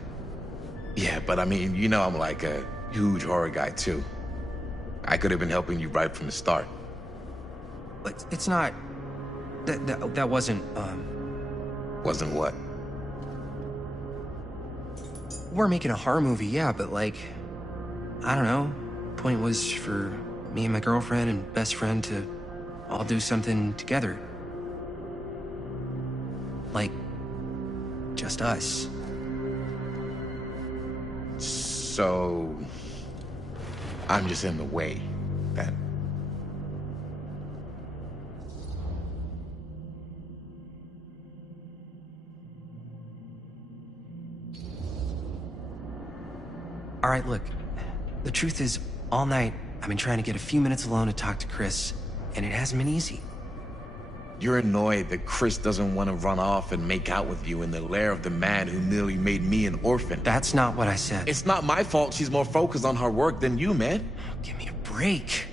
Yeah, but I mean, you know I'm like a huge horror guy, too. I could have been helping you right from the start. But it's not... That wasn't, Wasn't what? We're making a horror movie, yeah, but like... I don't know. point was for me and my girlfriend and best friend to all do something together. Like, just us. So, I'm just in the way, then. All right, look. The truth is, all night, I've been trying to get a few minutes alone to talk to Chris, and it hasn't been easy. You're annoyed that Chris doesn't want to run off and make out with you in the lair of the man who nearly made me an orphan. That's not what I said. It's not my fault she's more focused on her work than you, man. Give me a break.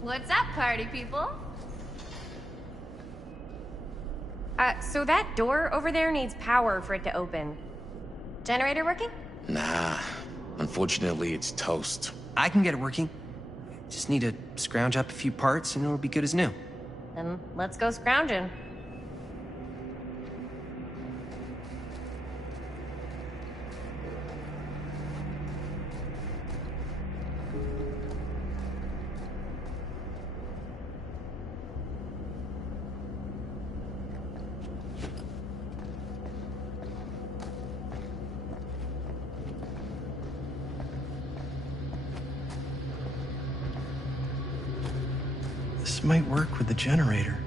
What's up, party people? So that door over there needs power for it to open. Generator working? Nah. Unfortunately, it's toast. I can get it working. Just need to scrounge up a few parts and it'll be good as new. Then let's go scrounging. This might work with the generator.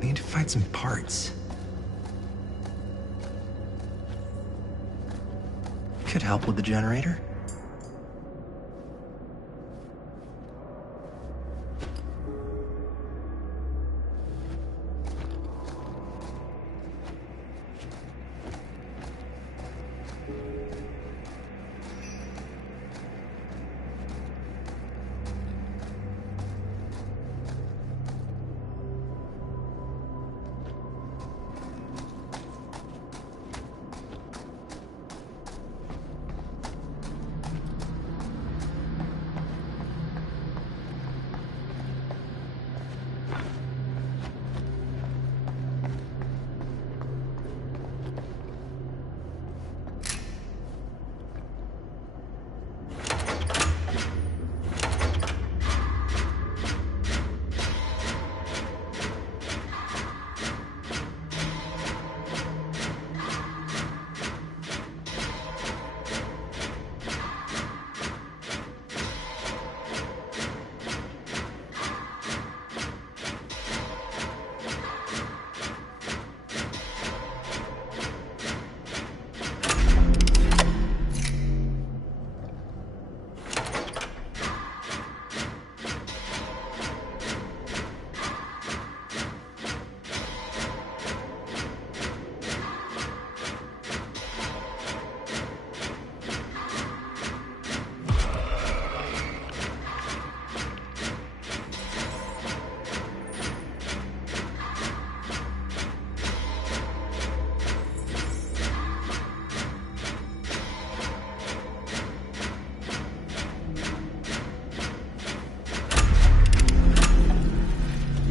We need to find some parts. Could help with the generator.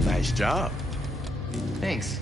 Nice job. Thanks.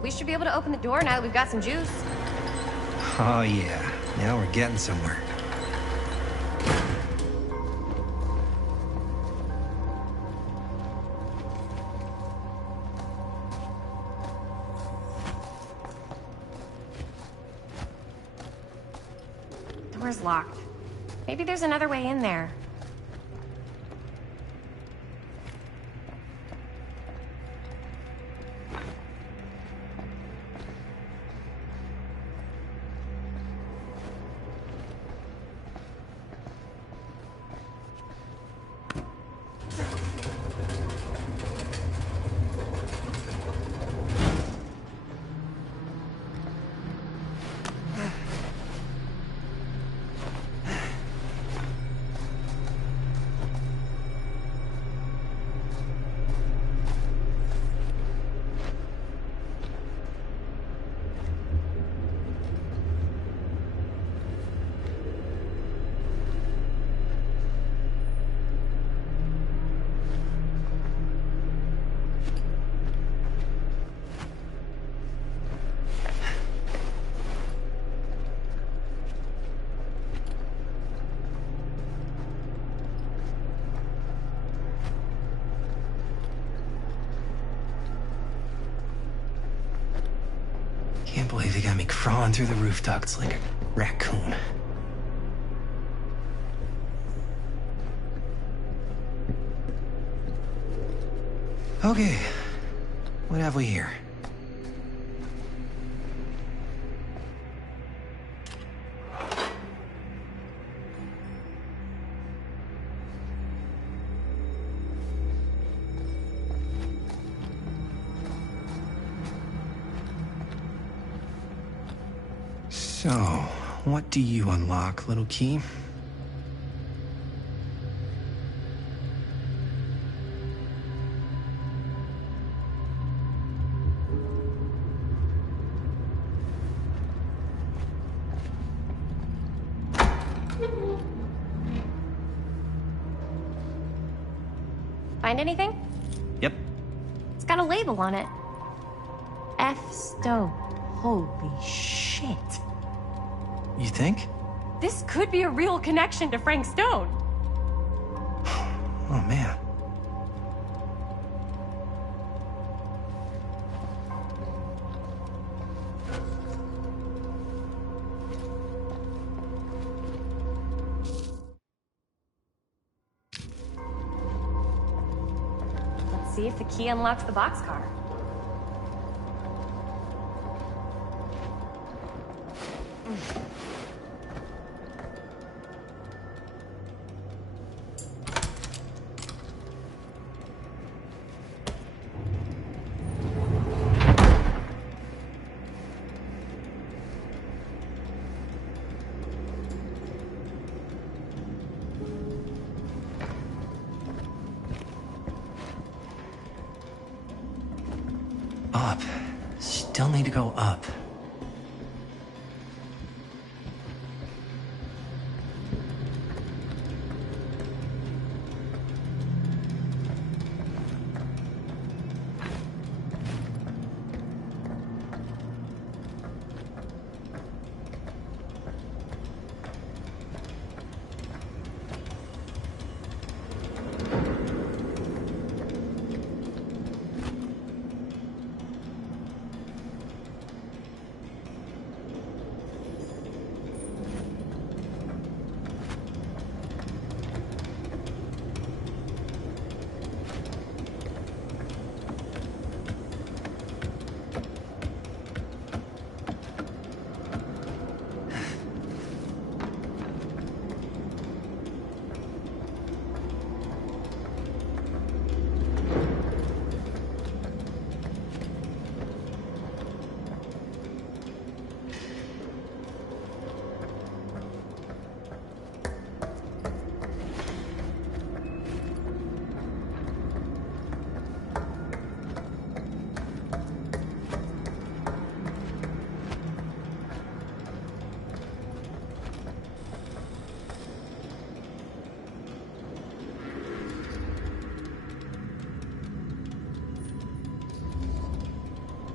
We should be able to open the door now that we've got some juice. Oh yeah, now we're getting somewhere. Door's locked. Maybe there's another way in there. Can't believe they got me crawling through the roof ducts like a raccoon. Okay, what have we here? So, what do you unlock, little key? Find anything? Yep. It's got a label on it. F. Stone. Holy shit. You think? This could be a real connection to Frank Stone. Oh, man. Let's see if the key unlocks the boxcar. Up. Still need to go up.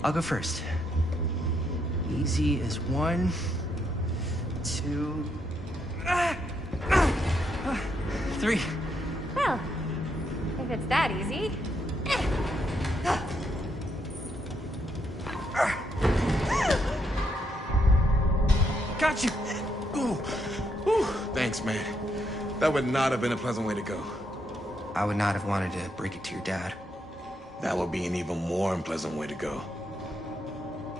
I'll go first. Easy as 1, 2, 3. Well, if it's that easy. Got you! Ooh. Ooh. Thanks, man. That would not have been a pleasant way to go. I would not have wanted to break it to your dad. That would be an even more unpleasant way to go.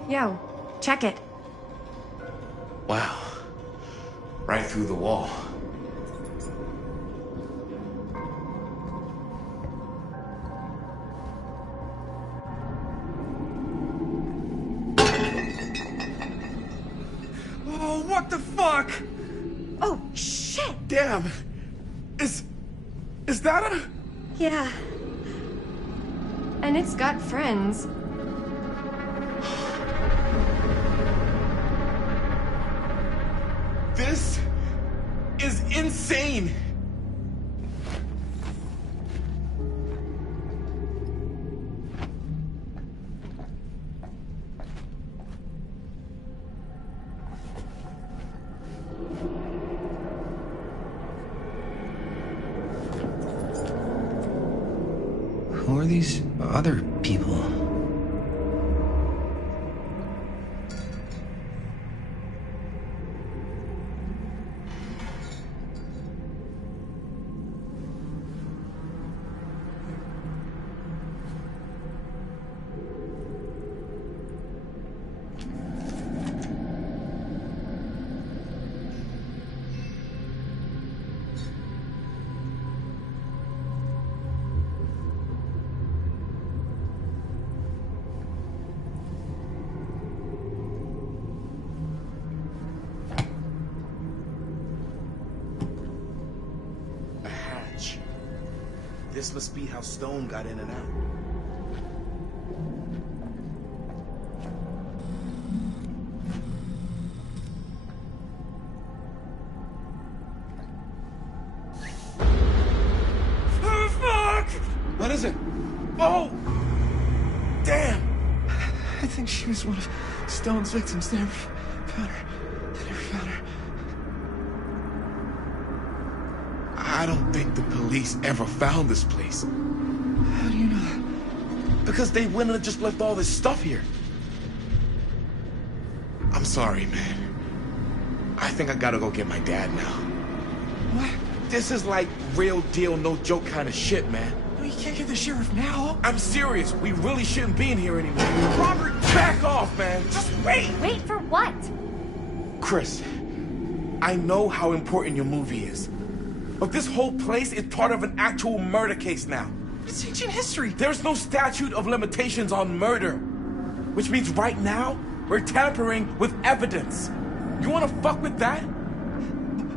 Yo, check it. Wow. Right through the wall. Oh, what the fuck? Oh, shit! Damn. Is that a... Yeah. And it's got friends. This is insane! Who are these other people? This must be how Stone got in and out. Oh, fuck! What is it? Oh! Damn! I think she was one of Stone's victims. They never found her. They never found her. I don't think the police ever found this place. How do you know that? Because they wouldn't have just left all this stuff here. I'm sorry, man. I think I gotta go get my dad now. What? This is like real deal, no joke kind of shit, man. No, you can't get the sheriff now. I'm serious. We really shouldn't be in here anymore. Robert, back off, man. Just wait. Wait for what? Chris, I know how important your movie is. But this whole place is part of an actual murder case now. It's ancient history. There's no statute of limitations on murder. Which means right now, we're tampering with evidence. You wanna fuck with that?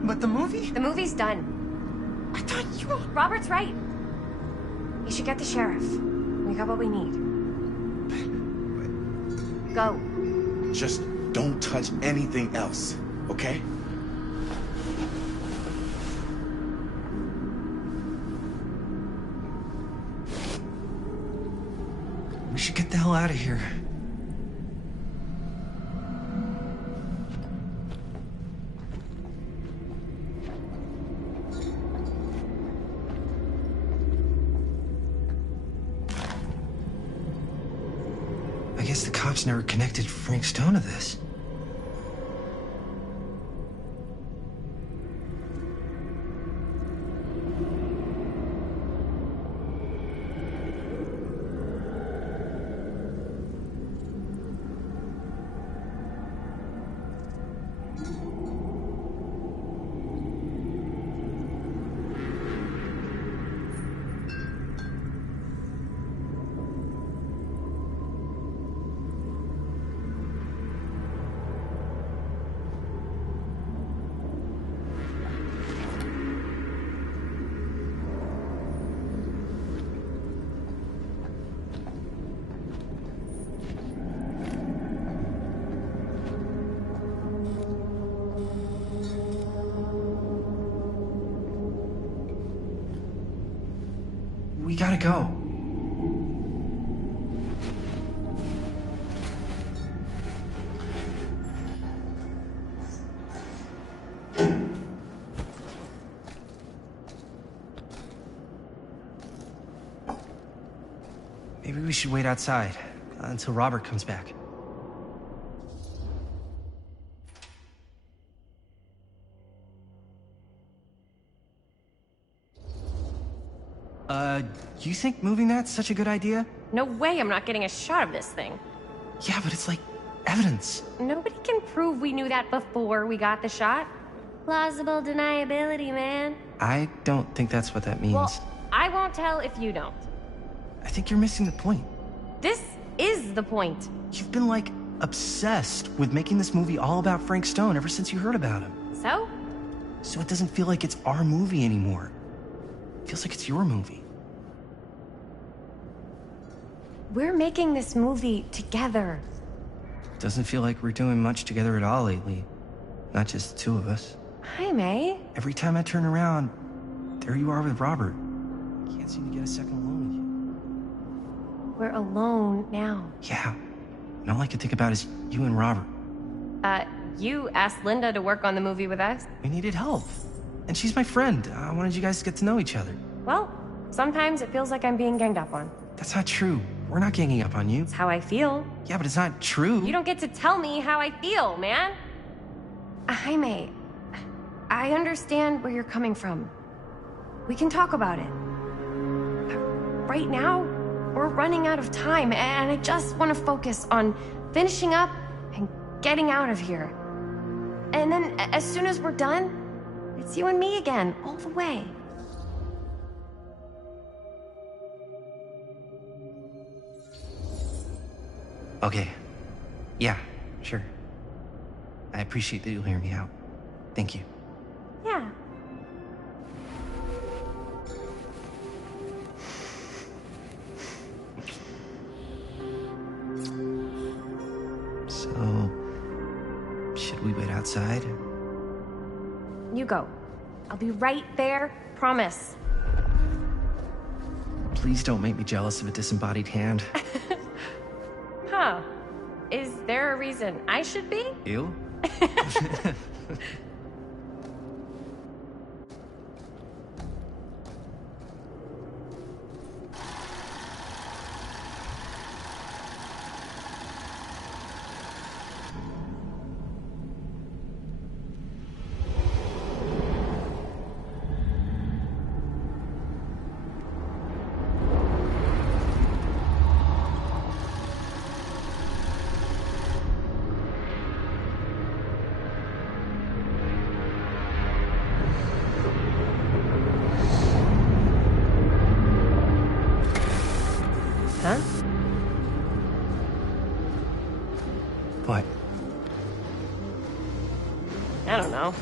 But the movie? The movie's done. I thought you were... Robert's right. You should get the sheriff. We got what we need. Go. Just don't touch anything else, okay? We should get the hell out of here. I guess the cops never connected Frank Stone to this. We gotta go. Maybe we should wait outside until Robert comes back. You think moving that's such a good idea? No way I'm not getting a shot of this thing. Yeah, but it's like evidence. Nobody can prove we knew that before we got the shot. Plausible deniability, man. I don't think that's what that means. Well, I won't tell if you don't. I think you're missing the point. This is the point. You've been, like, obsessed with making this movie all about Frank Stone ever since you heard about him. So? So it doesn't feel like it's our movie anymore. It feels like it's your movie. We're making this movie together. It doesn't feel like we're doing much together at all lately. Not just the two of us. Hi, May. Every time I turn around, there you are with Robert. Can't seem to get a second alone with you. We're alone now. Yeah. And all I can think about is you and Robert. You asked Linda to work on the movie with us? We needed help. And she's my friend. I wanted you guys to get to know each other. Well, sometimes it feels like I'm being ganged up on. That's not true. We're not ganging up on you. It's how I feel. Yeah, but it's not true. You don't get to tell me how I feel, man. Jaime, I understand where you're coming from. We can talk about it. But right now, we're running out of time, and I just want to focus on finishing up and getting out of here. And then, as soon as we're done, it's you and me again, all the way. Okay. Yeah, sure. I appreciate that you'll hear me out. Thank you. Yeah. So, should we wait outside? You go. I'll be right there, promise. Please don't make me jealous of a disembodied hand. Huh. Is there a reason I should be? You? Huh? What? I don't know.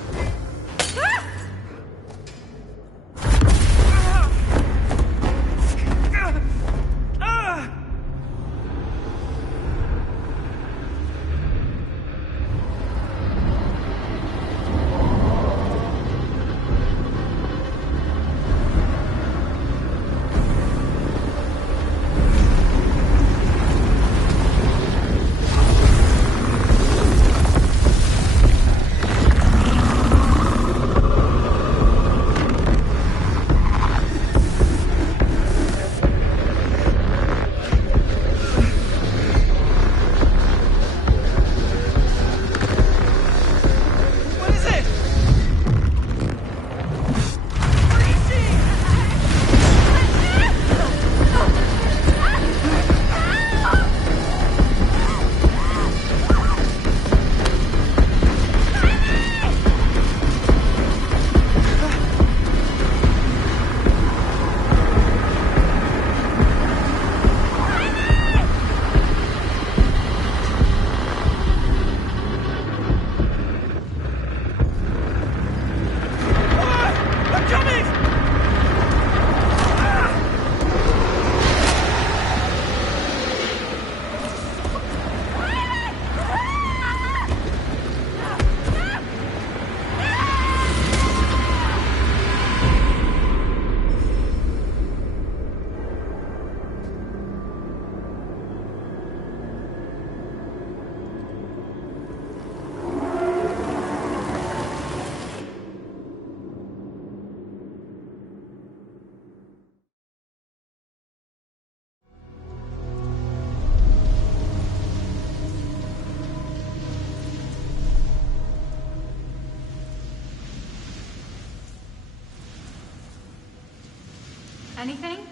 Anything?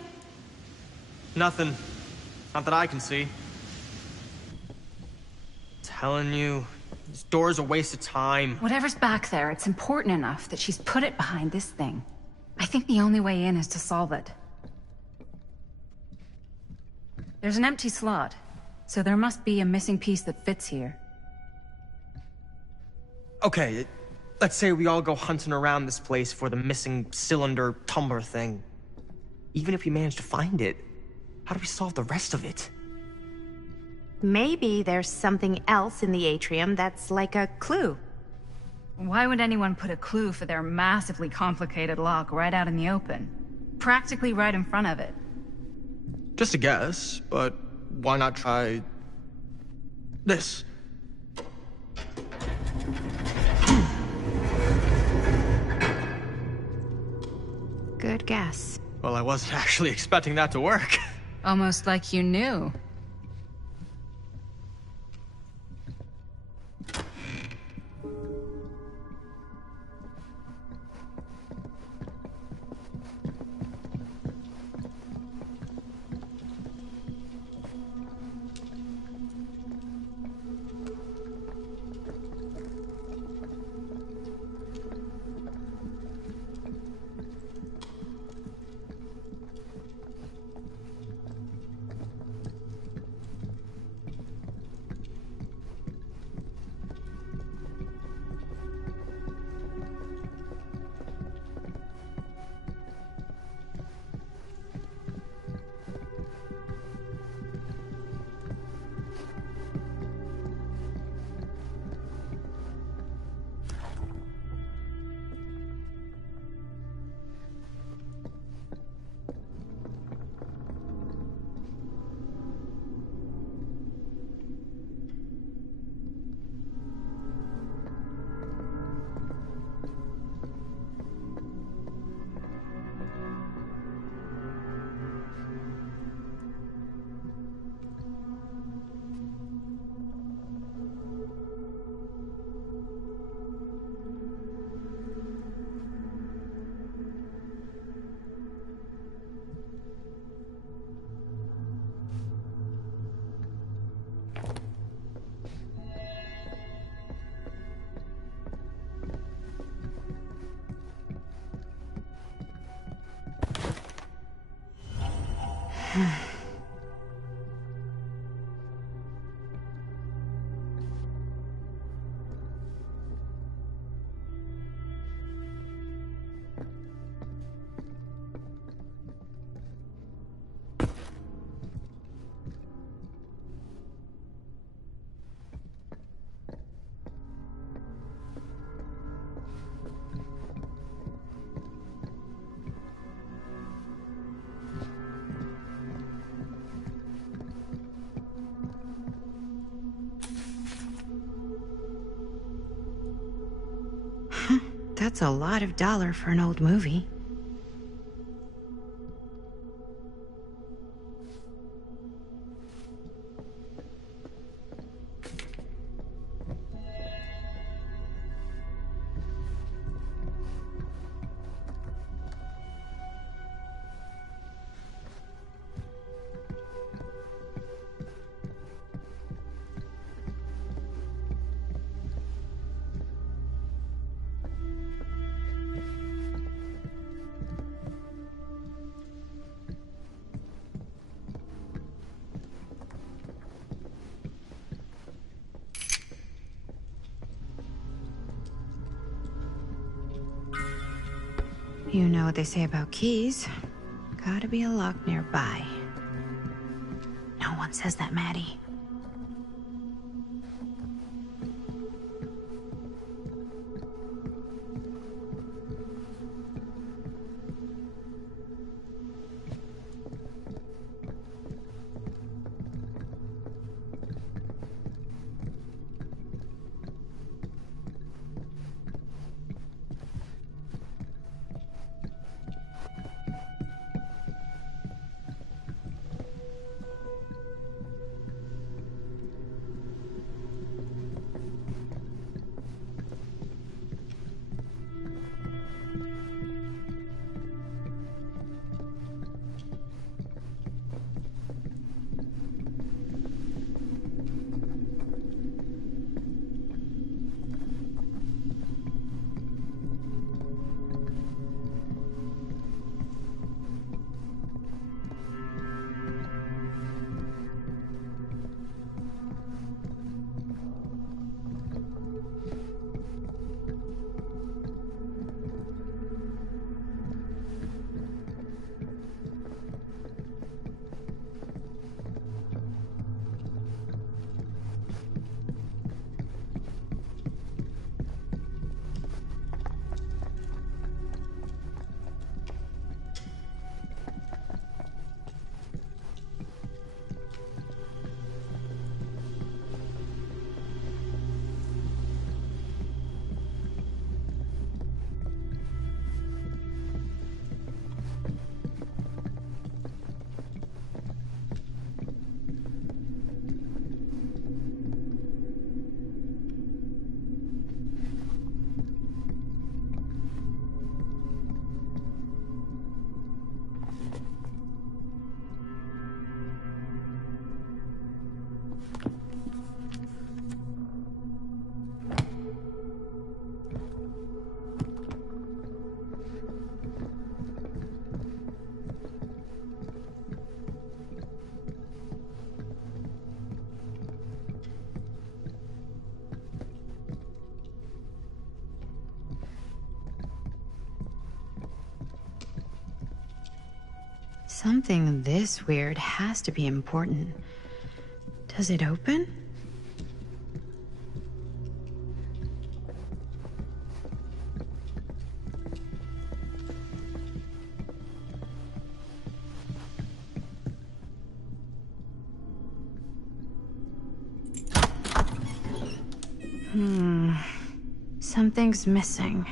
Nothing. Not that I can see. Telling you, this door's a waste of time. Whatever's back there, it's important enough that she's put it behind this thing. I think the only way in is to solve it. There's an empty slot, so there must be a missing piece that fits here. Okay, let's say we all go hunting around this place for the missing cylinder tumbler thing. Even if we manage to find it, how do we solve the rest of it? Maybe there's something else in the atrium that's like a clue. Why would anyone put a clue for their massively complicated lock right out in the open? Practically right in front of it. Just a guess, but why not try this? Good guess. Well, I wasn't actually expecting that to work. Almost like you knew. That's a lot of dollar for an old movie. You know what they say about keys. Gotta be a lock nearby. No one says that, Maddie. Something this weird has to be important. Does it open? Something's missing.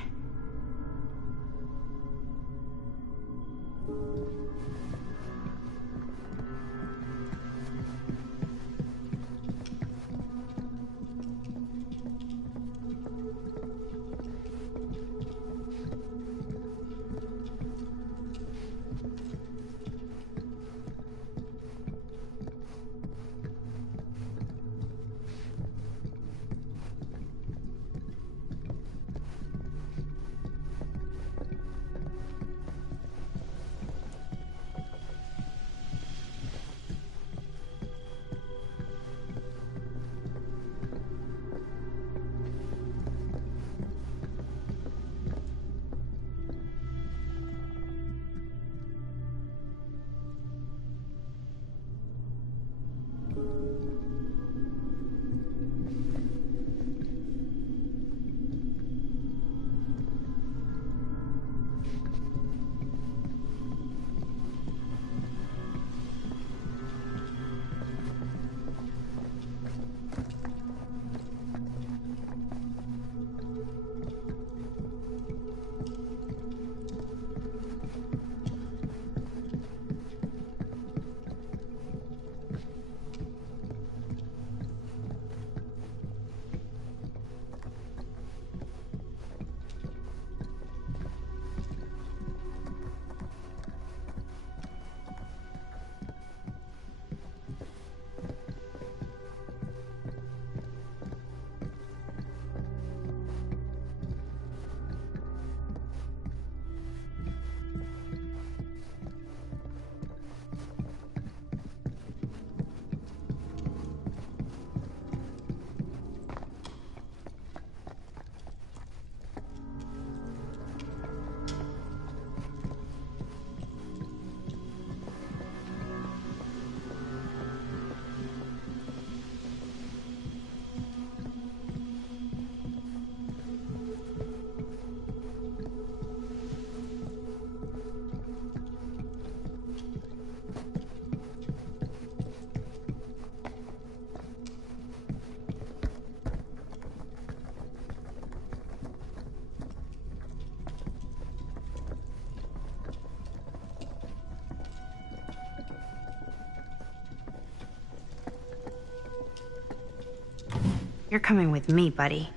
You're coming with me, buddy.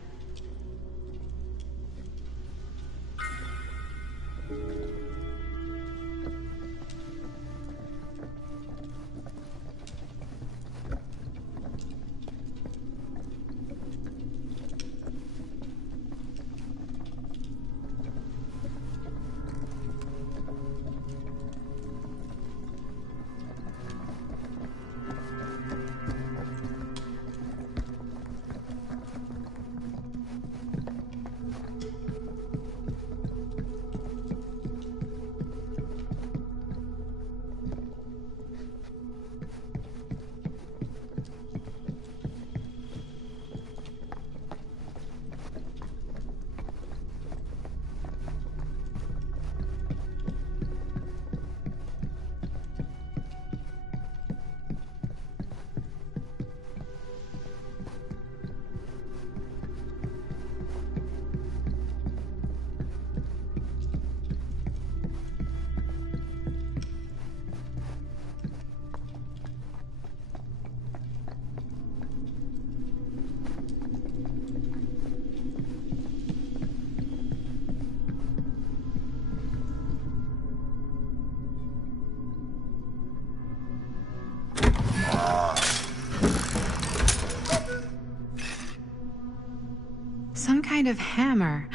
Some kind of hammer.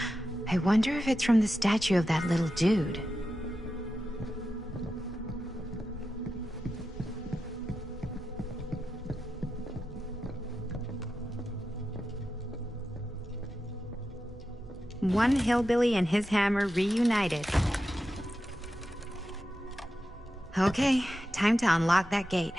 I wonder if it's from the statue of that little dude. One hillbilly and his hammer reunited. Okay, time to unlock that gate.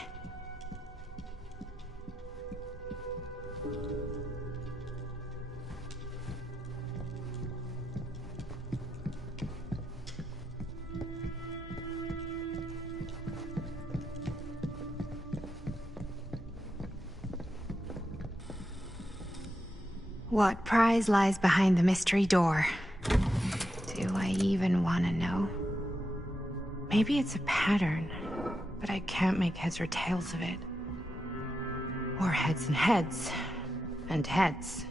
What prize lies behind the mystery door? Do I even want to know? Maybe it's a pattern, but I can't make heads or tails of it. Or heads and heads, and heads.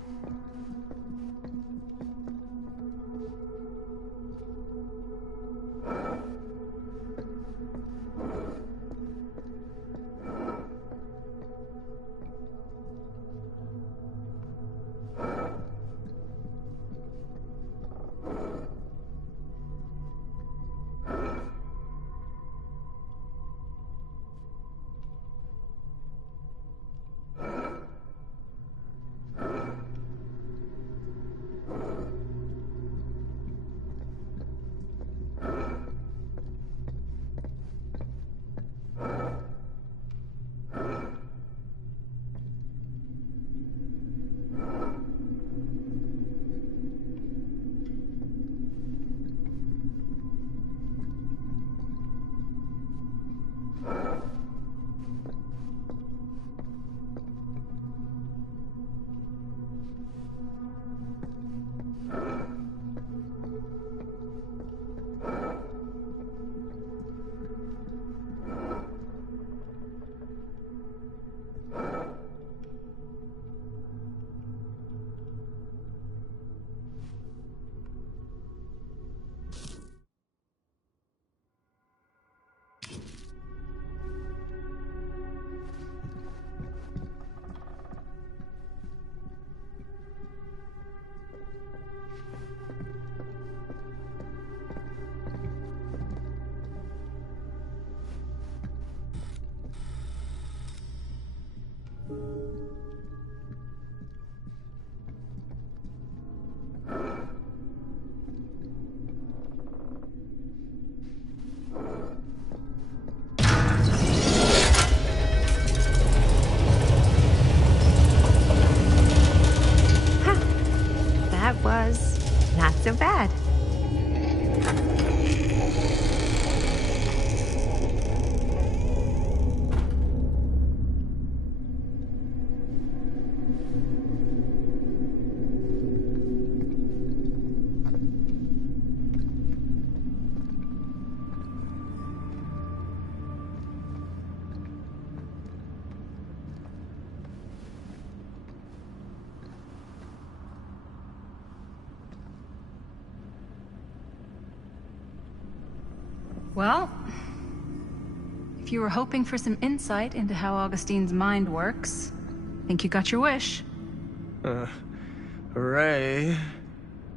Not so bad. Well, if you were hoping for some insight into how Augustine's mind works, I think you got your wish. Ray.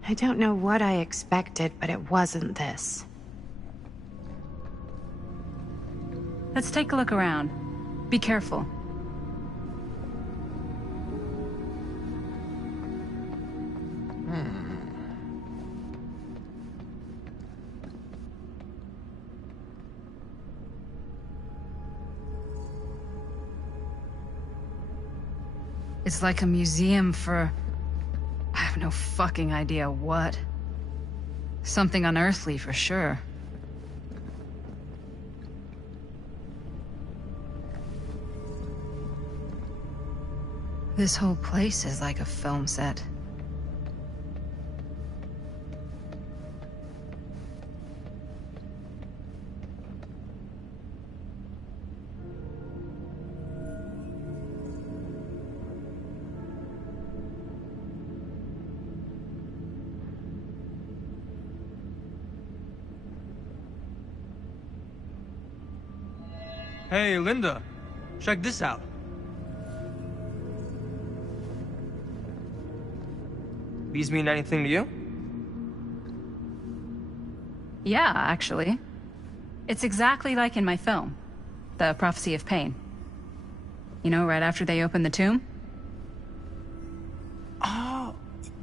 I don't know what I expected, but it wasn't this. Let's take a look around. Be careful. It's like a museum for... I have no fucking idea what. Something unearthly for sure. This whole place is like a film set. Hey, Linda. Check this out. These mean anything to you? Yeah, actually. It's exactly like in my film, The Prophecy of Pain. You know, right after they open the tomb? Oh,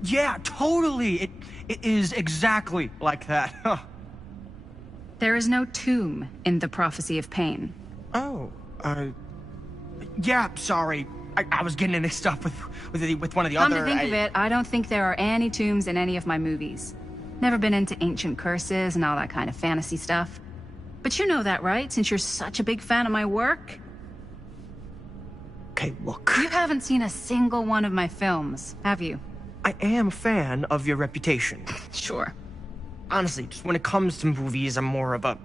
yeah, totally. It is exactly like that. Huh. There is no tomb in the Prophecy of Pain. Oh, yeah, sorry. I was getting mixed up with one of the Come other... to think of it, I don't think there are any tombs in any of my movies. Never been into ancient curses and all that kind of fantasy stuff. But you know that, right? Since you're such a big fan of my work? Okay, look. You haven't seen a single one of my films, have you? I am a fan of your reputation. Sure. Honestly, just when it comes to movies, I'm more of a...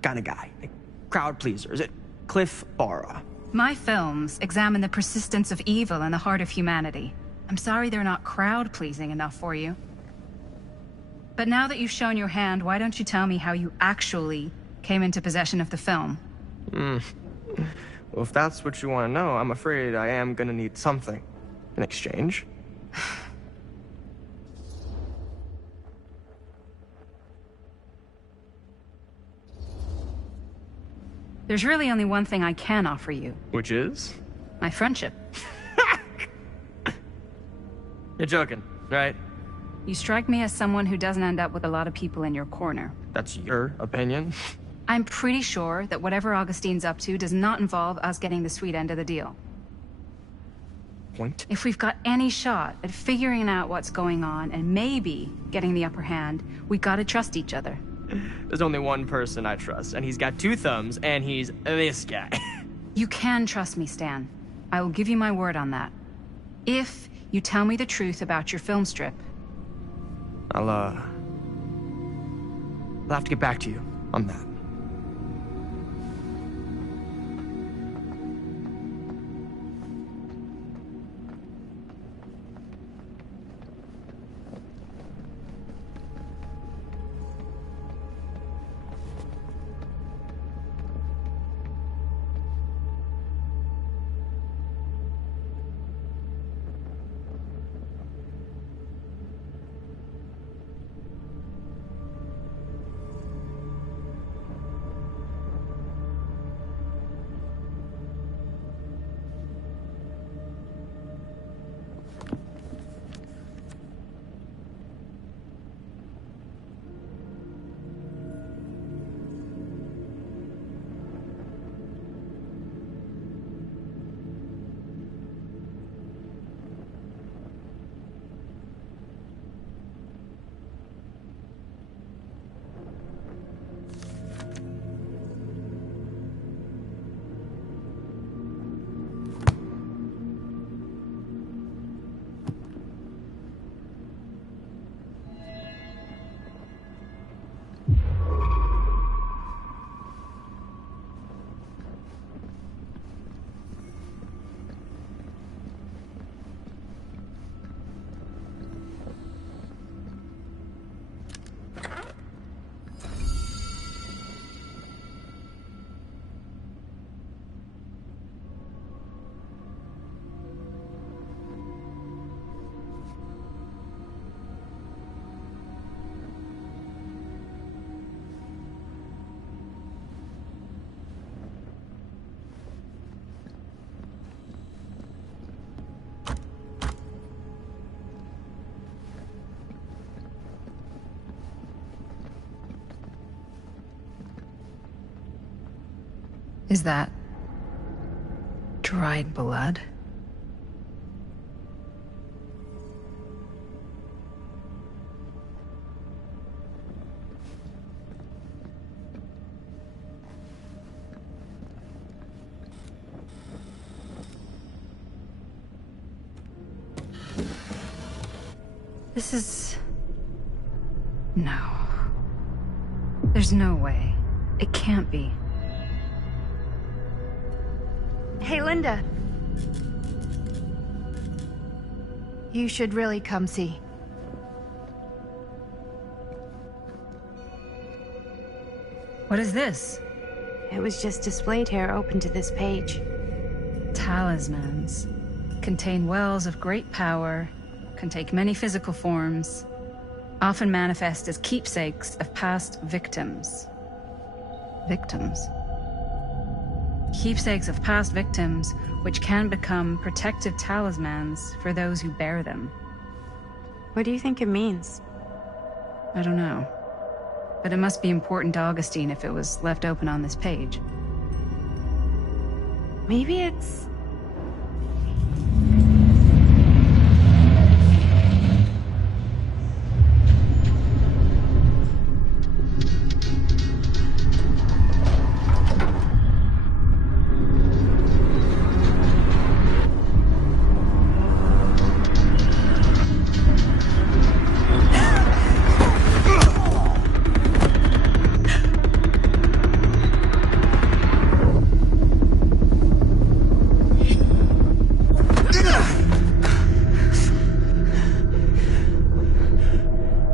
kind of guy. Like, crowd pleaser. Is it Cliff Barra? My films examine the persistence of evil in the heart of humanity. I'm sorry they're not crowd-pleasing enough for you. But now that you've shown your hand, why don't you tell me how you actually came into possession of the film? Well, if that's what you want to know, I'm afraid I am gonna need something in exchange. There's really only one thing I can offer you. Which is? My friendship. You're joking, right? You strike me as someone who doesn't end up with a lot of people in your corner. That's your opinion? I'm pretty sure that whatever Augustine's up to does not involve us getting the sweet end of the deal. Point? If we've got any shot at figuring out what's going on and maybe getting the upper hand, we gotta trust each other. There's only one person I trust, and he's got 2 thumbs, and he's this guy. You can trust me, Stan. I will give you my word on that. If you tell me the truth about your film strip. I'll have to get back to you on that. Is that dried blood? This is... No. There's no way. It can't be. Hey, Linda. You should really come see. What is this? It was just displayed here, open to this page. Talismans. Contain wells of great power, can take many physical forms, often manifest as keepsakes of past victims. Victims? Keepsakes of past victims, which can become protective talismans for those who bear them. What do you think it means? I don't know. But it must be important to Augustine if it was left open on this page. Maybe it's...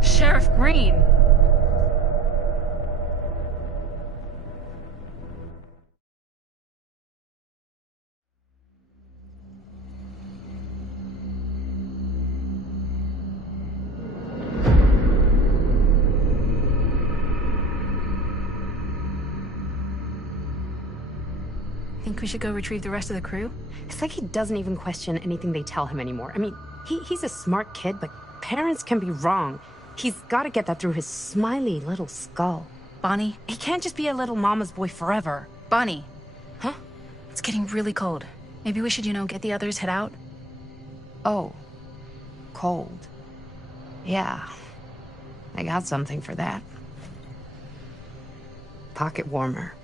Sheriff Green! Think we should go retrieve the rest of the crew? It's like he doesn't even question anything they tell him anymore. I mean, he's a smart kid, but parents can be wrong. He's got to get that through his smiley little skull. Bonnie? He can't just be a little mama's boy forever. Bonnie! Huh? It's getting really cold. Maybe we should, get the others, head out? Oh. Cold. Yeah. I got something for that. Pocket warmer.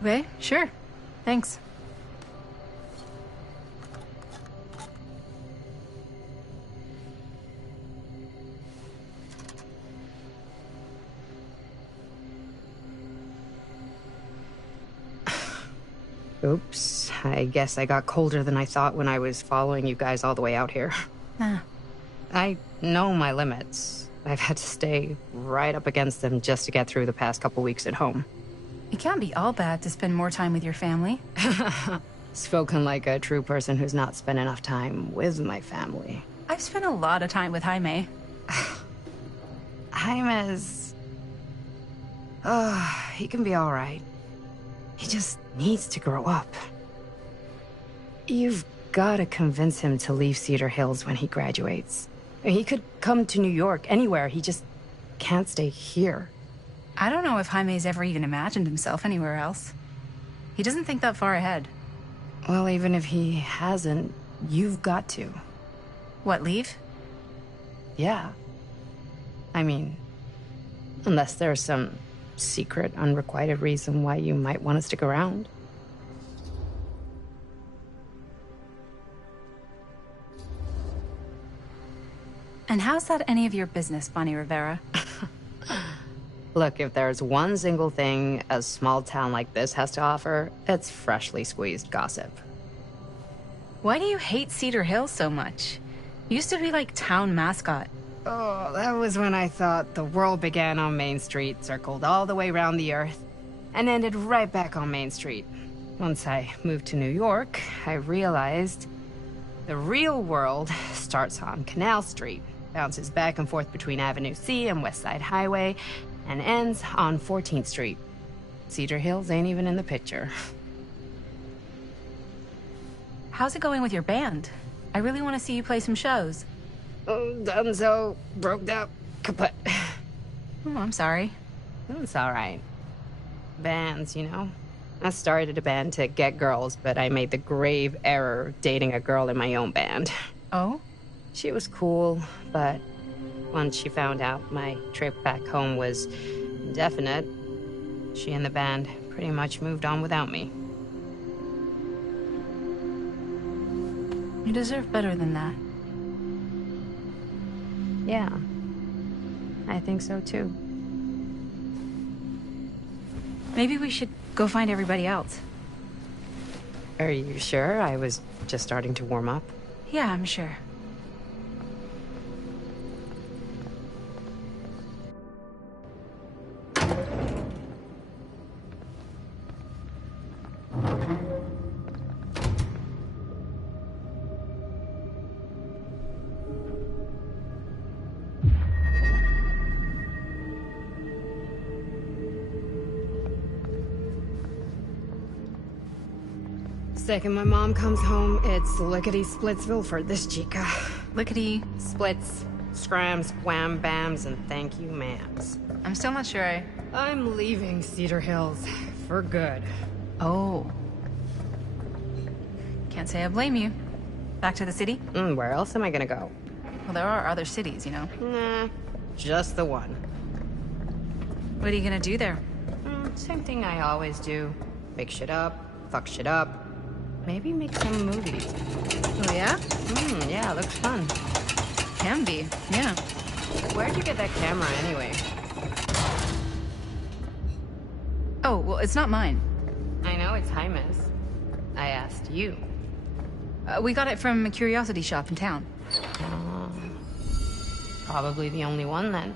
Okay, sure. Thanks. Oops. I guess I got colder than I thought when I was following you guys all the way out here. Nah. I know my limits. I've had to stay right up against them just to get through the past couple weeks at home. It can't be all bad to spend more time with your family. Spoken like a true person who's not spent enough time with my family. I've spent a lot of time with Jaime. Jaime's... he can be all right. He just needs to grow up. You've got to convince him to leave Cedar Hills when he graduates. He could come to New York, anywhere. He just can't stay here. I don't know if Jaime's ever even imagined himself anywhere else. He doesn't think that far ahead. Well, even if he hasn't, you've got to. What, leave? Yeah. I mean, unless there's some secret, unrequited reason why you might want to stick around. And how's that any of your business, Bonnie Rivera? Look, if there's one single thing a small town like this has to offer, it's freshly squeezed gossip. Why do you hate Cedar Hills so much? You used to be like town mascot. Oh, that was when I thought the world began on Main Street, circled all the way around the earth, and ended right back on Main Street. Once I moved to New York, I realized the real world starts on Canal Street, bounces back and forth between Avenue C and West Side Highway, and ends on 14th Street. Cedar Hills ain't even in the picture. How's it going with your band? I really want to see you play some shows. Oh, done so. Broke up. Kaput. Oh, I'm sorry. It's all right. Bands, you know? I started a band to get girls, but I made the grave error of dating a girl in my own band. Oh? She was cool, but once she found out my trip back home was indefinite, she and the band pretty much moved on without me. You deserve better than that. Yeah. I think so, too. Maybe we should go find everybody else. Are you sure? I was just starting to warm up. Yeah, I'm sure. Second my mom comes home, it's lickety-splitsville for this chica. Lickety. Splits, scrams, wham bams, and thank you ma'ams. I'm still not sure I'm leaving Cedar Hills. For good. Oh. Can't say I blame you. Back to the city? Where else am I gonna go? Well, there are other cities, you know. Nah, just the one. What are you gonna do there? Same thing I always do. Make shit up, fuck shit up. Maybe make some movies. Oh, yeah? Yeah, looks fun. Can be, yeah. Where'd you get that camera anyway? Oh, well, it's not mine. I know it's Jaime's. I asked you. We got it from a curiosity shop in town. Probably the only one then.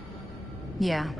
Yeah.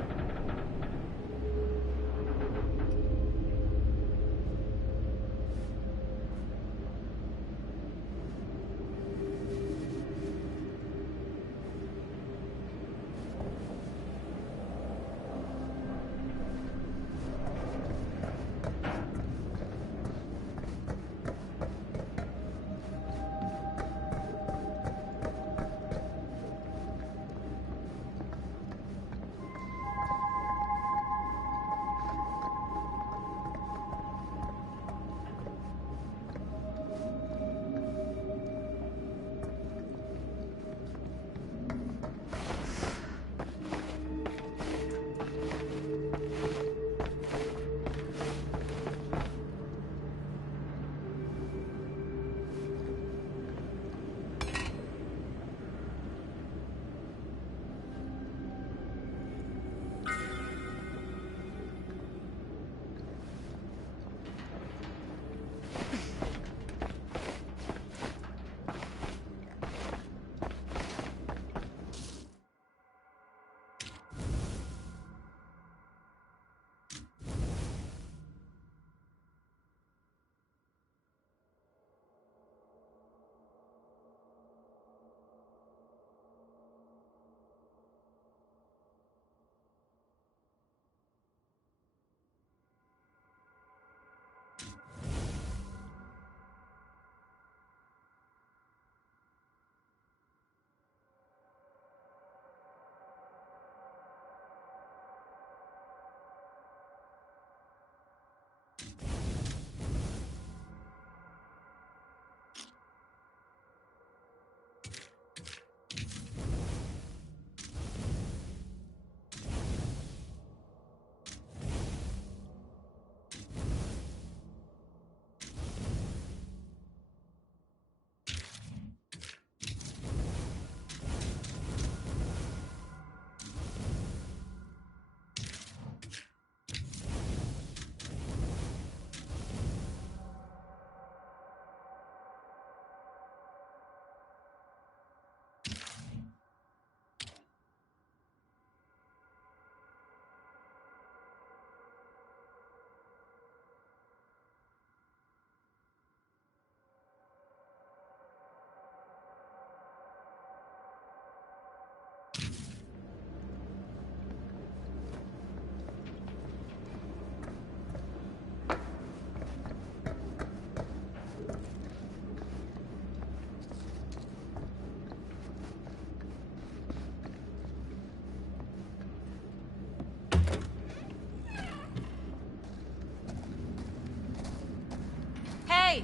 Hey!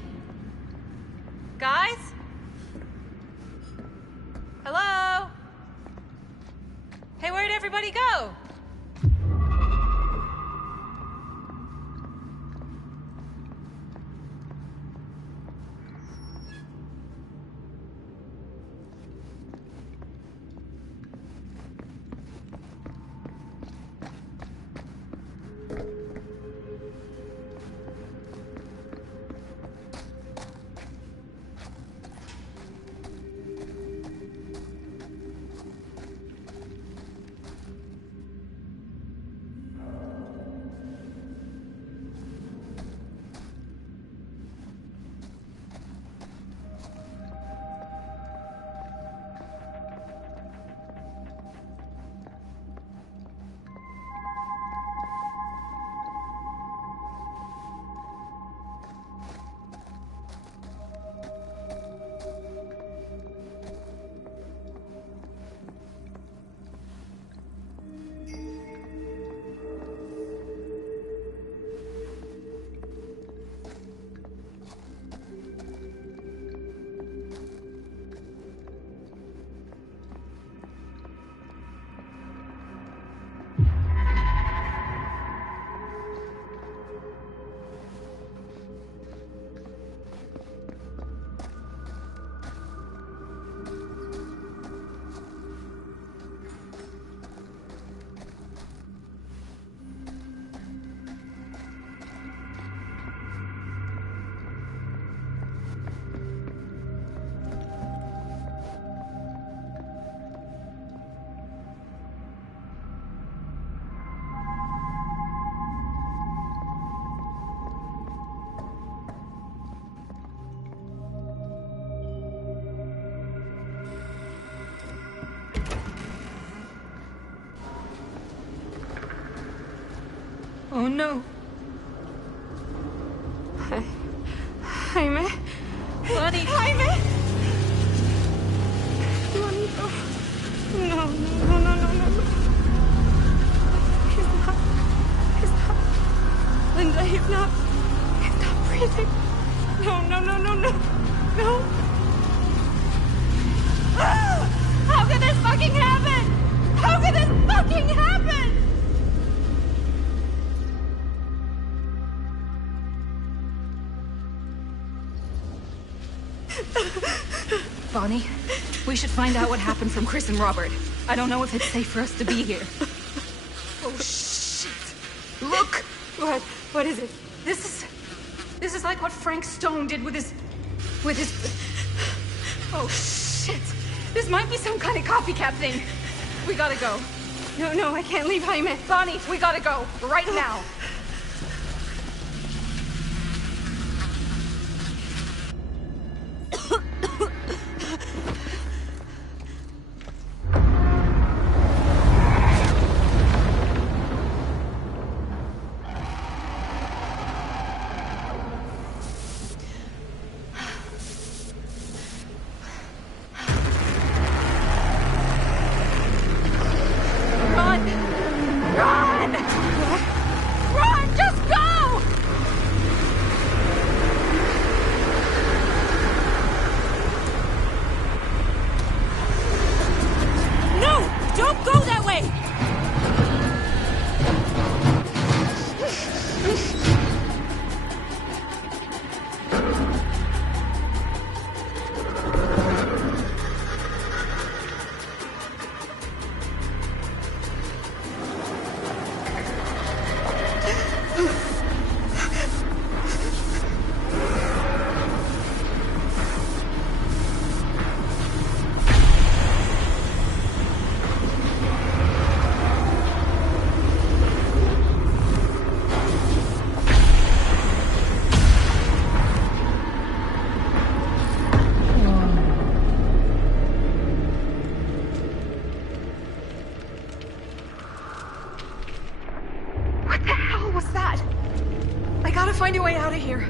Guys? Hello? Hey, where'd everybody go? no. Jaime? Buddy! Jaime! No. No. He's not. Linda, he's not breathing. No. How could this fucking happen? How could this fucking happen? Bonnie, we should find out what happened from Chris and Robert. I don't know if it's safe for us to be here. Oh, shit. Look! What is it? This is like what Frank Stone did with his... Oh, shit. This might be some kind of copycat thing. We gotta go. No, I can't leave Jaime. Bonnie, we gotta go. Right now. Run! Just go! No! Don't go that way! What the hell was that? I gotta find a way out of here.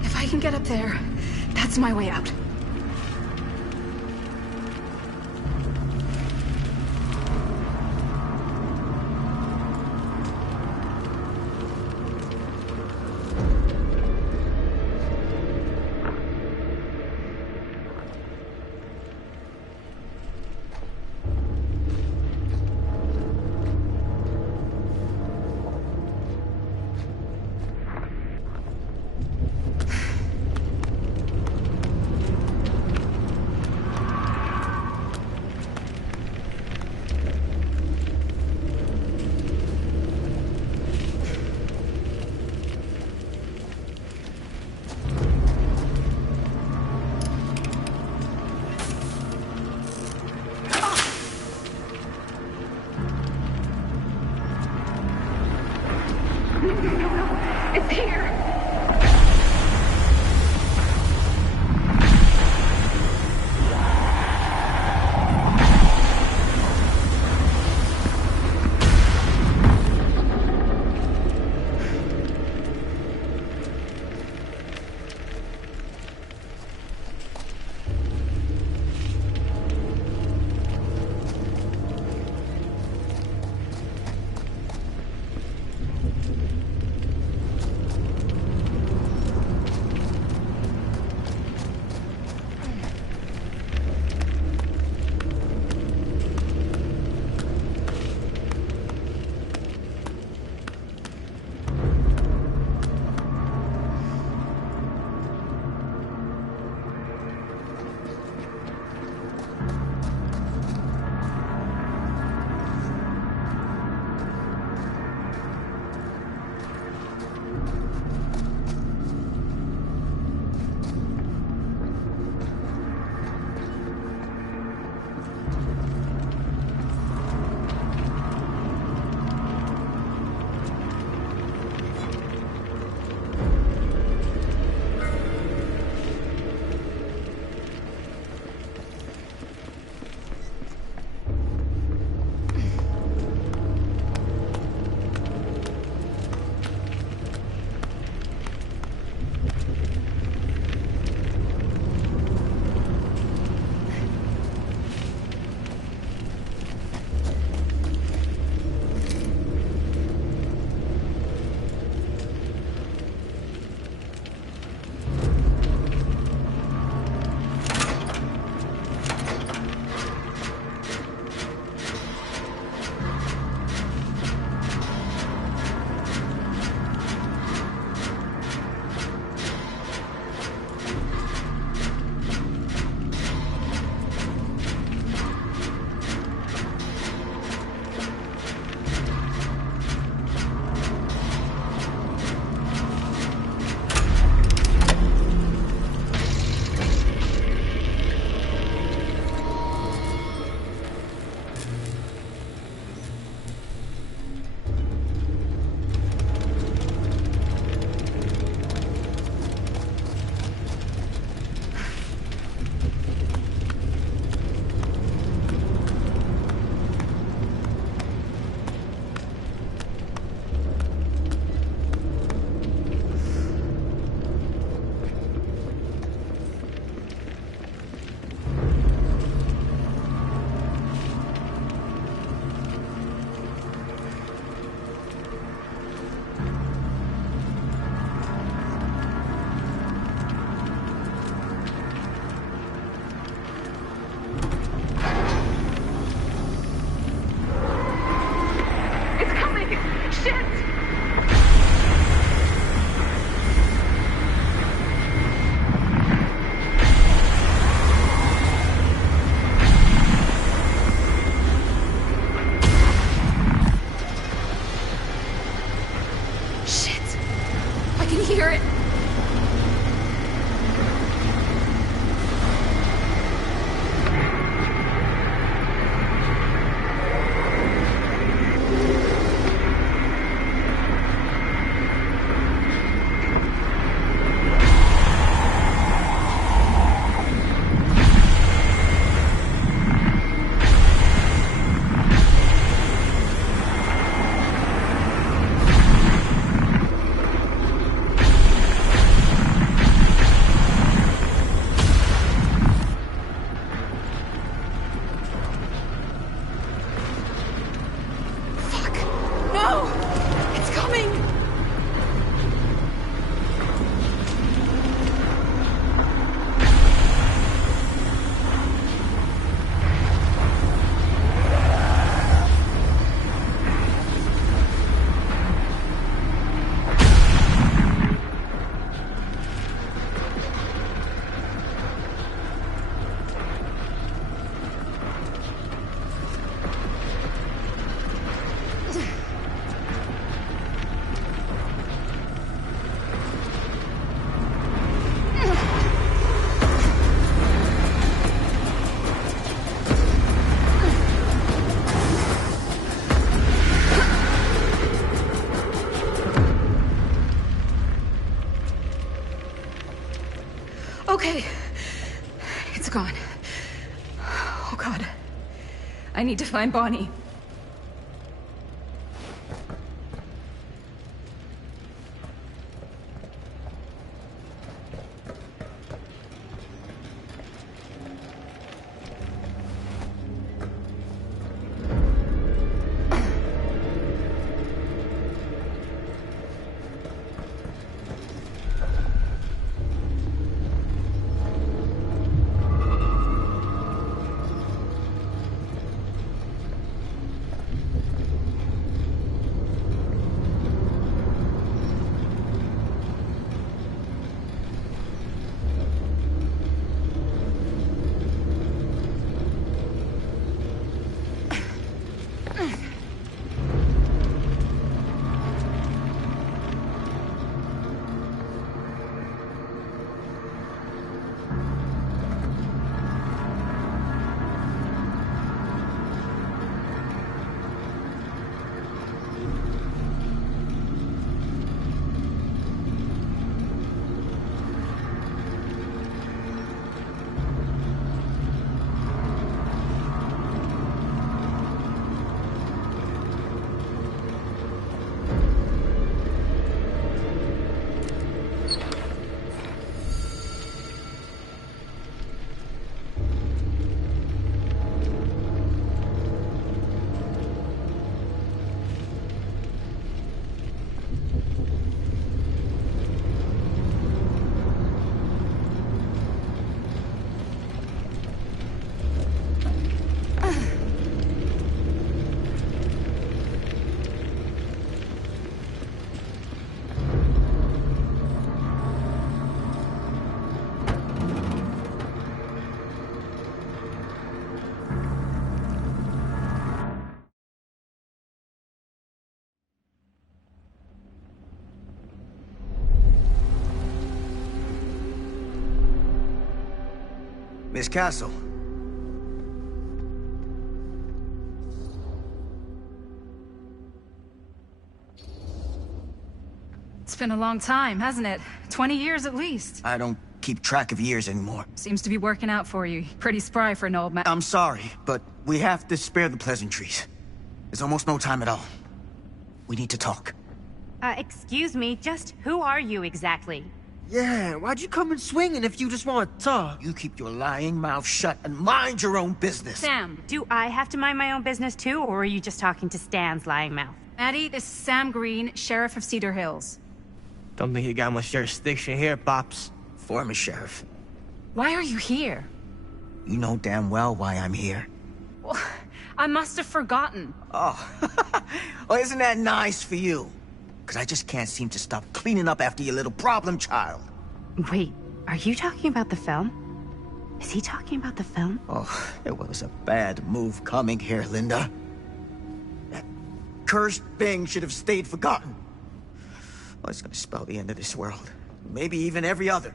If I can get up there, that's my way out. God. I need to find Bonnie. Miss Castle. It's been a long time, hasn't it? 20 years at least. I don't keep track of years anymore. Seems to be working out for you. Pretty spry for an old man. I'm sorry, but we have to spare the pleasantries. There's almost no time at all. We need to talk. Excuse me, just who are you exactly? Yeah, why'd you come in swinging if you just want to talk? You keep your lying mouth shut and mind your own business. Sam, do I have to mind my own business too, or are you just talking to Stan's lying mouth? Maddie, this is Sam Green, Sheriff of Cedar Hills. Don't think you got much jurisdiction here, Pops. Former sheriff. Why are you here? You know damn well why I'm here. Well, I must have forgotten. Oh, well, isn't that nice for you? Because I just can't seem to stop cleaning up after your little problem child. Wait, are you talking about the film? Is he talking about the film? Oh, it was a bad move coming here, Linda. That cursed thing should have stayed forgotten. Well, it's gonna spell the end of this world. Maybe even every other.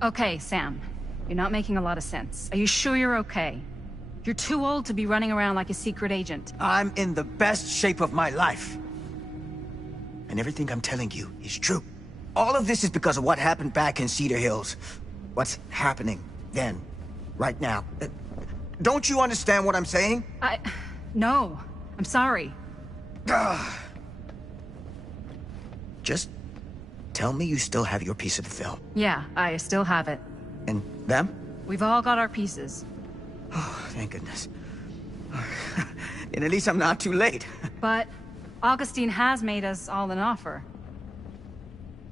Okay, Sam. You're not making a lot of sense. Are you sure you're okay? You're too old to be running around like a secret agent. I'm in the best shape of my life. And everything I'm telling you is true. All of this is because of what happened back in Cedar Hills. What's happening then, right now. Don't you understand what I'm saying? No. I'm sorry. Just tell me you still have your piece of the film. Yeah, I still have it. And them? We've all got our pieces. Oh, thank goodness. And at least I'm not too late. But Augustine has made us all an offer.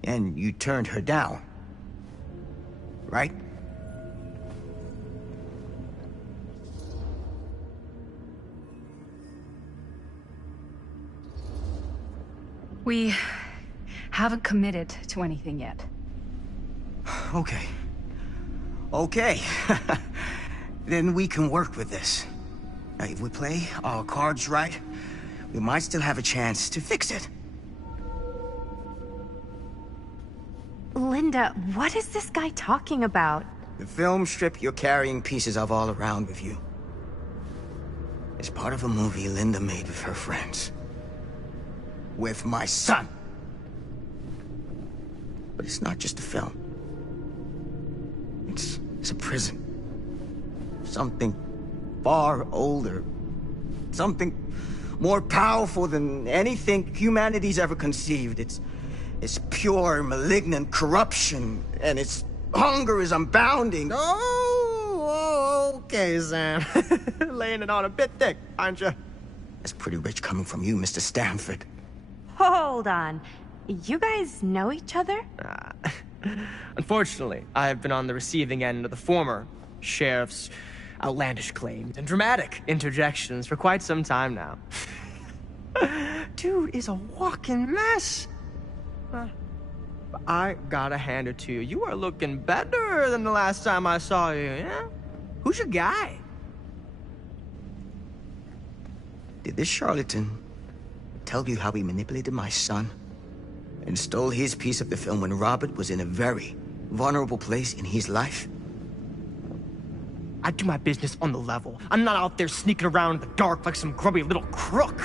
And you turned her down, right? We haven't committed to anything yet. Okay. Okay. Then we can work with this. Now, if we play our cards right, we might still have a chance to fix it. Linda, what is this guy talking about? The film strip you're carrying pieces of all around with you is part of a movie Linda made with her friends. With my son. But it's not just a film. It's a prison. Something far older. Something more powerful than anything humanity's ever conceived. It's pure, malignant corruption, and its hunger is unbounding. Oh, okay, Sam. Laying it on a bit thick, aren't you? That's pretty rich coming from you, Mr. Stanford. Hold on. You guys know each other? Unfortunately, I have been on the receiving end of the former sheriff's outlandish claims and dramatic interjections for quite some time now. Dude is a walking mess. I gotta hand it to you. You are looking better than the last time I saw you, yeah? Who's your guy? Did this charlatan tell you how he manipulated my son and stole his piece of the film when Robert was in a very vulnerable place in his life? I do my business on the level. I'm not out there sneaking around in the dark like some grubby little crook.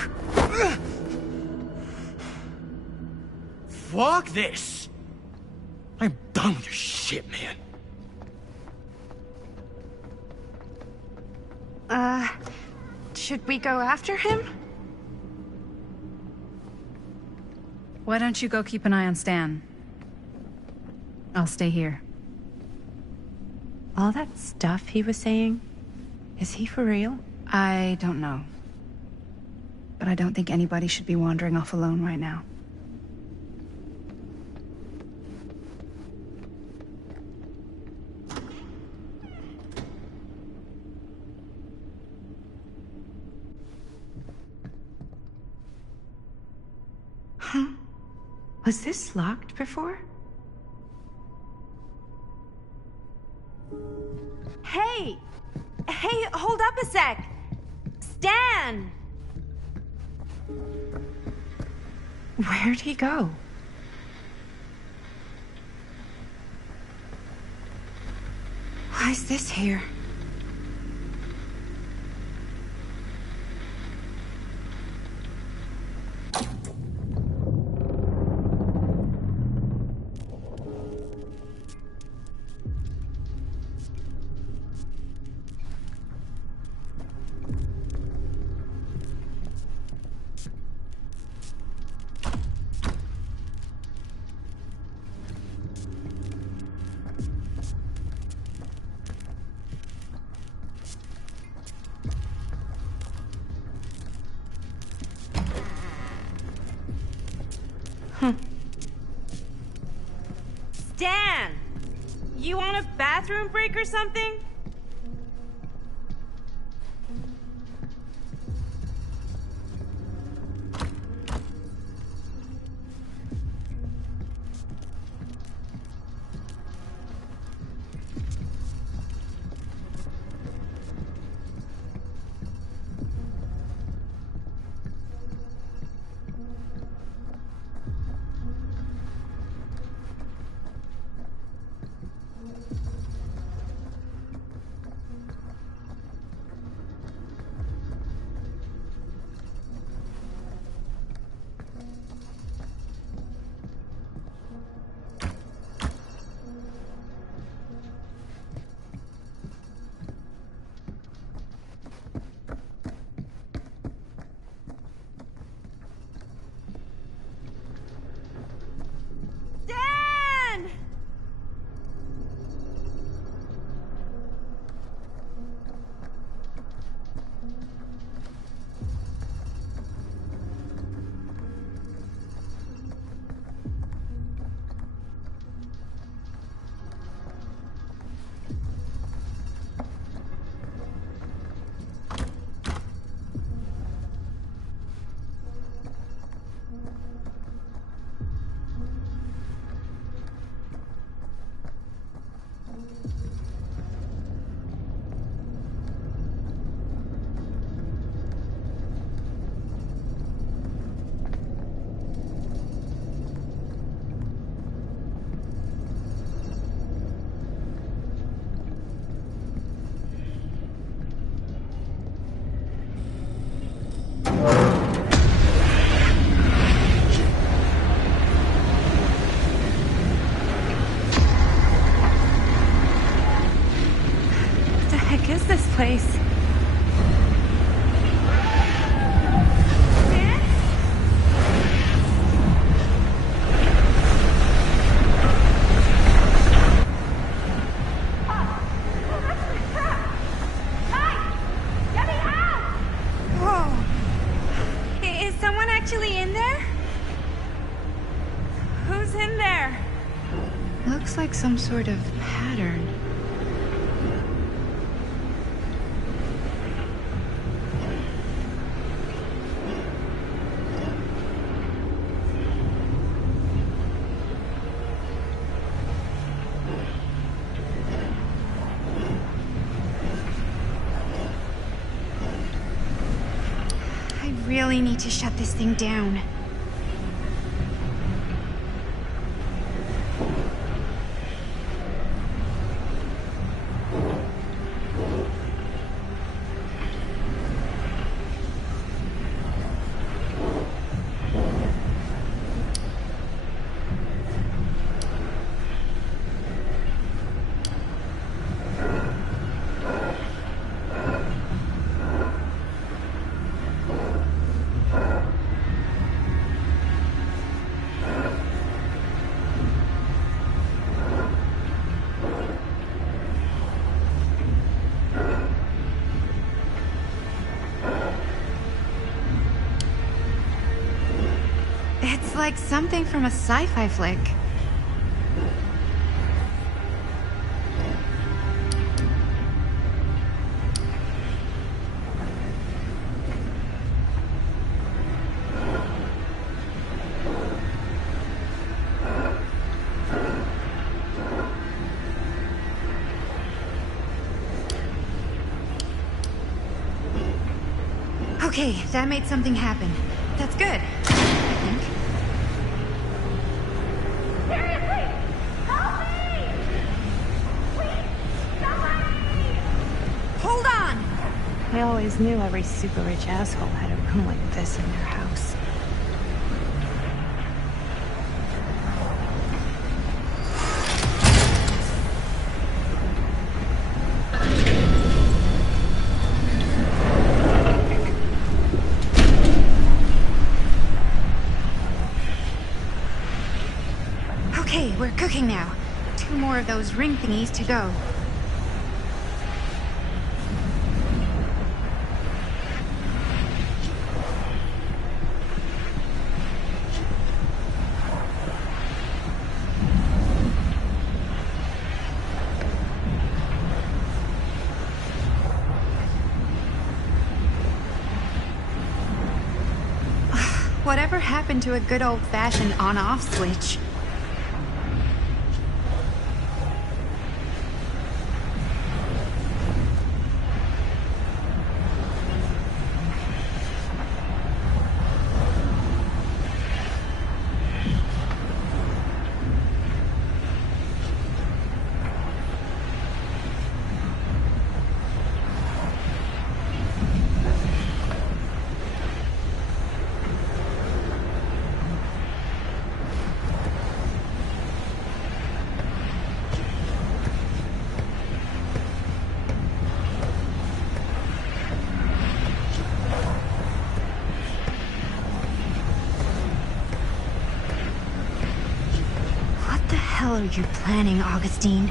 Fuck this. I'm done with your shit, man. Should we go after him? Why don't you go keep an eye on Stan? I'll stay here. All that stuff he was saying, is he for real? I don't know. But I don't think anybody should be wandering off alone right now. Huh? Was this locked before? Hey! Hey, hold up a sec! Stan! Where'd he go? Why is this here? Stan! You want a bathroom break or something? place. Looks like some sort of pattern. I really need to shut this thing down. It's like something from a sci-fi flick. Okay, that made something happen. That's good. I think. Seriously! Help me! Please, somebody! Hold on! I always knew every super rich asshole had a room like this in their house. Okay, we're cooking now. 2 more of those ring thingies to go. Whatever happened to a good old-fashioned on-off switch? What the hell are you planning, Augustine?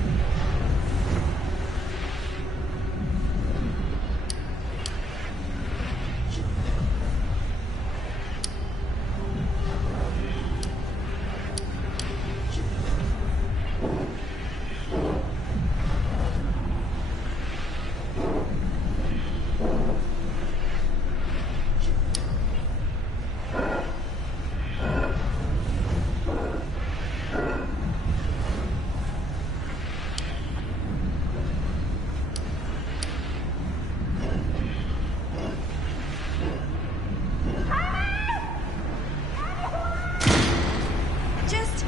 Just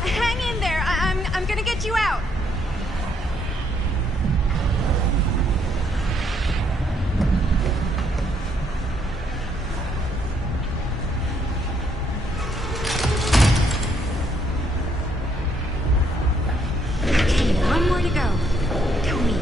hang in there. I'm gonna get you out. Okay, 1 more to go. Tony.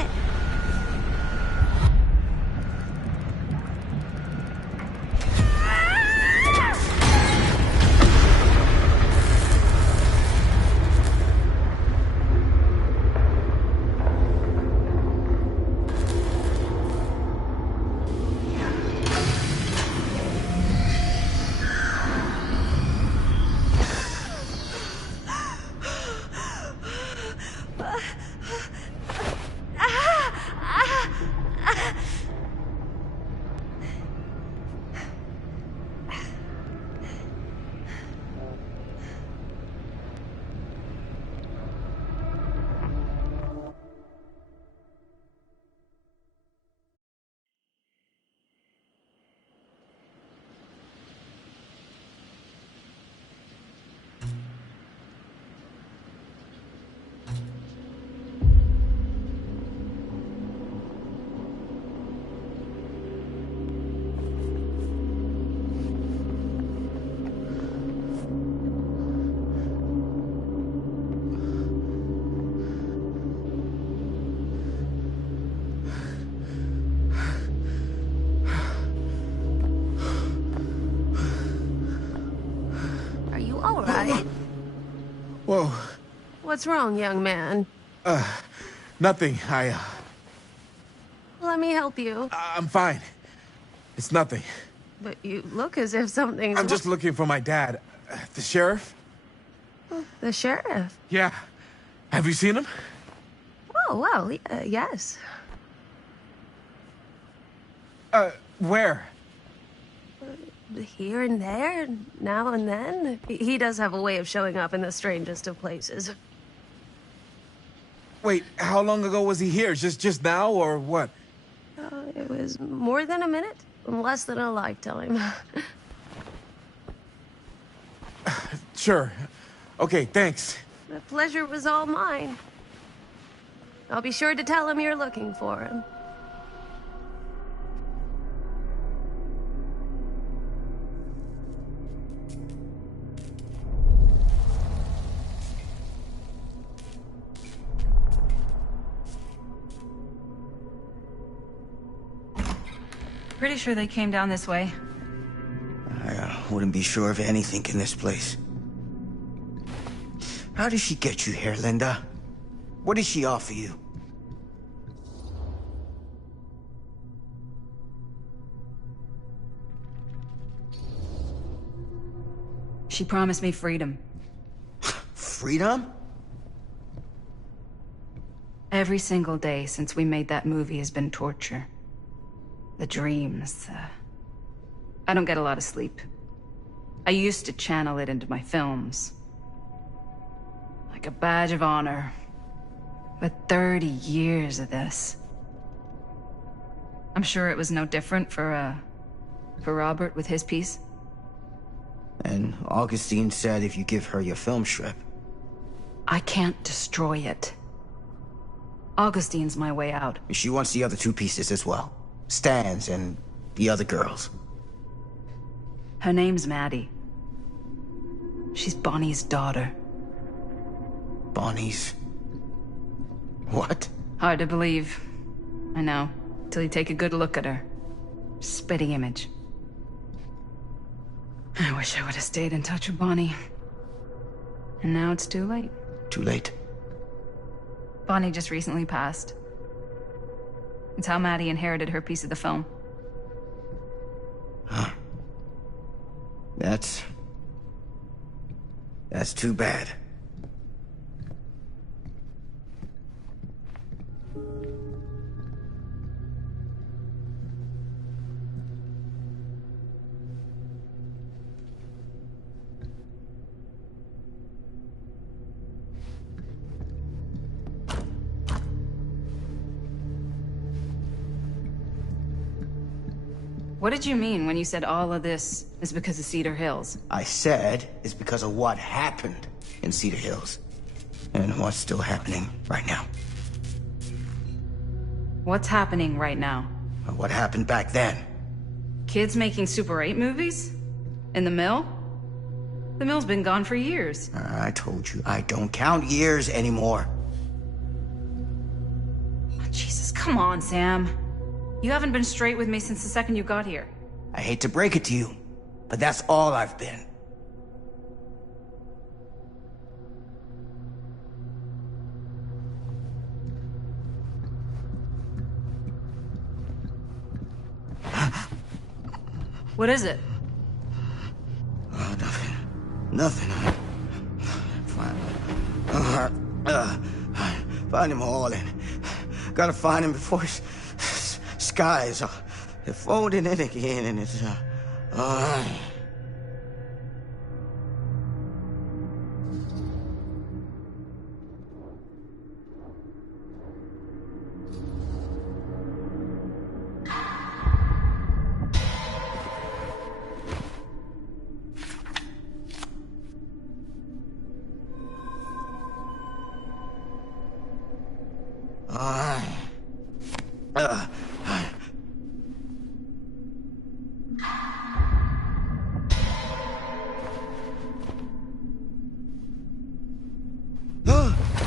it! Whoa. What's wrong, young man? Nothing. Let me help you. I'm fine. It's nothing. But you look as if something's... I'm just looking for my dad. The sheriff? The sheriff? Yeah. Have you seen him? Oh, well, yes. Where? Here and there, now and then. He does have a way of showing up in the strangest of places. Wait, how long ago was he here? Just now, or what? It was more than a minute, less than a lifetime. Sure. Okay, thanks. The pleasure was all mine. I'll be sure to tell him you're looking for him. Pretty sure they came down this way. I wouldn't be sure of anything in this place. How did she get you here, Linda? What did she offer you? She promised me freedom. Freedom? Every single day since we made that movie has been torture. The dreams, I don't get a lot of sleep. I used to channel it into my films. Like a badge of honor. But 30 years of this. I'm sure it was no different for Robert with his piece. And Augustine said if you give her your film strip. I can't destroy it. Augustine's my way out. She wants the other two pieces as well. Stan's and the other girls. Her name's Maddie. She's Bonnie's daughter. Bonnie's... what? Hard to believe. I know. Till you take a good look at her. Spitting image. I wish I would have stayed in touch with Bonnie. And now it's too late. Too late? Bonnie just recently passed. It's how Maddie inherited her piece of the film. Huh. That's too bad. What did you mean when you said all of this is because of Cedar Hills? I said it's because of what happened in Cedar Hills. And what's still happening right now. What's happening right now? What happened back then? Kids making Super 8 movies? In the mill? The mill's been gone for years. I told you, I don't count years anymore. Oh, Jesus Come on, Sam. You haven't been straight with me since the second you got here. I hate to break it to you, but that's all I've been. What is it? Oh, nothing. Nothing. Find him all in. Gotta find him before his skies are folding in again, and it's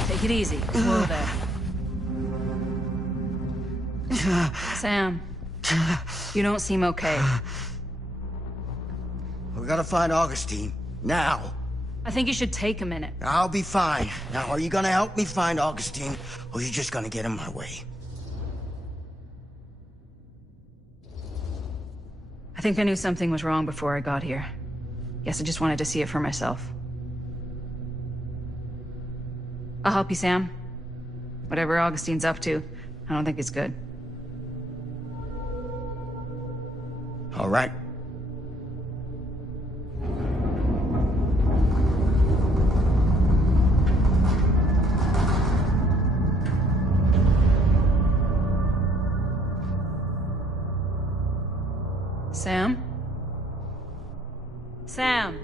Take it easy. Whoa there. Sam, you don't seem okay. We gotta find Augustine. Now. I think you should take a minute. I'll be fine. Now, are you gonna help me find Augustine, or are you just gonna get in my way? I think I knew something was wrong before I got here. Guess I just wanted to see it for myself. I'll help you, Sam. Whatever Augustine's up to, I don't think it's good. All right. Sam? Sam?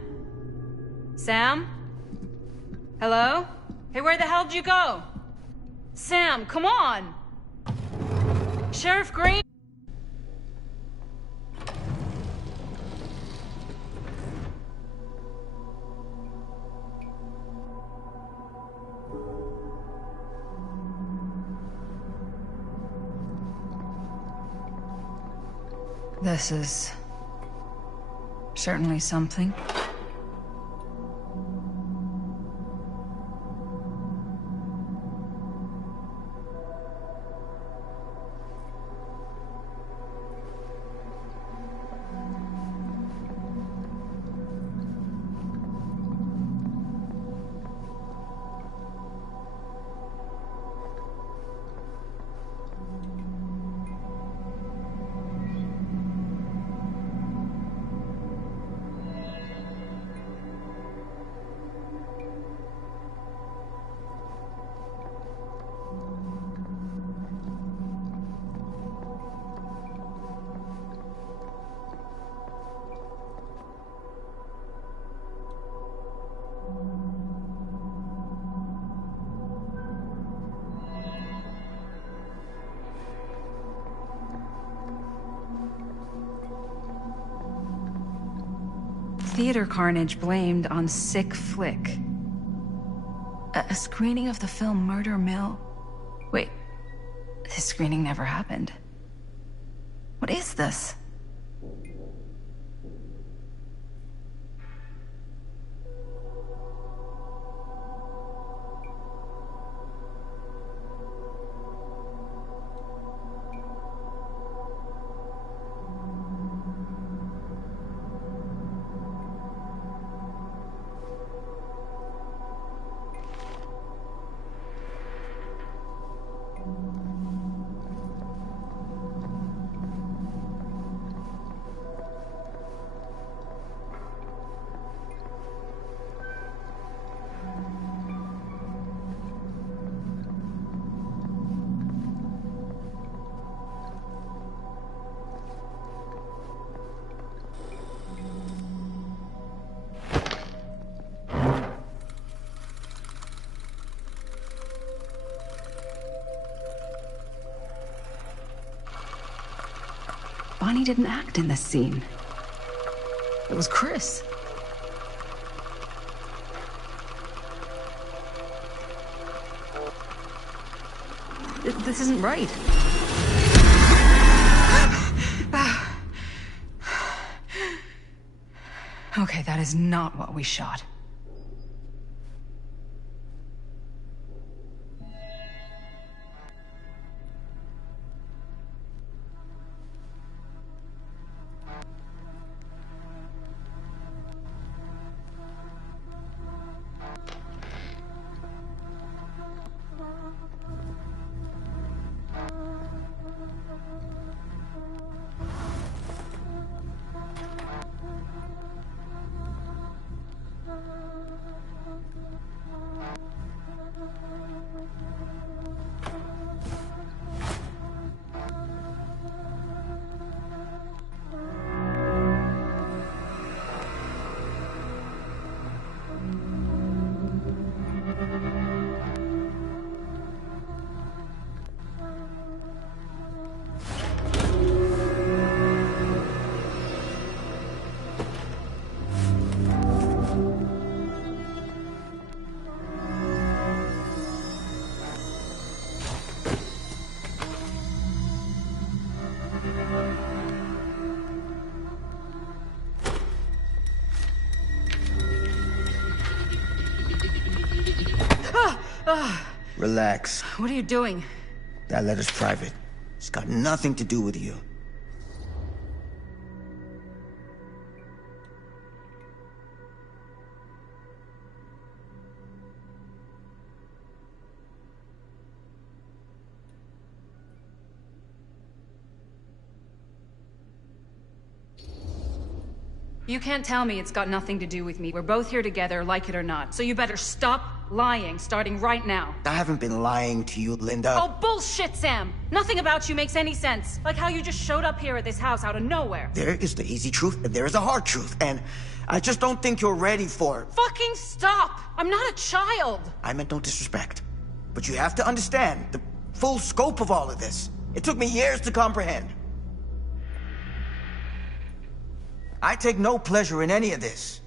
Sam? Hello? Hey, where the hell did you go? Sam, come on! Sheriff Green? This is certainly something. Theater carnage blamed on sick flick. A screening of the film Murder Mill? Wait, this screening never happened. What is this? Bonnie didn't act in this scene. It was Chris. This isn't right. Okay, that is not what we shot. Relax. What are you doing? That letter's private. It's got nothing to do with you. You can't tell me it's got nothing to do with me. We're both here together, like it or not. So you better stop lying, starting right now. I haven't been lying to you, Linda. Oh, bullshit, Sam! Nothing about you makes any sense. Like how you just showed up here at this house out of nowhere. There is the easy truth, and there is the hard truth, and I just don't think you're ready for it. Fucking stop! I'm not a child! I meant no disrespect, but you have to understand the full scope of all of this. It took me years to comprehend. I take no pleasure in any of this.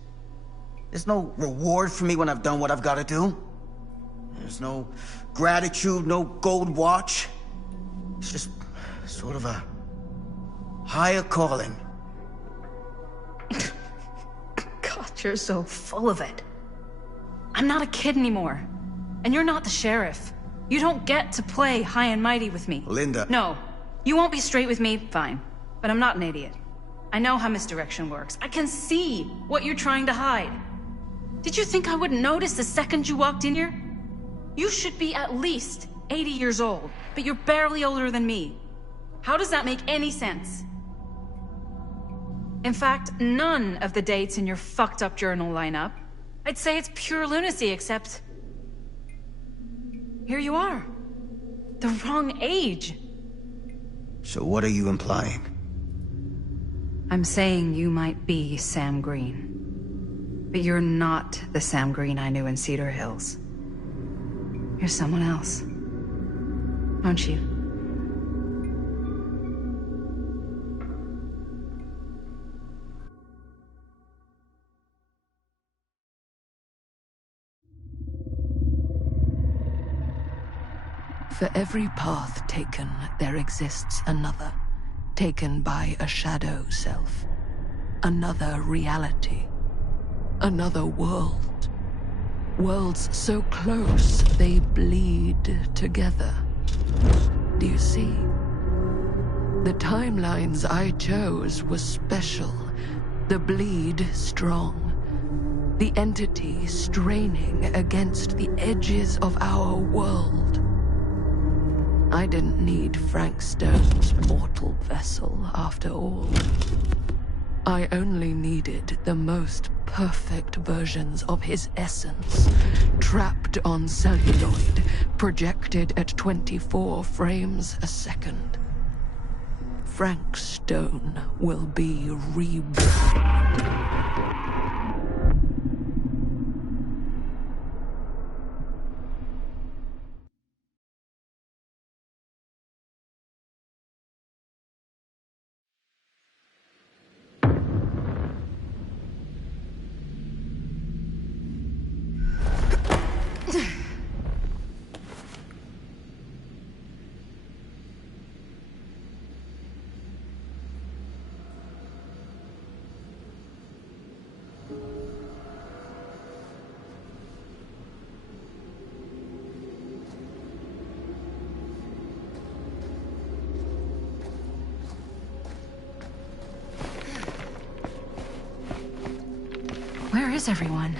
There's no reward for me when I've done what I've got to do. There's no gratitude, no gold watch. It's just sort of a higher calling. God, you're so full of it. I'm not a kid anymore. And you're not the sheriff. You don't get to play high and mighty with me. Linda. No. You won't be straight with me, fine. But I'm not an idiot. I know how misdirection works. I can see what you're trying to hide. Did you think I wouldn't notice the second you walked in here? You should be at least 80 years old, but you're barely older than me. How does that make any sense? In fact, none of the dates in your fucked up journal line up. I'd say it's pure lunacy, except... here you are. The wrong age. So what are you implying? I'm saying you might be Sam Green. But you're not the Sam Green I knew in Cedar Hills. You're someone else. Aren't you? For every path taken, there exists another. Taken by a shadow self. Another reality. Another world. Worlds so close, they bleed together. Do you see? The timelines I chose were special. The bleed strong. The entity straining against the edges of our world. I didn't need Frank Stone's mortal vessel, after all. I only needed the most perfect versions of his essence, trapped on celluloid, projected at 24 frames a second. Frank Stone will be reborn. Where is everyone?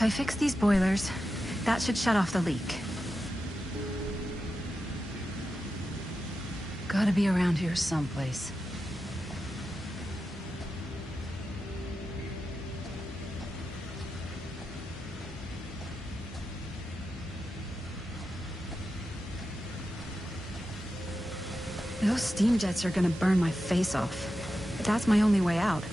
If I fix these boilers, that should shut off the leak. Gotta be around here someplace. Those steam jets are gonna burn my face off. But that's my only way out.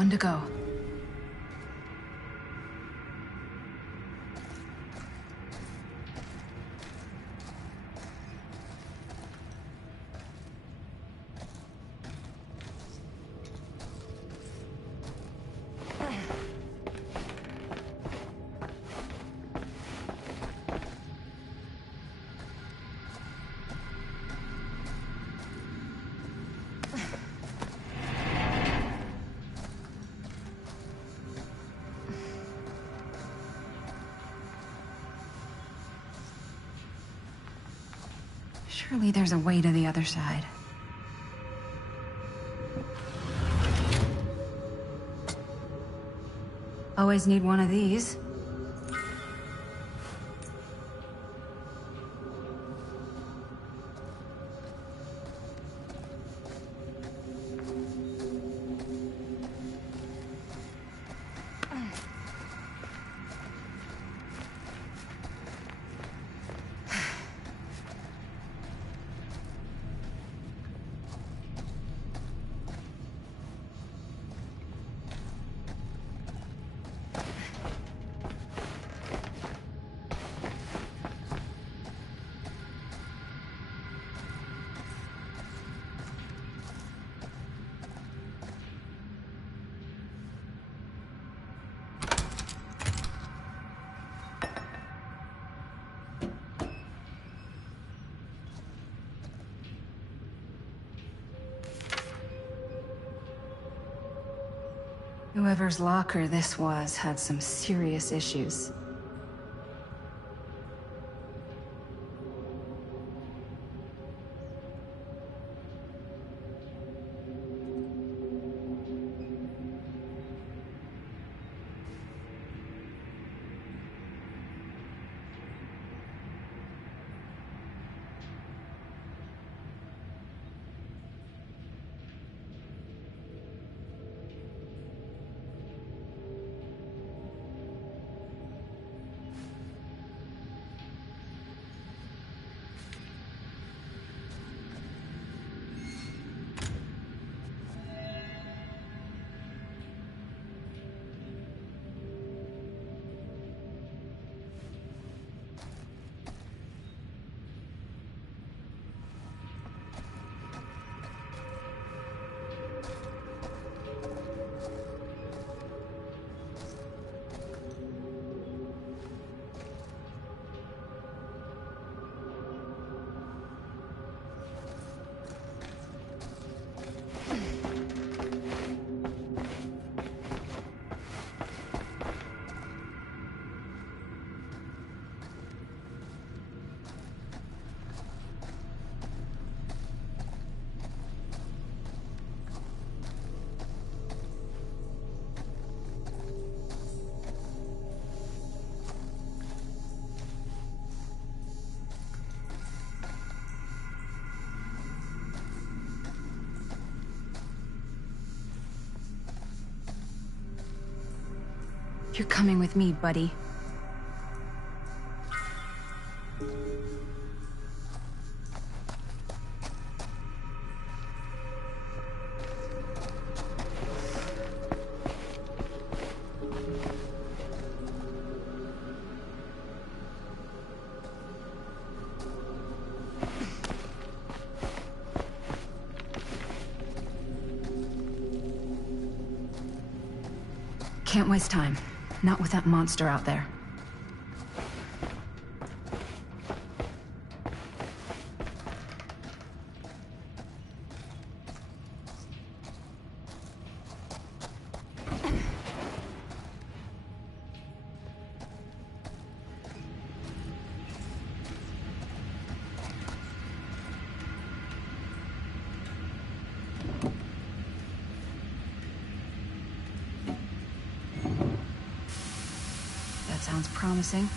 One to go. Surely there's a way to the other side. Always need one of these. Whoever's locker this was had some serious issues. You're coming with me, buddy. Can't waste time. Not with that monster out there. Sounds promising.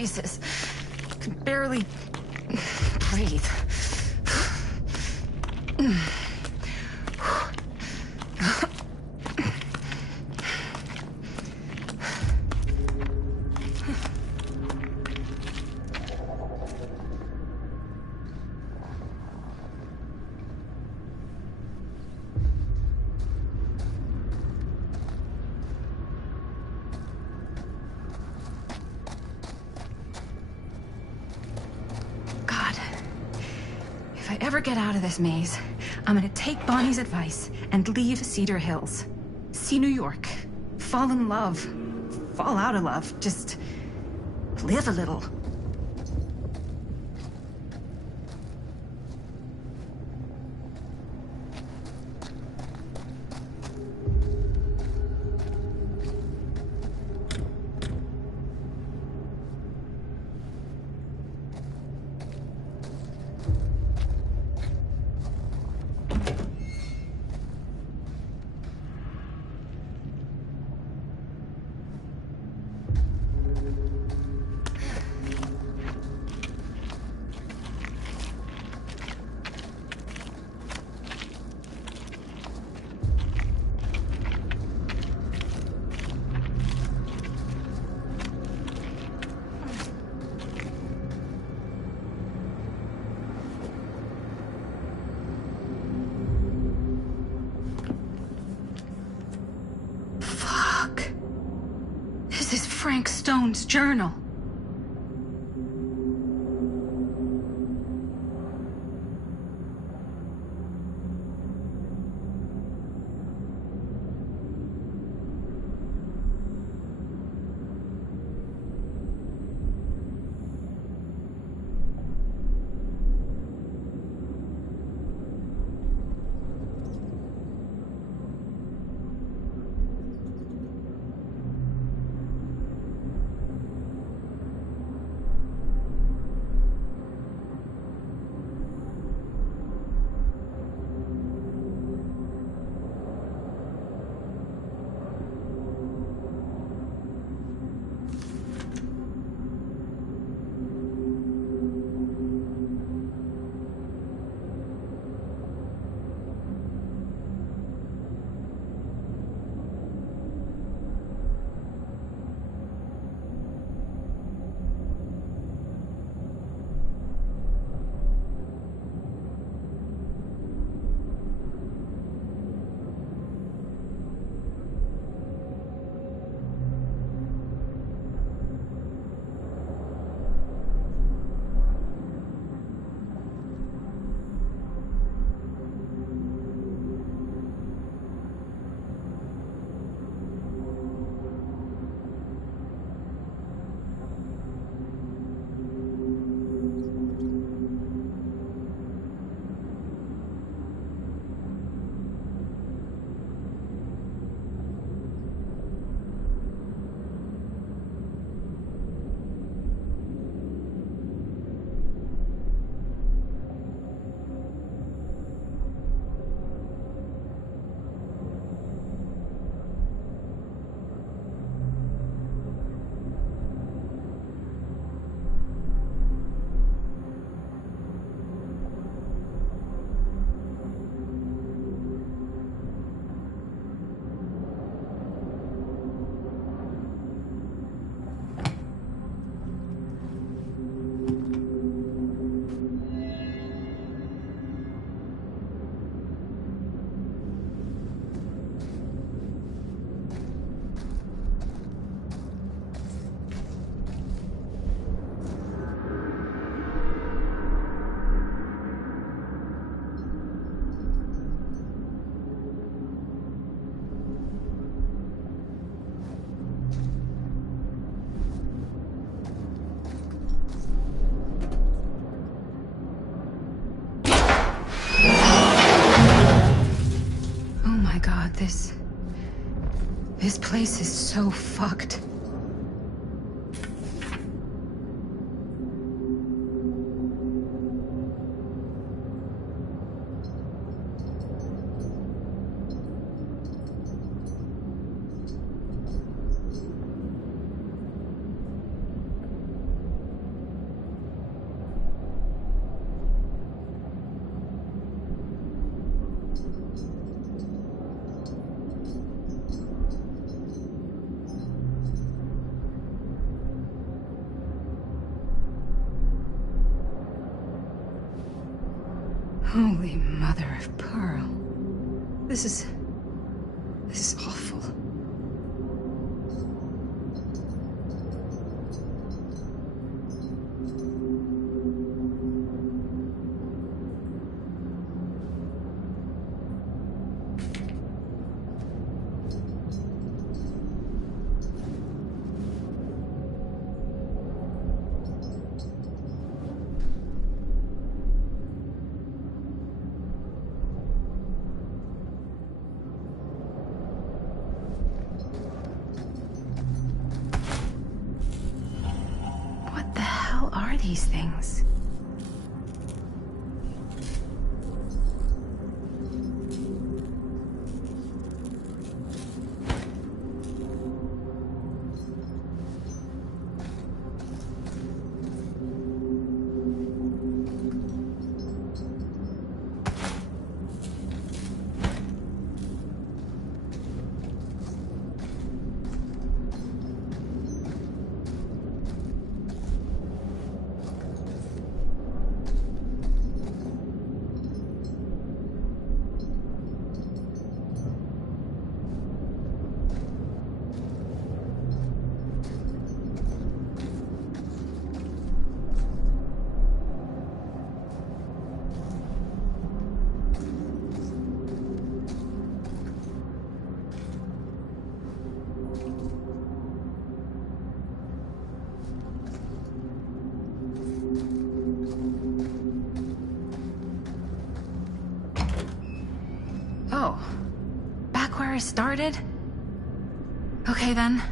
Jesus. I can barely breathe. If I ever get out of this maze, I'm gonna take Bonnie's advice and leave Cedar Hills. See New York. Fall in love. Fall out of love. Just live a little. This is Frank Stone's journal. God, this place is so fucked. Holy mother of pearl. This is awful. What the hell are these things? Oh, back where I started? Okay then.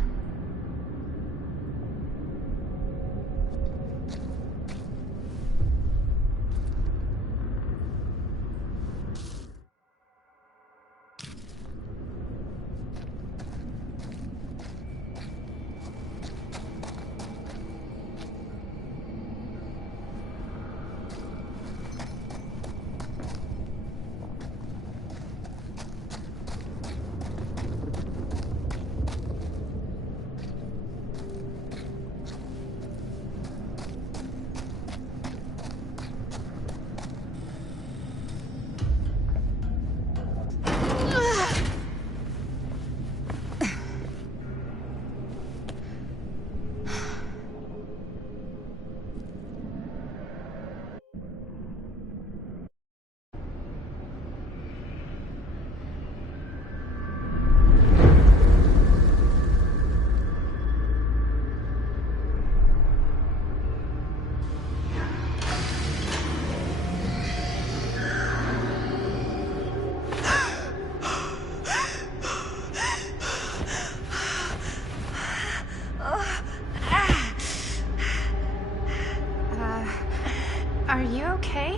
Are you okay?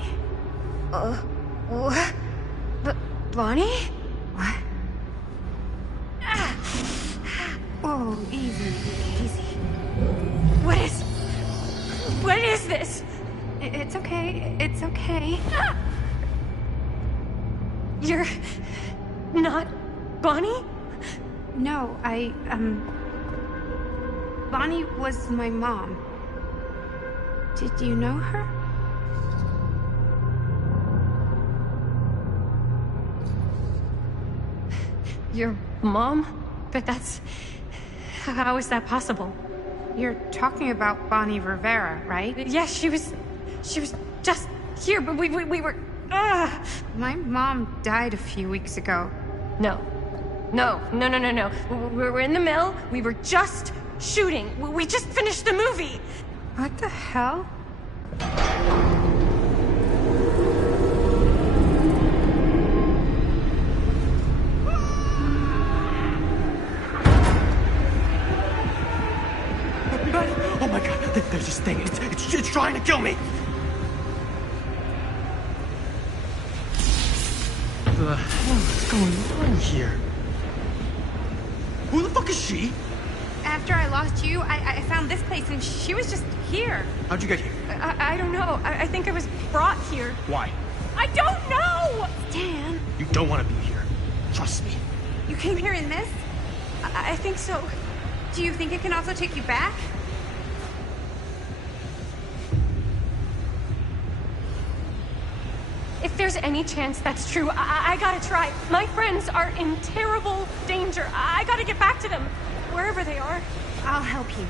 What? Bonnie? What? Oh, easy, easy. What is this? It's okay, it's okay. You're not Bonnie? No, Bonnie was my mom. Did you know her? Your mom? But that's... How is that possible? You're talking about Bonnie Rivera, right? Yes, she was just here, but we were... My mom died a few weeks ago. No. We were in the mill. We were just shooting. We just finished the movie. What the hell? Oh my god, there's this thing. It's trying to kill me. What the hell is going on here? Who the fuck is she? After I lost you, I found this place and she was just here. How'd you get here? I don't know. I think I was brought here. Why? I don't know! Stan. You don't want to be here. Trust me. You came here in this? I think so. Do you think it can also take you back? If there's any chance that's true, I gotta try. My friends are in terrible danger. I gotta get back to them, wherever they are. I'll help you.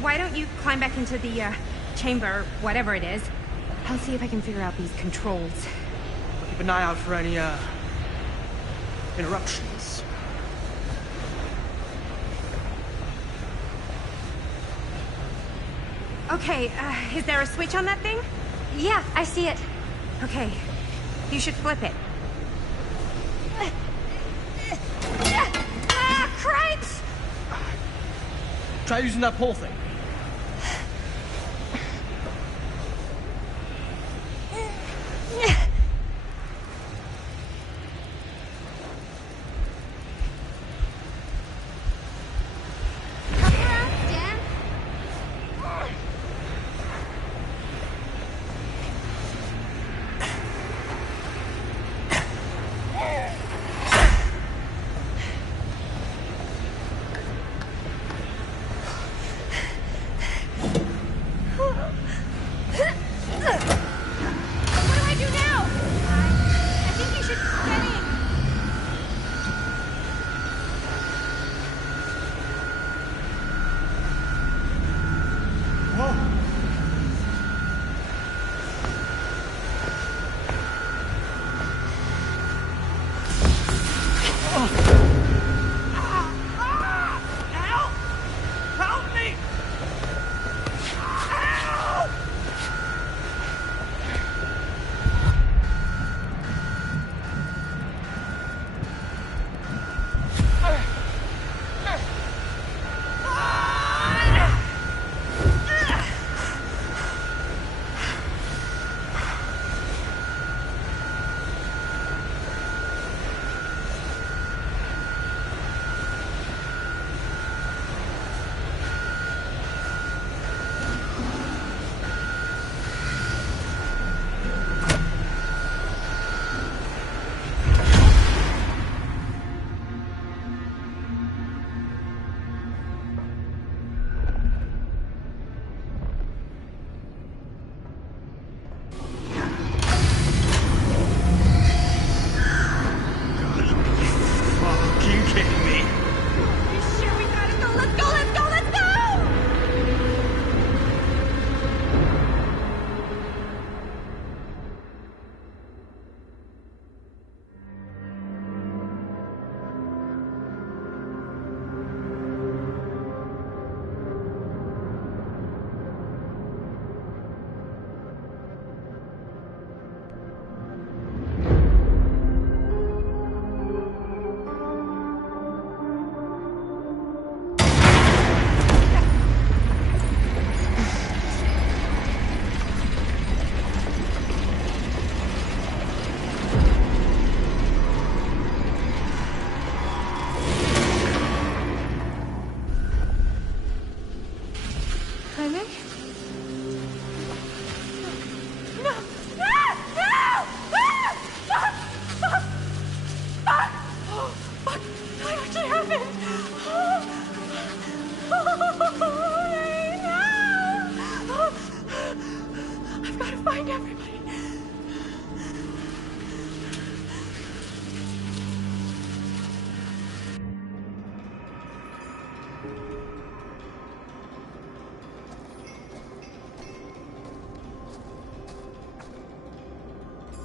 Why don't you climb back into the, chamber, whatever it is? I'll see if I can figure out these controls. Keep an eye out for any, interruptions. Okay, is there a switch on that thing? Yeah, I see it. Okay, you should flip it. Cripes! Try using that pole thing.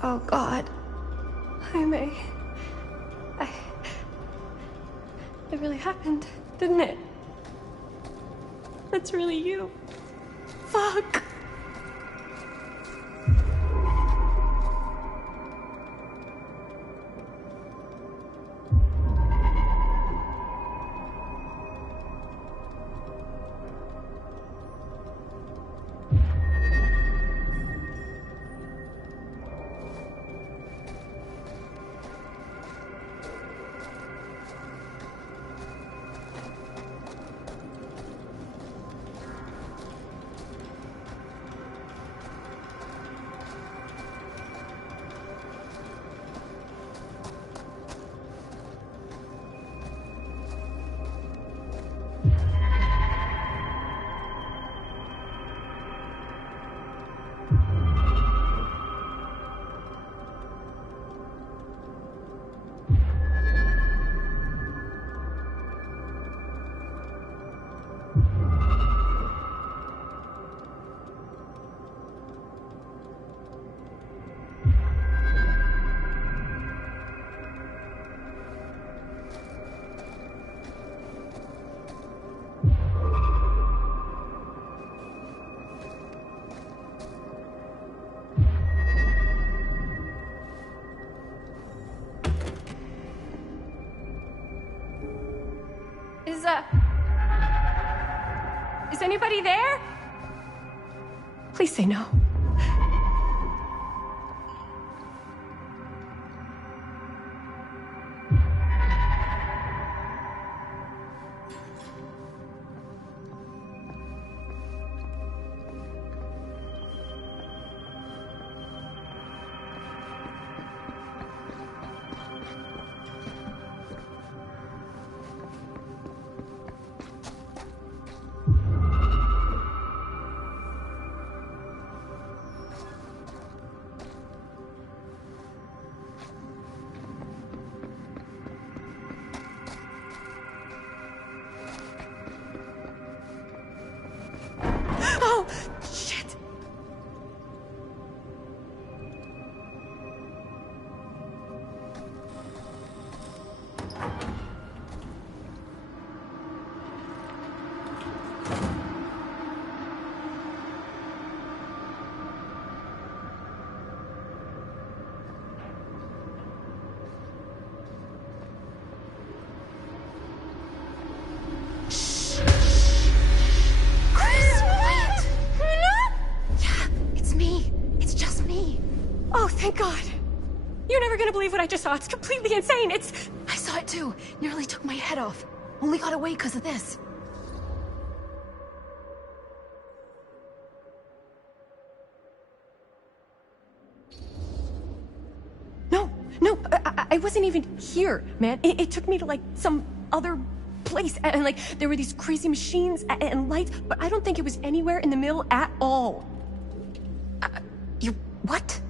Oh, God. Jaime. It really happened, didn't it? That's really you. Fuck. Is anybody there? Please say no. Oh, shit! Oh, thank God. You're never gonna believe what I just saw. It's completely insane. I saw it too. Nearly took my head off. Only got away because of this. No, I wasn't even here, man. It took me to, like, some other place. And, like, there were these crazy machines and lights, but I don't think it was anywhere in the mill at all. What?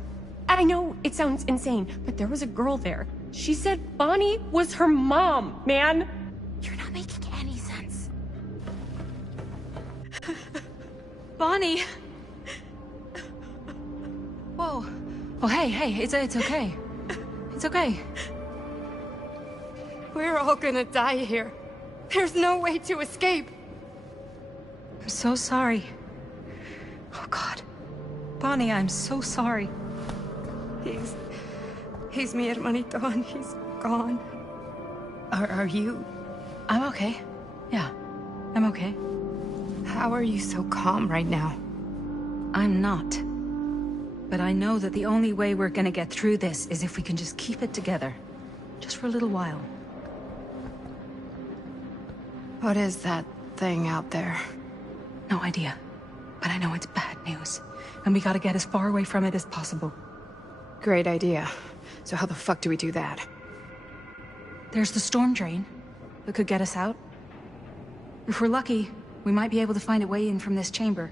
I know it sounds insane, but there was a girl there. She said Bonnie was her mom, man. You're not making any sense. Bonnie! Whoa. Oh, hey, it's okay. It's okay. We're all gonna die here. There's no way to escape. I'm so sorry. Oh, God. Bonnie, I'm so sorry. He's mi hermanito and he's gone. Are you... I'm okay. Yeah, I'm okay. How are you so calm right now? I'm not. But I know that the only way we're gonna get through this is if we can just keep it together. Just for a little while. What is that thing out there? No idea. But I know it's bad news. And we gotta get as far away from it as possible. Great idea. So how the fuck do we do that? There's the storm drain that could get us out. If we're lucky, we might be able to find a way in from this chamber.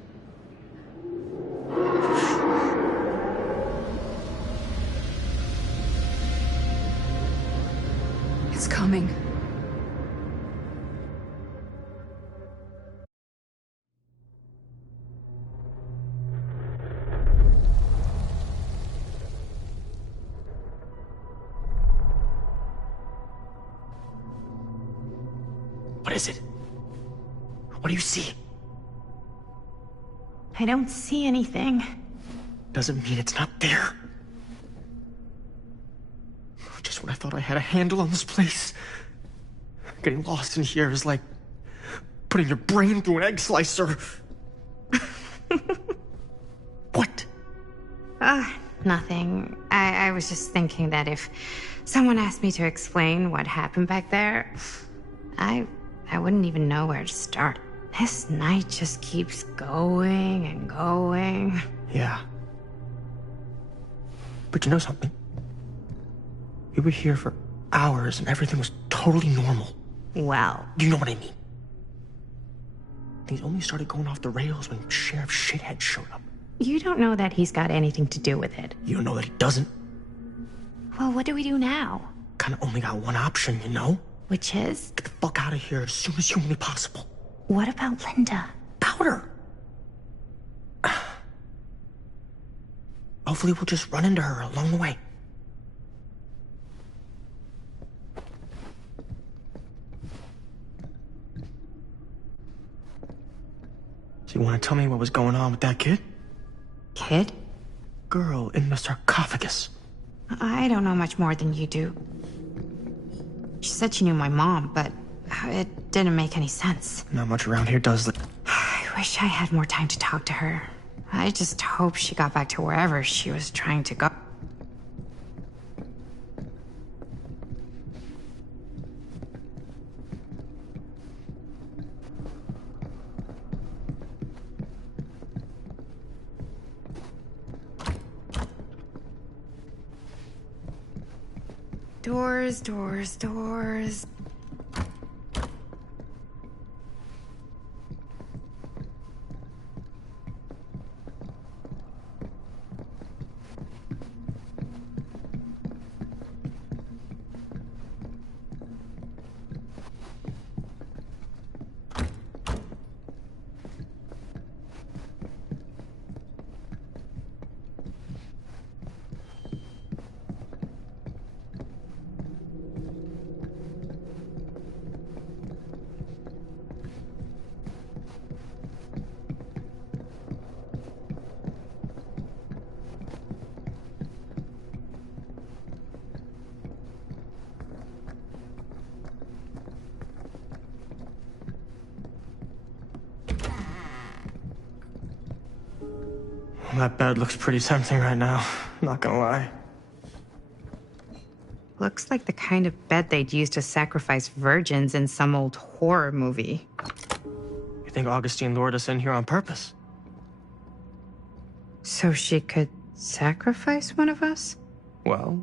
It's coming. What is it? What do you see? I don't see anything. Doesn't mean it's not there. Just when I thought I had a handle on this place. Getting lost in here is like putting your brain through an egg slicer. What? Nothing. I was just thinking that if someone asked me to explain what happened back there, I wouldn't even know where to start. This night just keeps going and going. Yeah. But you know something? We were here for hours and everything was totally normal. Well. You know what I mean? Things only started going off the rails when Sheriff Shithead showed up. You don't know that he's got anything to do with it. You don't know that he doesn't? Well, what do we do now? Kinda only got one option, you know? Which is? Get the fuck out of here as soon as humanly possible. What about Linda? Powder! Hopefully we'll just run into her along the way. So you want to tell me what was going on with that kid? Kid? Girl in the sarcophagus. I don't know much more than you do. She said she knew my mom, but It didn't make any sense. Not much around here does that. I wish I had more time to talk to her. I just hope she got back to wherever she was trying to go. Doors, doors, doors. That bed looks pretty tempting right now, not gonna lie. Looks like the kind of bed they'd use to sacrifice virgins in some old horror movie. You think Augustine lured us in here on purpose? So she could sacrifice one of us? Well,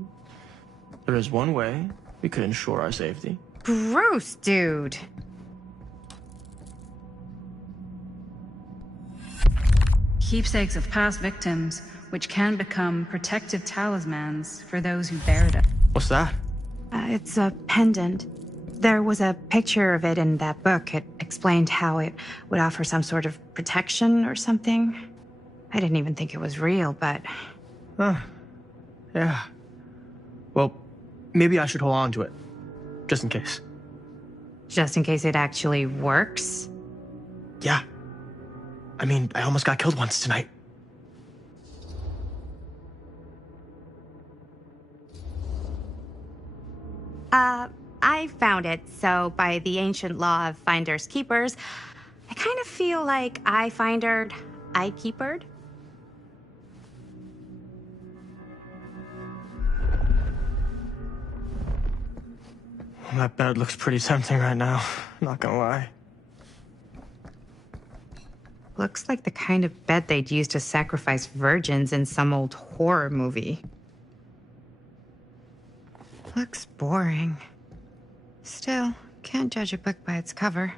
there is one way we could ensure our safety. Bruce, dude! Keepsakes of past victims, which can become protective talismans for those who bear them. What's that? It's a pendant. There was a picture of it in that book. It explained how it would offer some sort of protection or something. I didn't even think it was real, but... Yeah. Well, maybe I should hold on to it. Just in case. Just in case it actually works? Yeah. I mean, I almost got killed once tonight. I found it, so by the ancient law of finders keepers, I kind of feel like I findered, I keepered. That bed looks pretty tempting right now, not gonna lie. Looks like the kind of bed they'd use to sacrifice virgins in some old horror movie. Looks boring. Still, can't judge a book by its cover.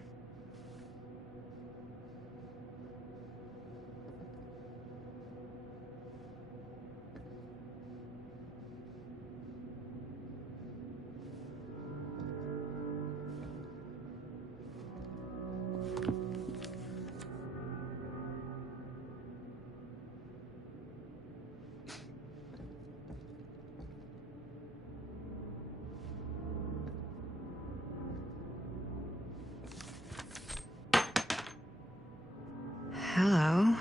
Hello.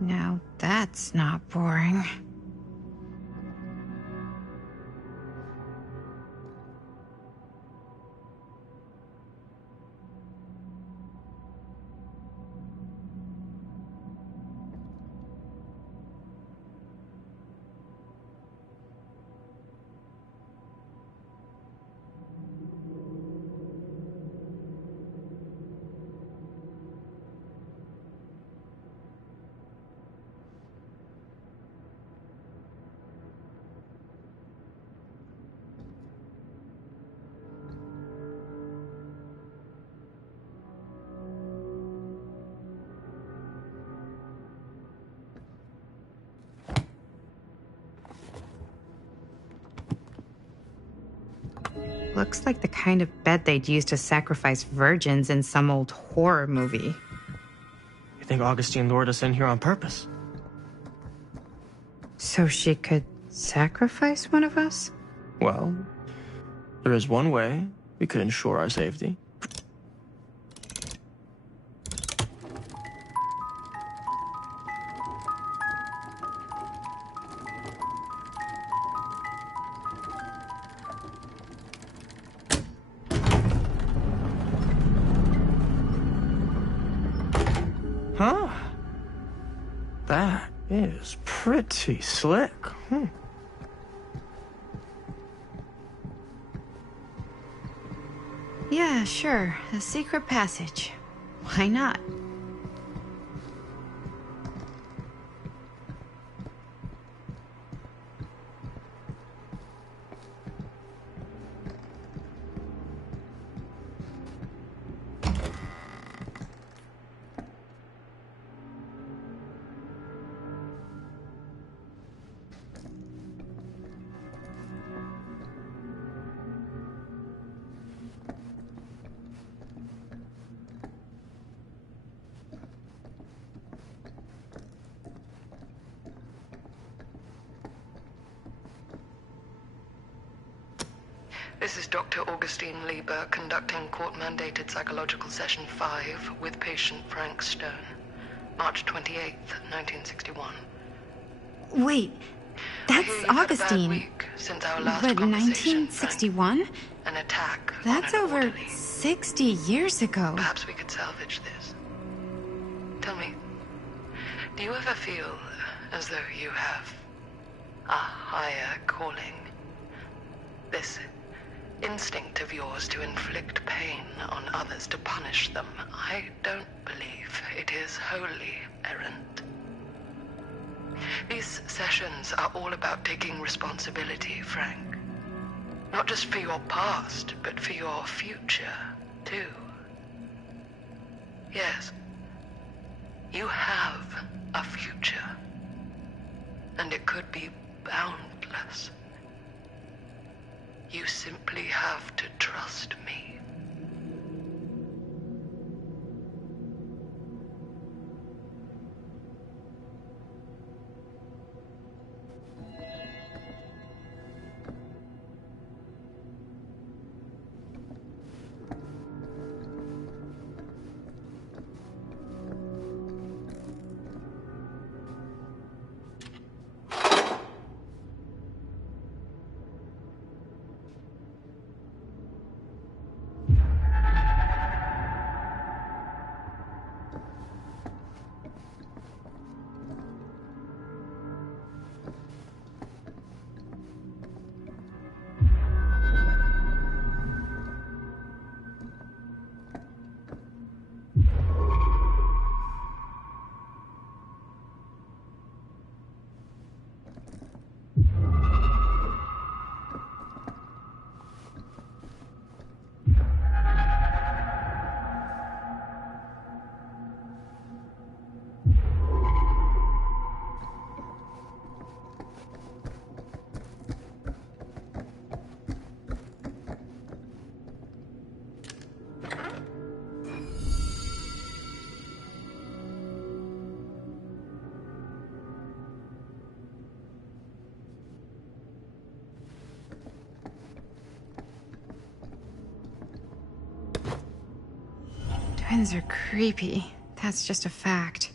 Now that's not boring. Looks like the kind of bed they'd use to sacrifice virgins in some old horror movie. You think Augustine lured us in here on purpose? So she could sacrifice one of us? Well, there is one way we could ensure our safety. is pretty slick. Yeah, sure. A secret passage. Why not? This is Dr. Augustine Lieber conducting court-mandated psychological session 5 with patient Frank Stone. March 28th, 1961. Wait, that's Augustine. Week since our last But conversation, 1961? Frank. An attack. That's on an over orderly. 60 years ago. Perhaps we could salvage this. Tell me, do you ever feel as though you have a higher calling? This instinct of yours to inflict pain on others, to punish them, I don't believe it is wholly errant. These sessions are all about taking responsibility, Frank. Not just for your past, but for your future, too. Yes, you have a future, and it could be boundless. You simply have to trust me. Twins are creepy. That's just a fact.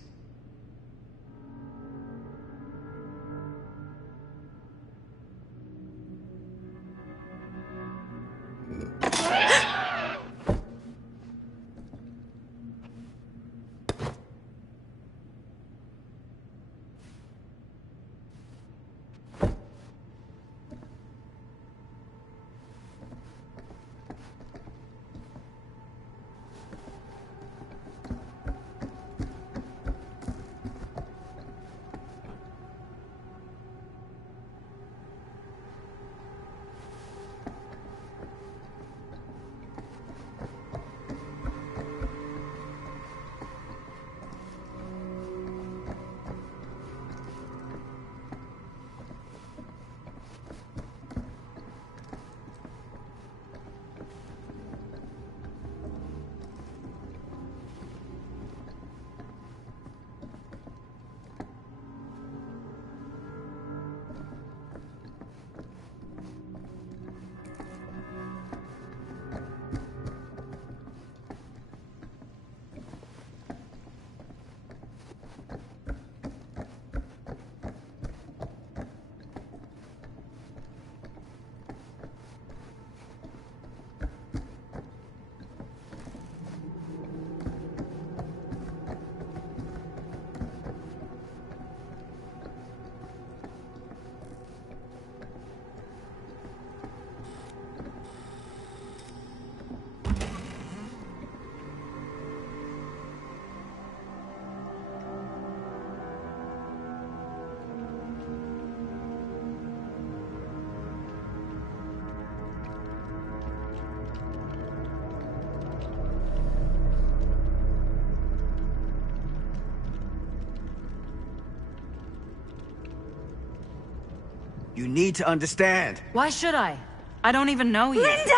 You need to understand. Why should I? I don't even know you. Linda!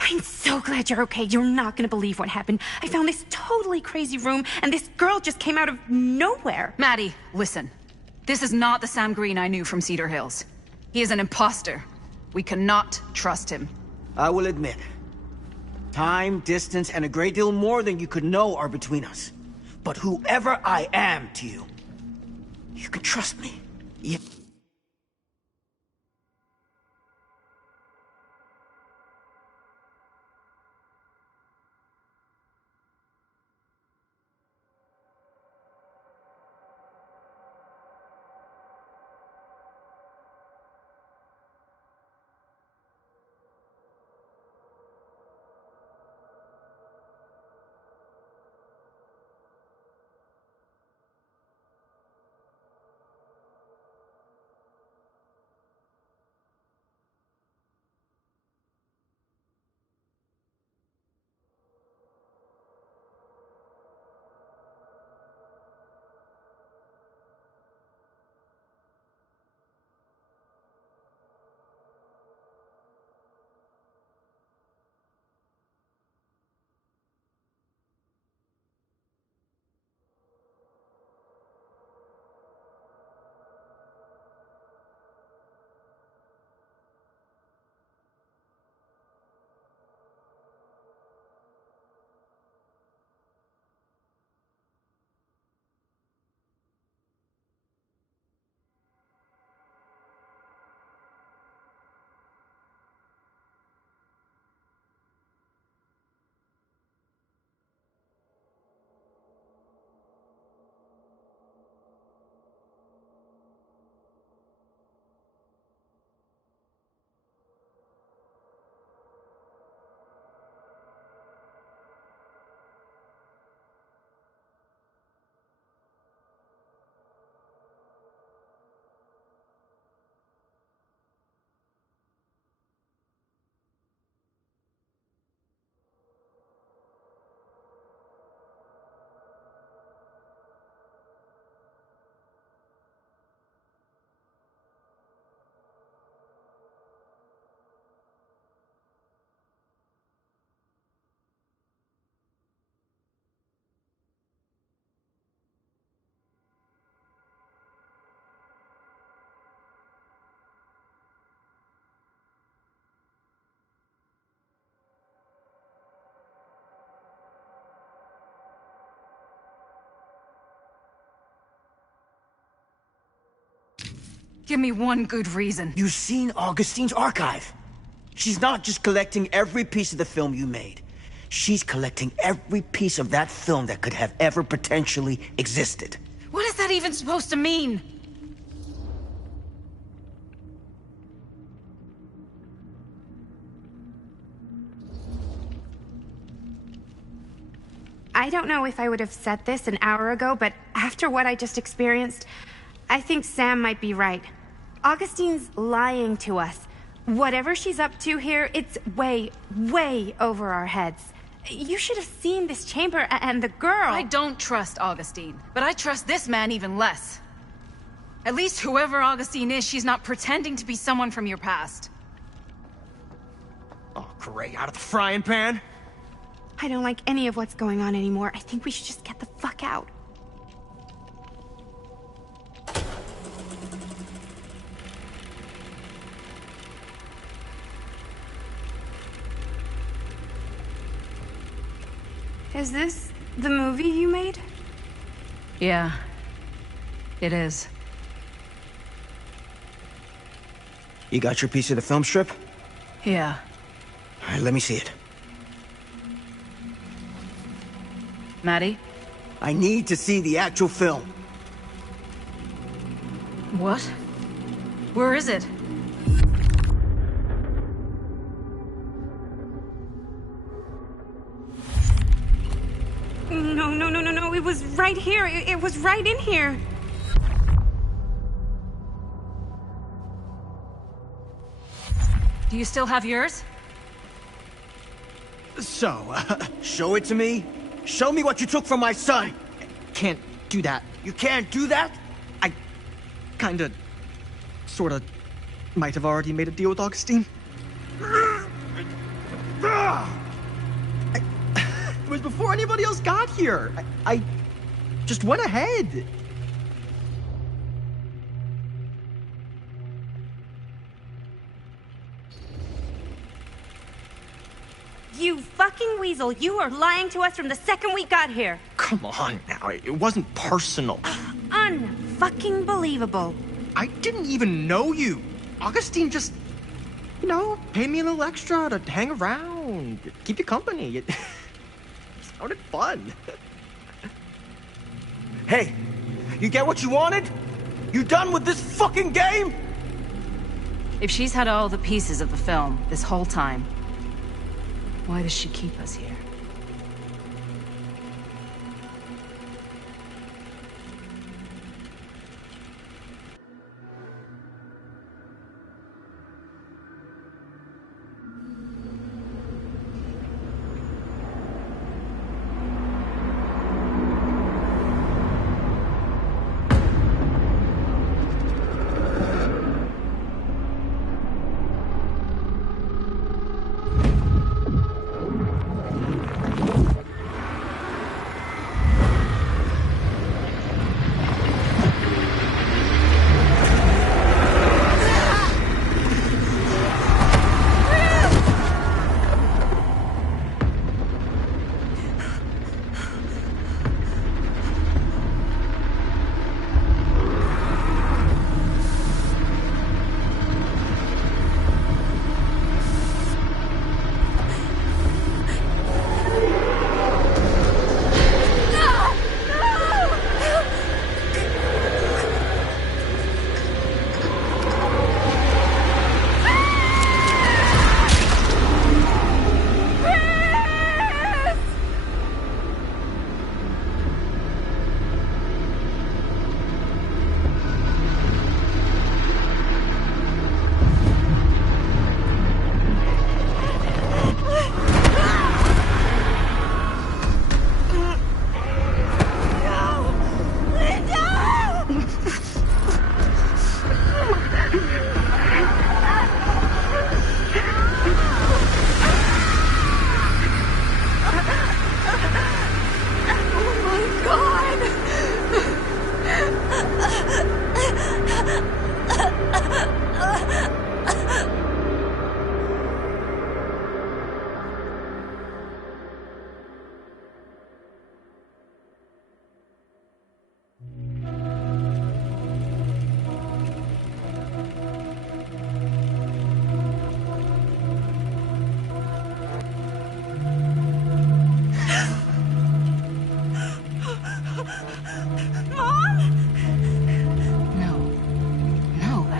I'm so glad you're okay. You're not gonna believe what happened. I found this totally crazy room, and this girl just came out of nowhere. Maddie, listen. This is not the Sam Green I knew from Cedar Hills. He is an imposter. We cannot trust him. I will admit, time, distance, and a great deal more than you could know are between us. But whoever I am to you, you can trust me. Give me one good reason. You've seen Augustine's archive. She's not just collecting every piece of the film you made. She's collecting every piece of that film that could have ever potentially existed. What is that even supposed to mean? I don't know if I would have said this an hour ago, but after what I just experienced, I think Sam might be right. Augustine's lying to us. Whatever she's up to here, it's way, way over our heads. You should have seen this chamber and the girl. I don't trust Augustine, but I trust this man even less. At least whoever Augustine is, she's not pretending to be someone from your past. Oh, great. Out of the frying pan? I don't like any of what's going on anymore. I think we should just get the fuck out. Is this the movie you made? Yeah, it is. You got your piece of the film strip? Yeah. All right, let me see it. Maddie? I need to see the actual film. What? Where is it? No. It was right here. It was right in here. Do you still have yours? So, show it to me. Show me what you took from my son. Can't do that. You can't do that? kinda, sorta, might have already made a deal with Augustine. It was before anybody else got here. I just went ahead. You fucking weasel, you are lying to us from the second we got here. Come on now, it wasn't personal. Unfucking believable. I didn't even know you. Augustine just, paid me a little extra to hang around, keep you company. It sounded fun. Hey, you get what you wanted? You done with this fucking game? If she's had all the pieces of the film this whole time, why does she keep us here?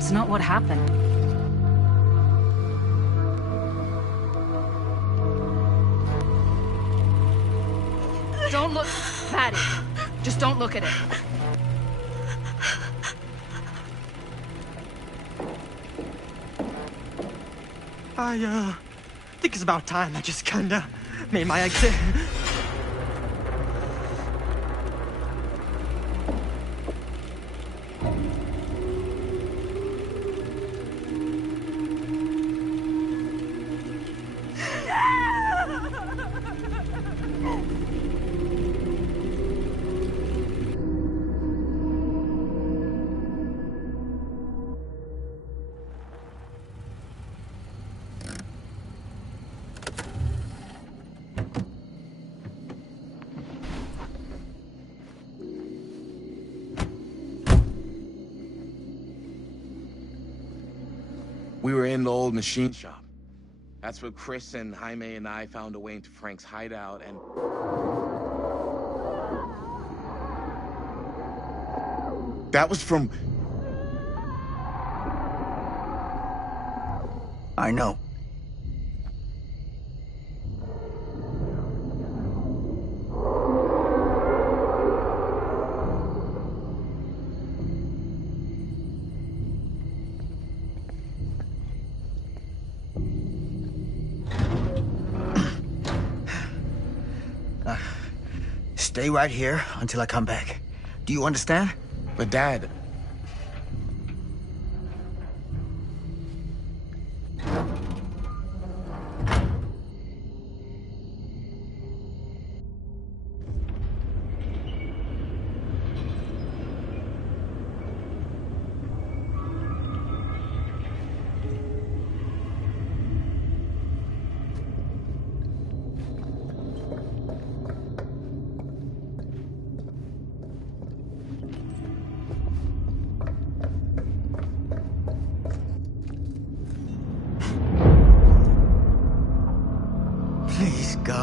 That's not what happened. Don't look, Patty. Just don't look at it. I think it's about time I just kinda made my exit. We were in the old machine shop. That's where Chris and Jaime and I found a way into Frank's hideout and... That was from... I know. Stay right here until I come back. Do you understand? But Dad...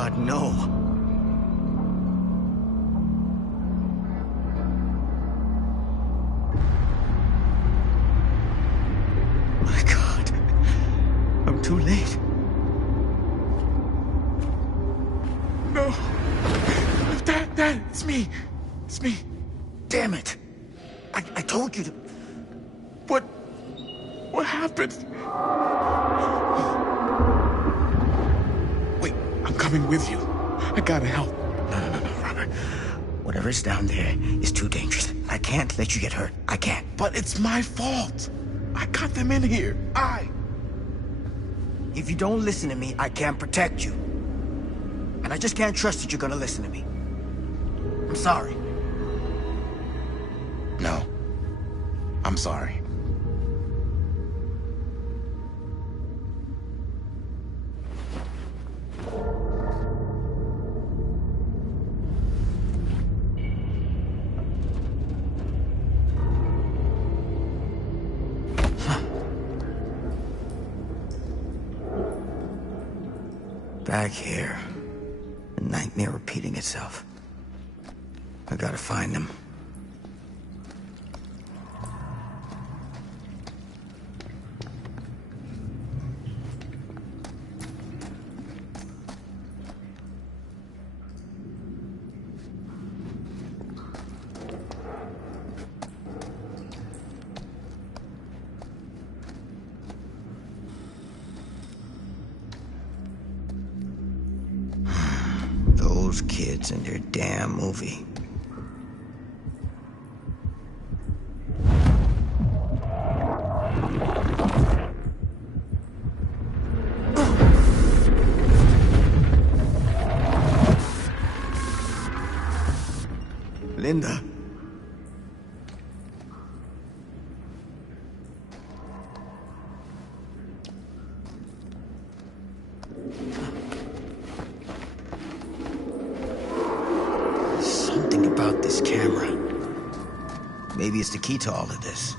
God, no. My God. I'm too late. No. Dad, it's me. It's me. Damn it. I told you to... What happened? Wait, I'm coming with you. I gotta help. No, Robert. Whatever's down there is too dangerous. I can't let you get hurt. I can't. But it's my fault. I got them in here. If you don't listen to me, I can't protect you. And I just can't trust that you're gonna listen to me. I'm sorry. No. I'm sorry. Back here. A nightmare repeating itself. I gotta find them. Those kids and their damn movie. Linda. Something about this camera. Maybe it's the key to all of this.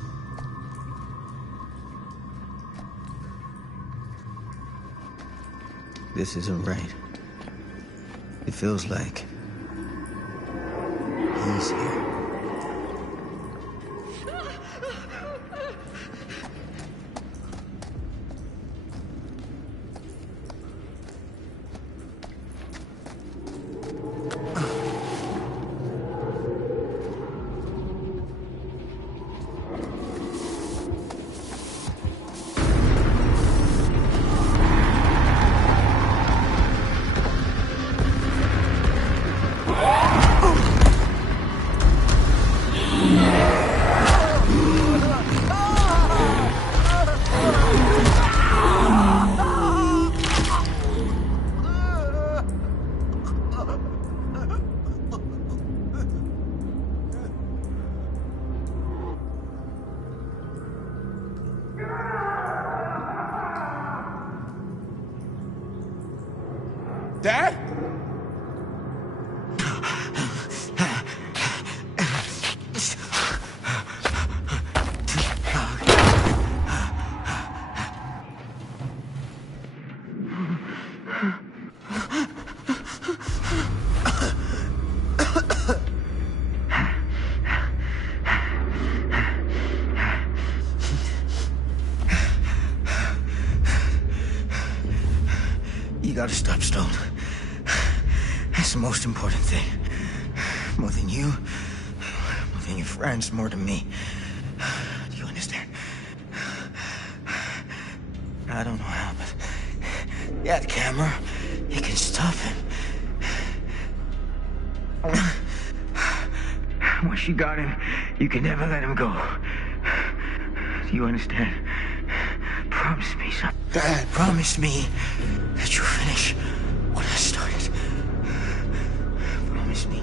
This isn't right. It feels like he's here. Dad? You gotta stop, Stone. That's the most important thing. More than you, more than your friends, more than me. Do you understand? I don't know how, but yeah, the camera, it can stop him. Once you got him, you can never let him go. Do you understand? Promise me something. Dad. Promise me that you'll finish what I started. Promise me.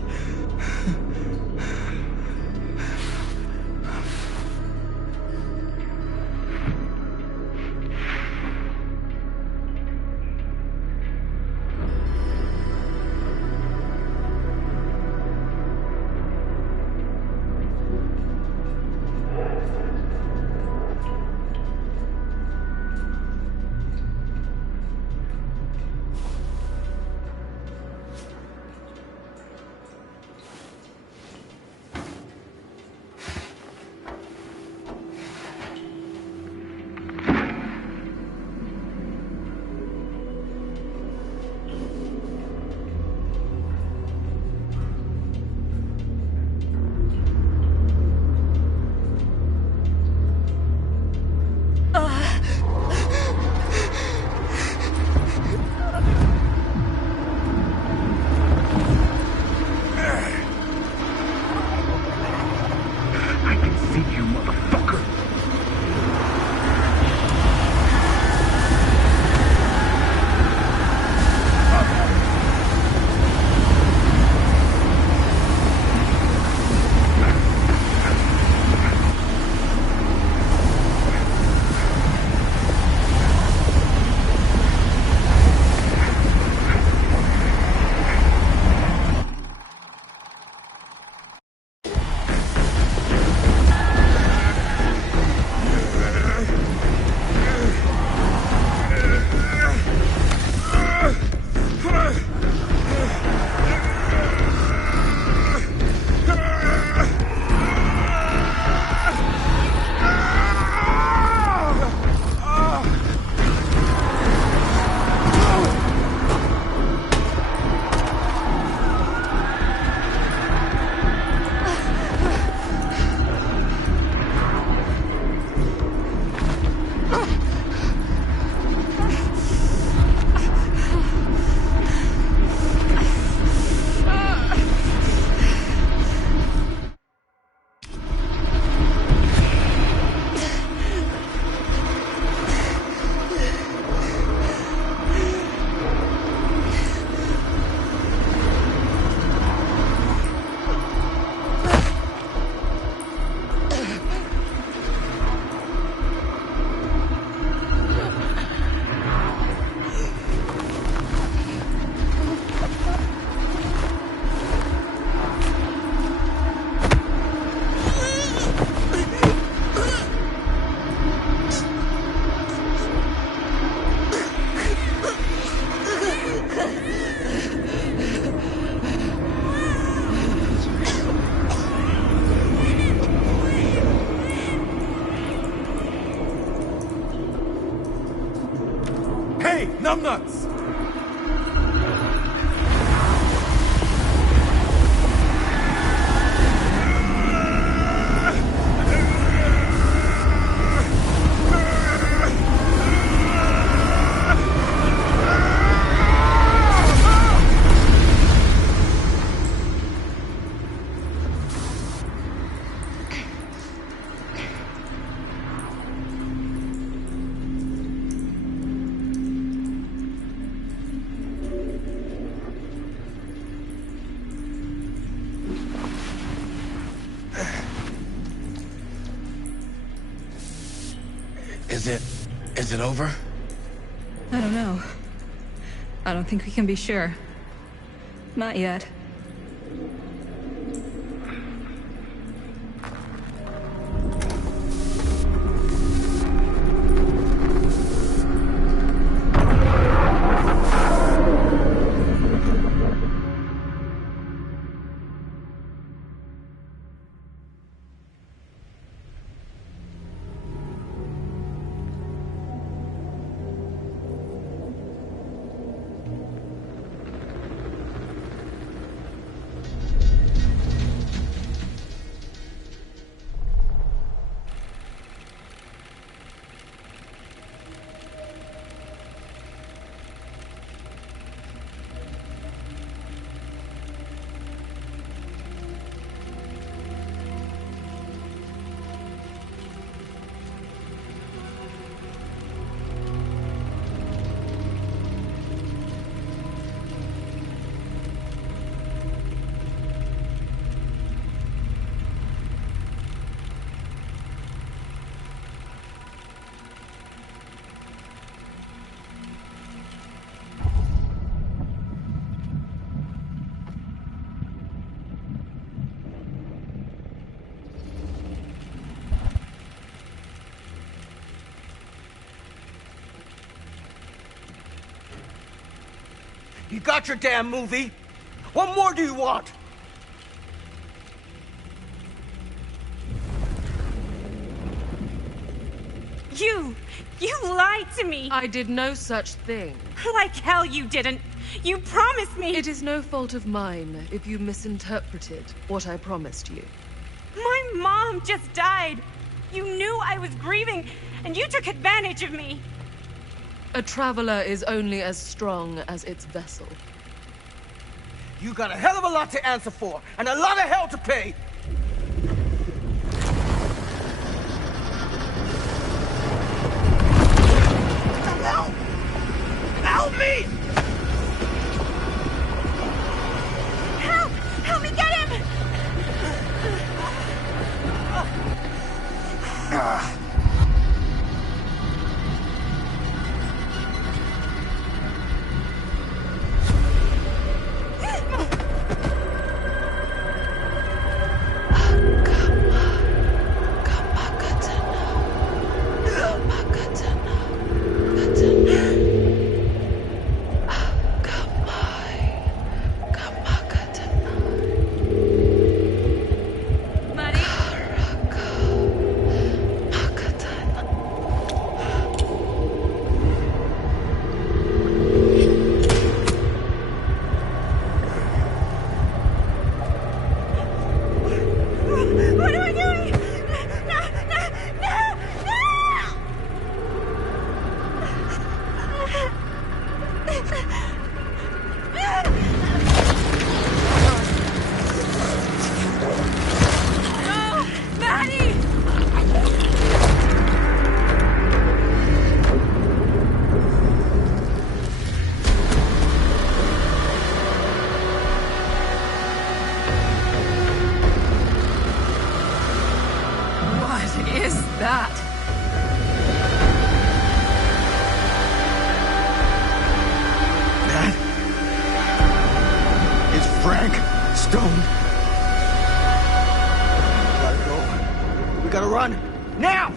me, numbnuts! Is it over? I don't know. I don't think we can be sure. Not yet. You got your damn movie. What more do you want? You lied to me. I did no such thing. Like hell you didn't. You promised me. It is no fault of mine if you misinterpreted what I promised you. My mom just died. You knew I was grieving, and you took advantage of me. A traveler is only as strong as its vessel. You got a hell of a lot to answer for, and a lot of hell to pay. Help! Help me! Help! Help me get him! What am I doing? No! No! Maddie! What is that? That is Frank Stone. We gotta go. We gotta run. Now!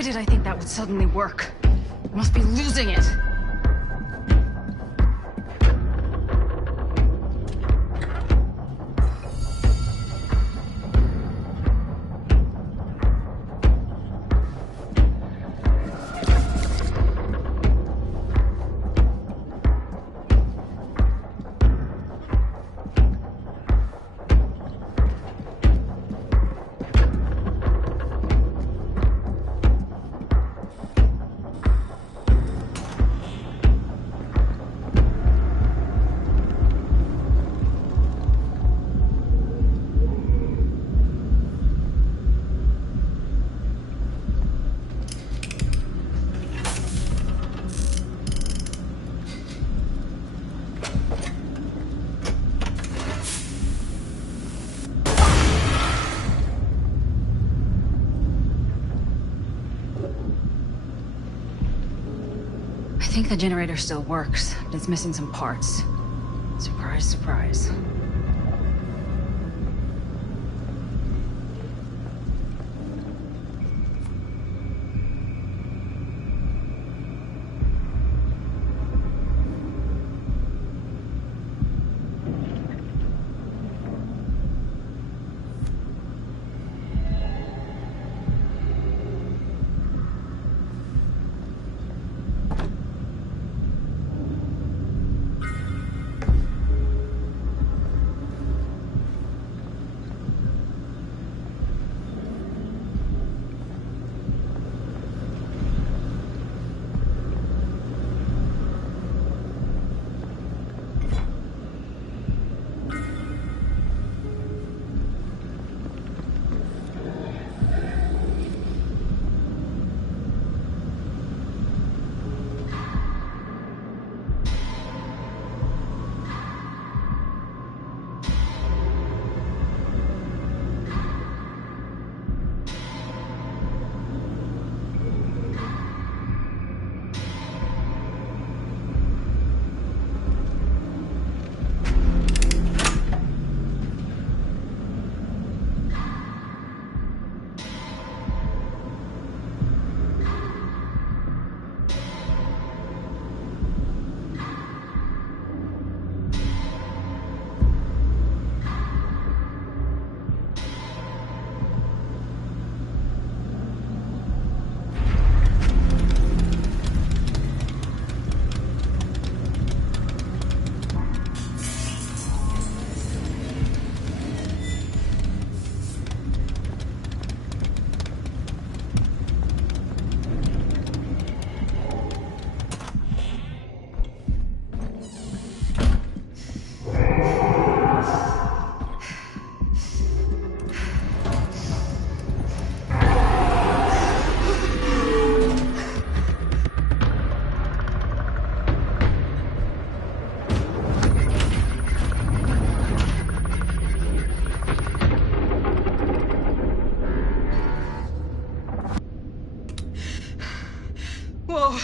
Why did I think that would suddenly work? I must be losing it. I think the generator still works, but it's missing some parts. Surprise, surprise. Whoa.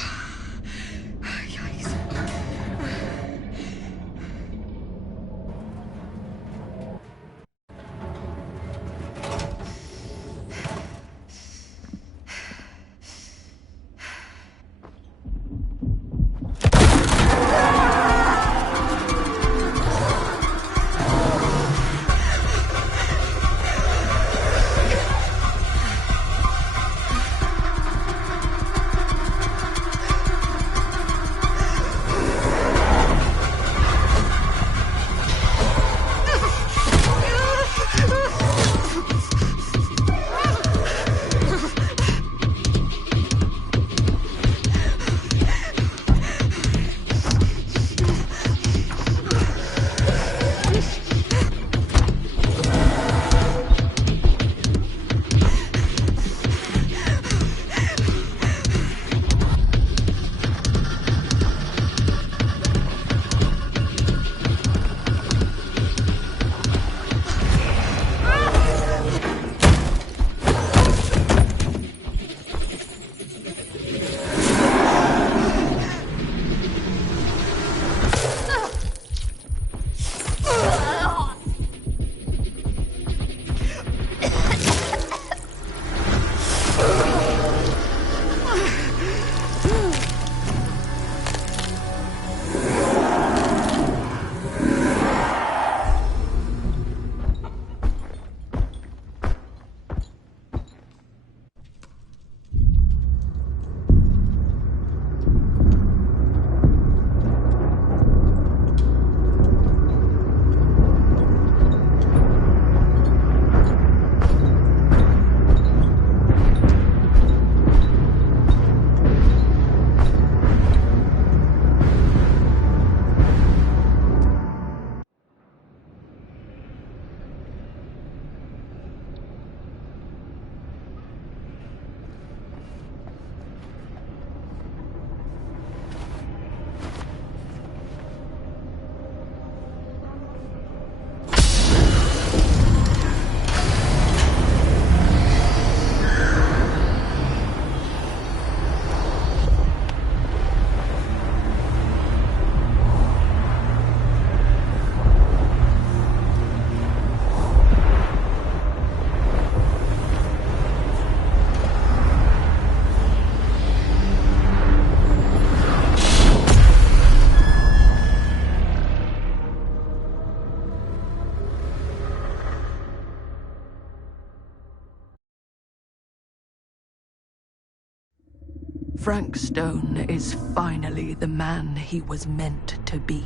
Frank Stone is finally the man he was meant to be.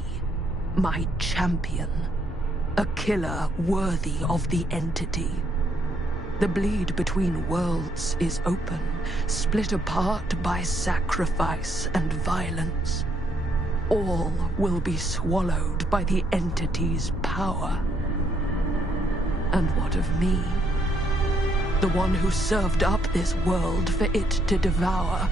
My champion. A killer worthy of the entity. The bleed between worlds is open, split apart by sacrifice and violence. All will be swallowed by the entity's power. And what of me? The one who served up this world for it to devour.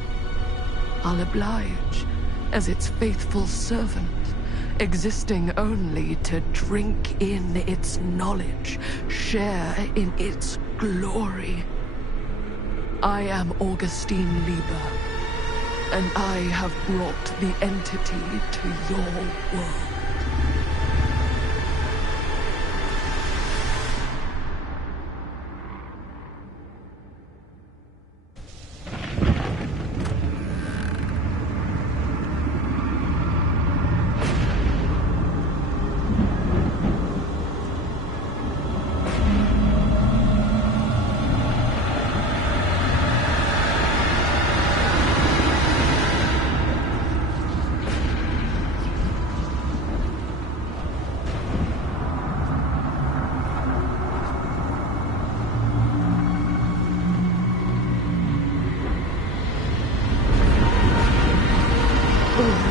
I'll oblige as its faithful servant, existing only to drink in its knowledge, share in its glory. I am Augustine Lieber, and I have brought the entity to your world.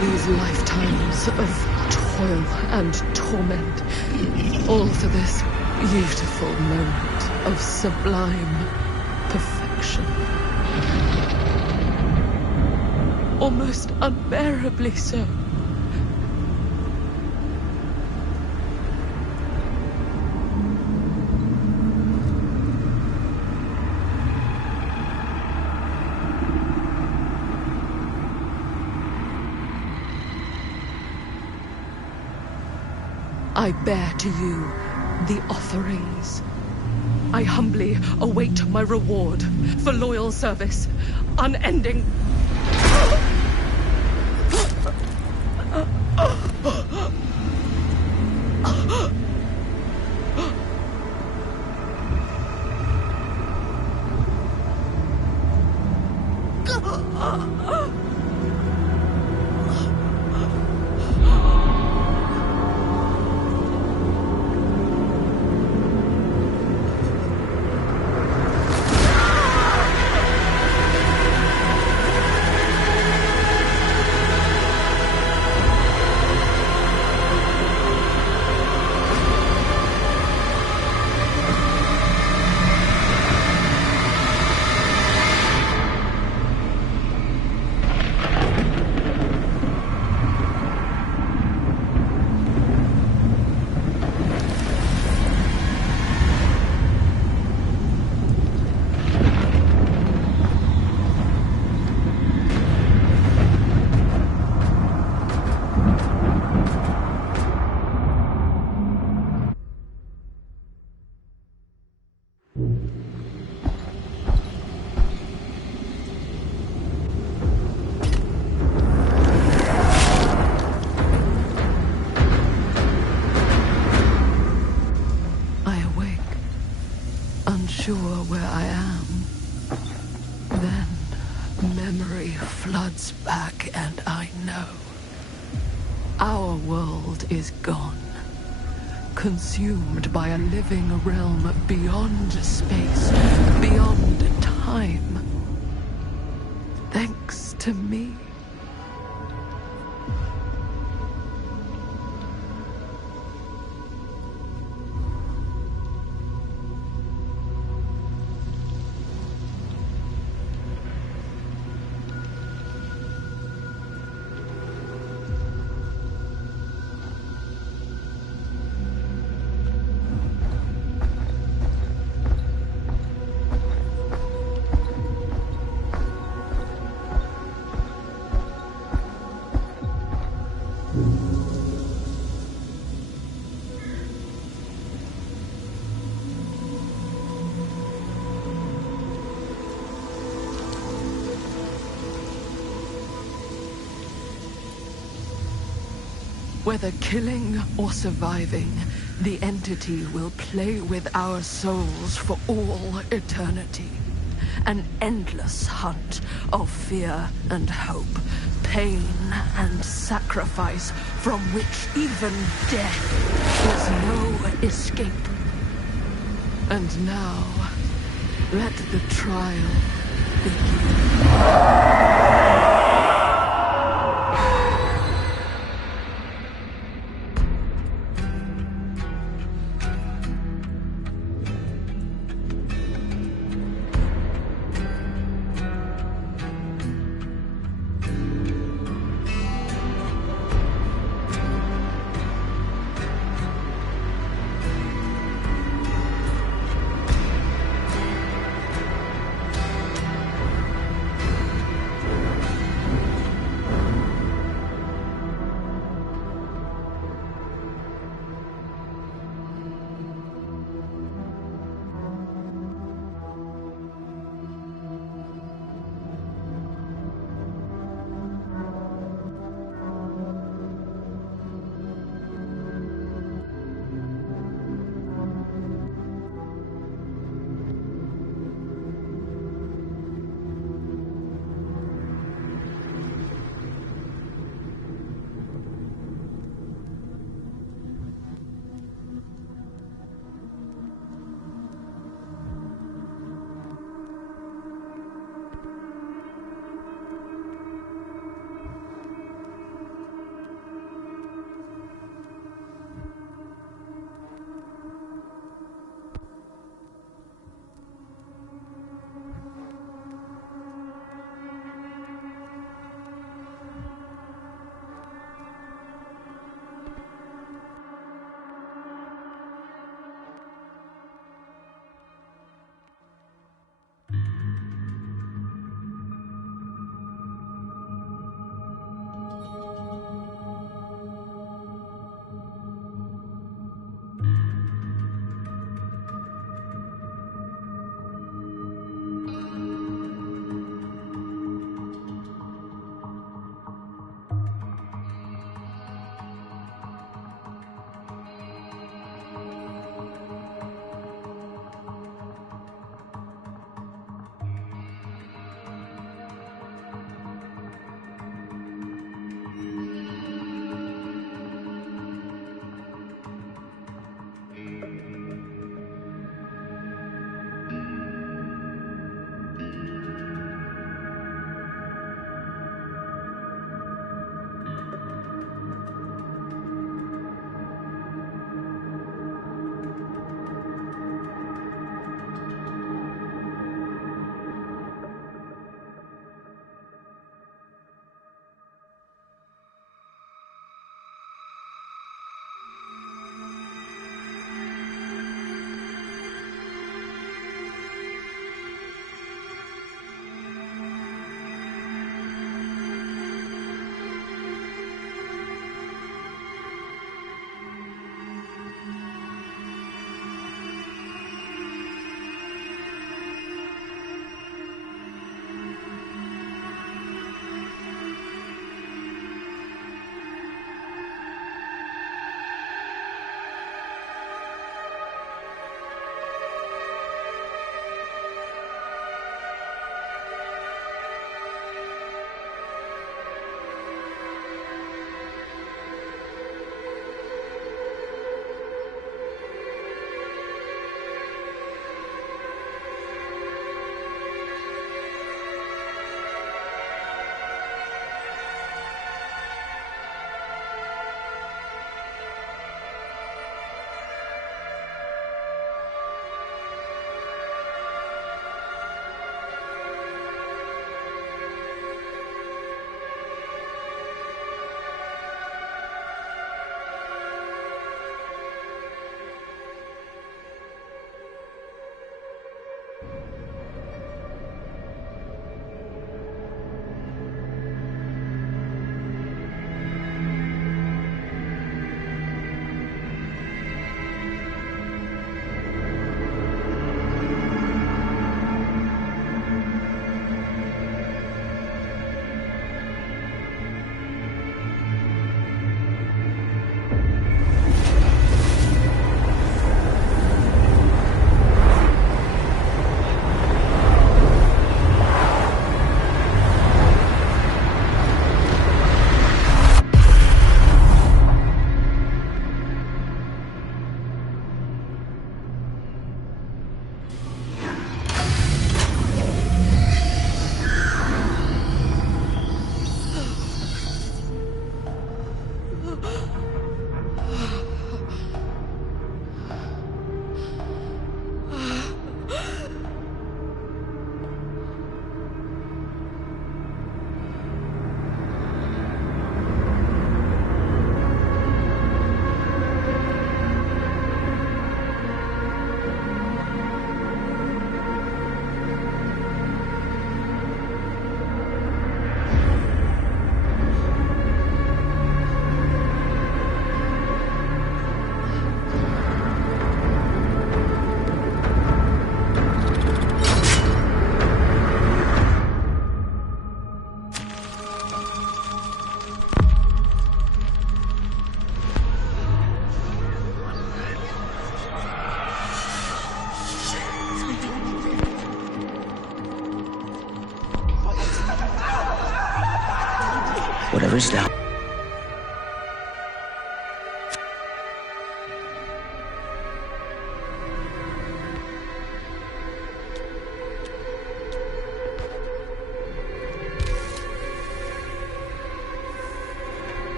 These lifetimes of toil and torment, all for this beautiful moment of sublime perfection. Almost unbearably so. I bear to you the offerings. I humbly await my reward for loyal service, unending. Unsure where I am. Then memory floods back and I know. Our world is gone. Consumed by a living realm beyond space, beyond time. Thanks to me. Whether killing or surviving, the entity will play with our souls for all eternity. an endless hunt of fear and hope, pain and sacrifice, from which even death is no escape. And now, let the trial begin. Whatever's down.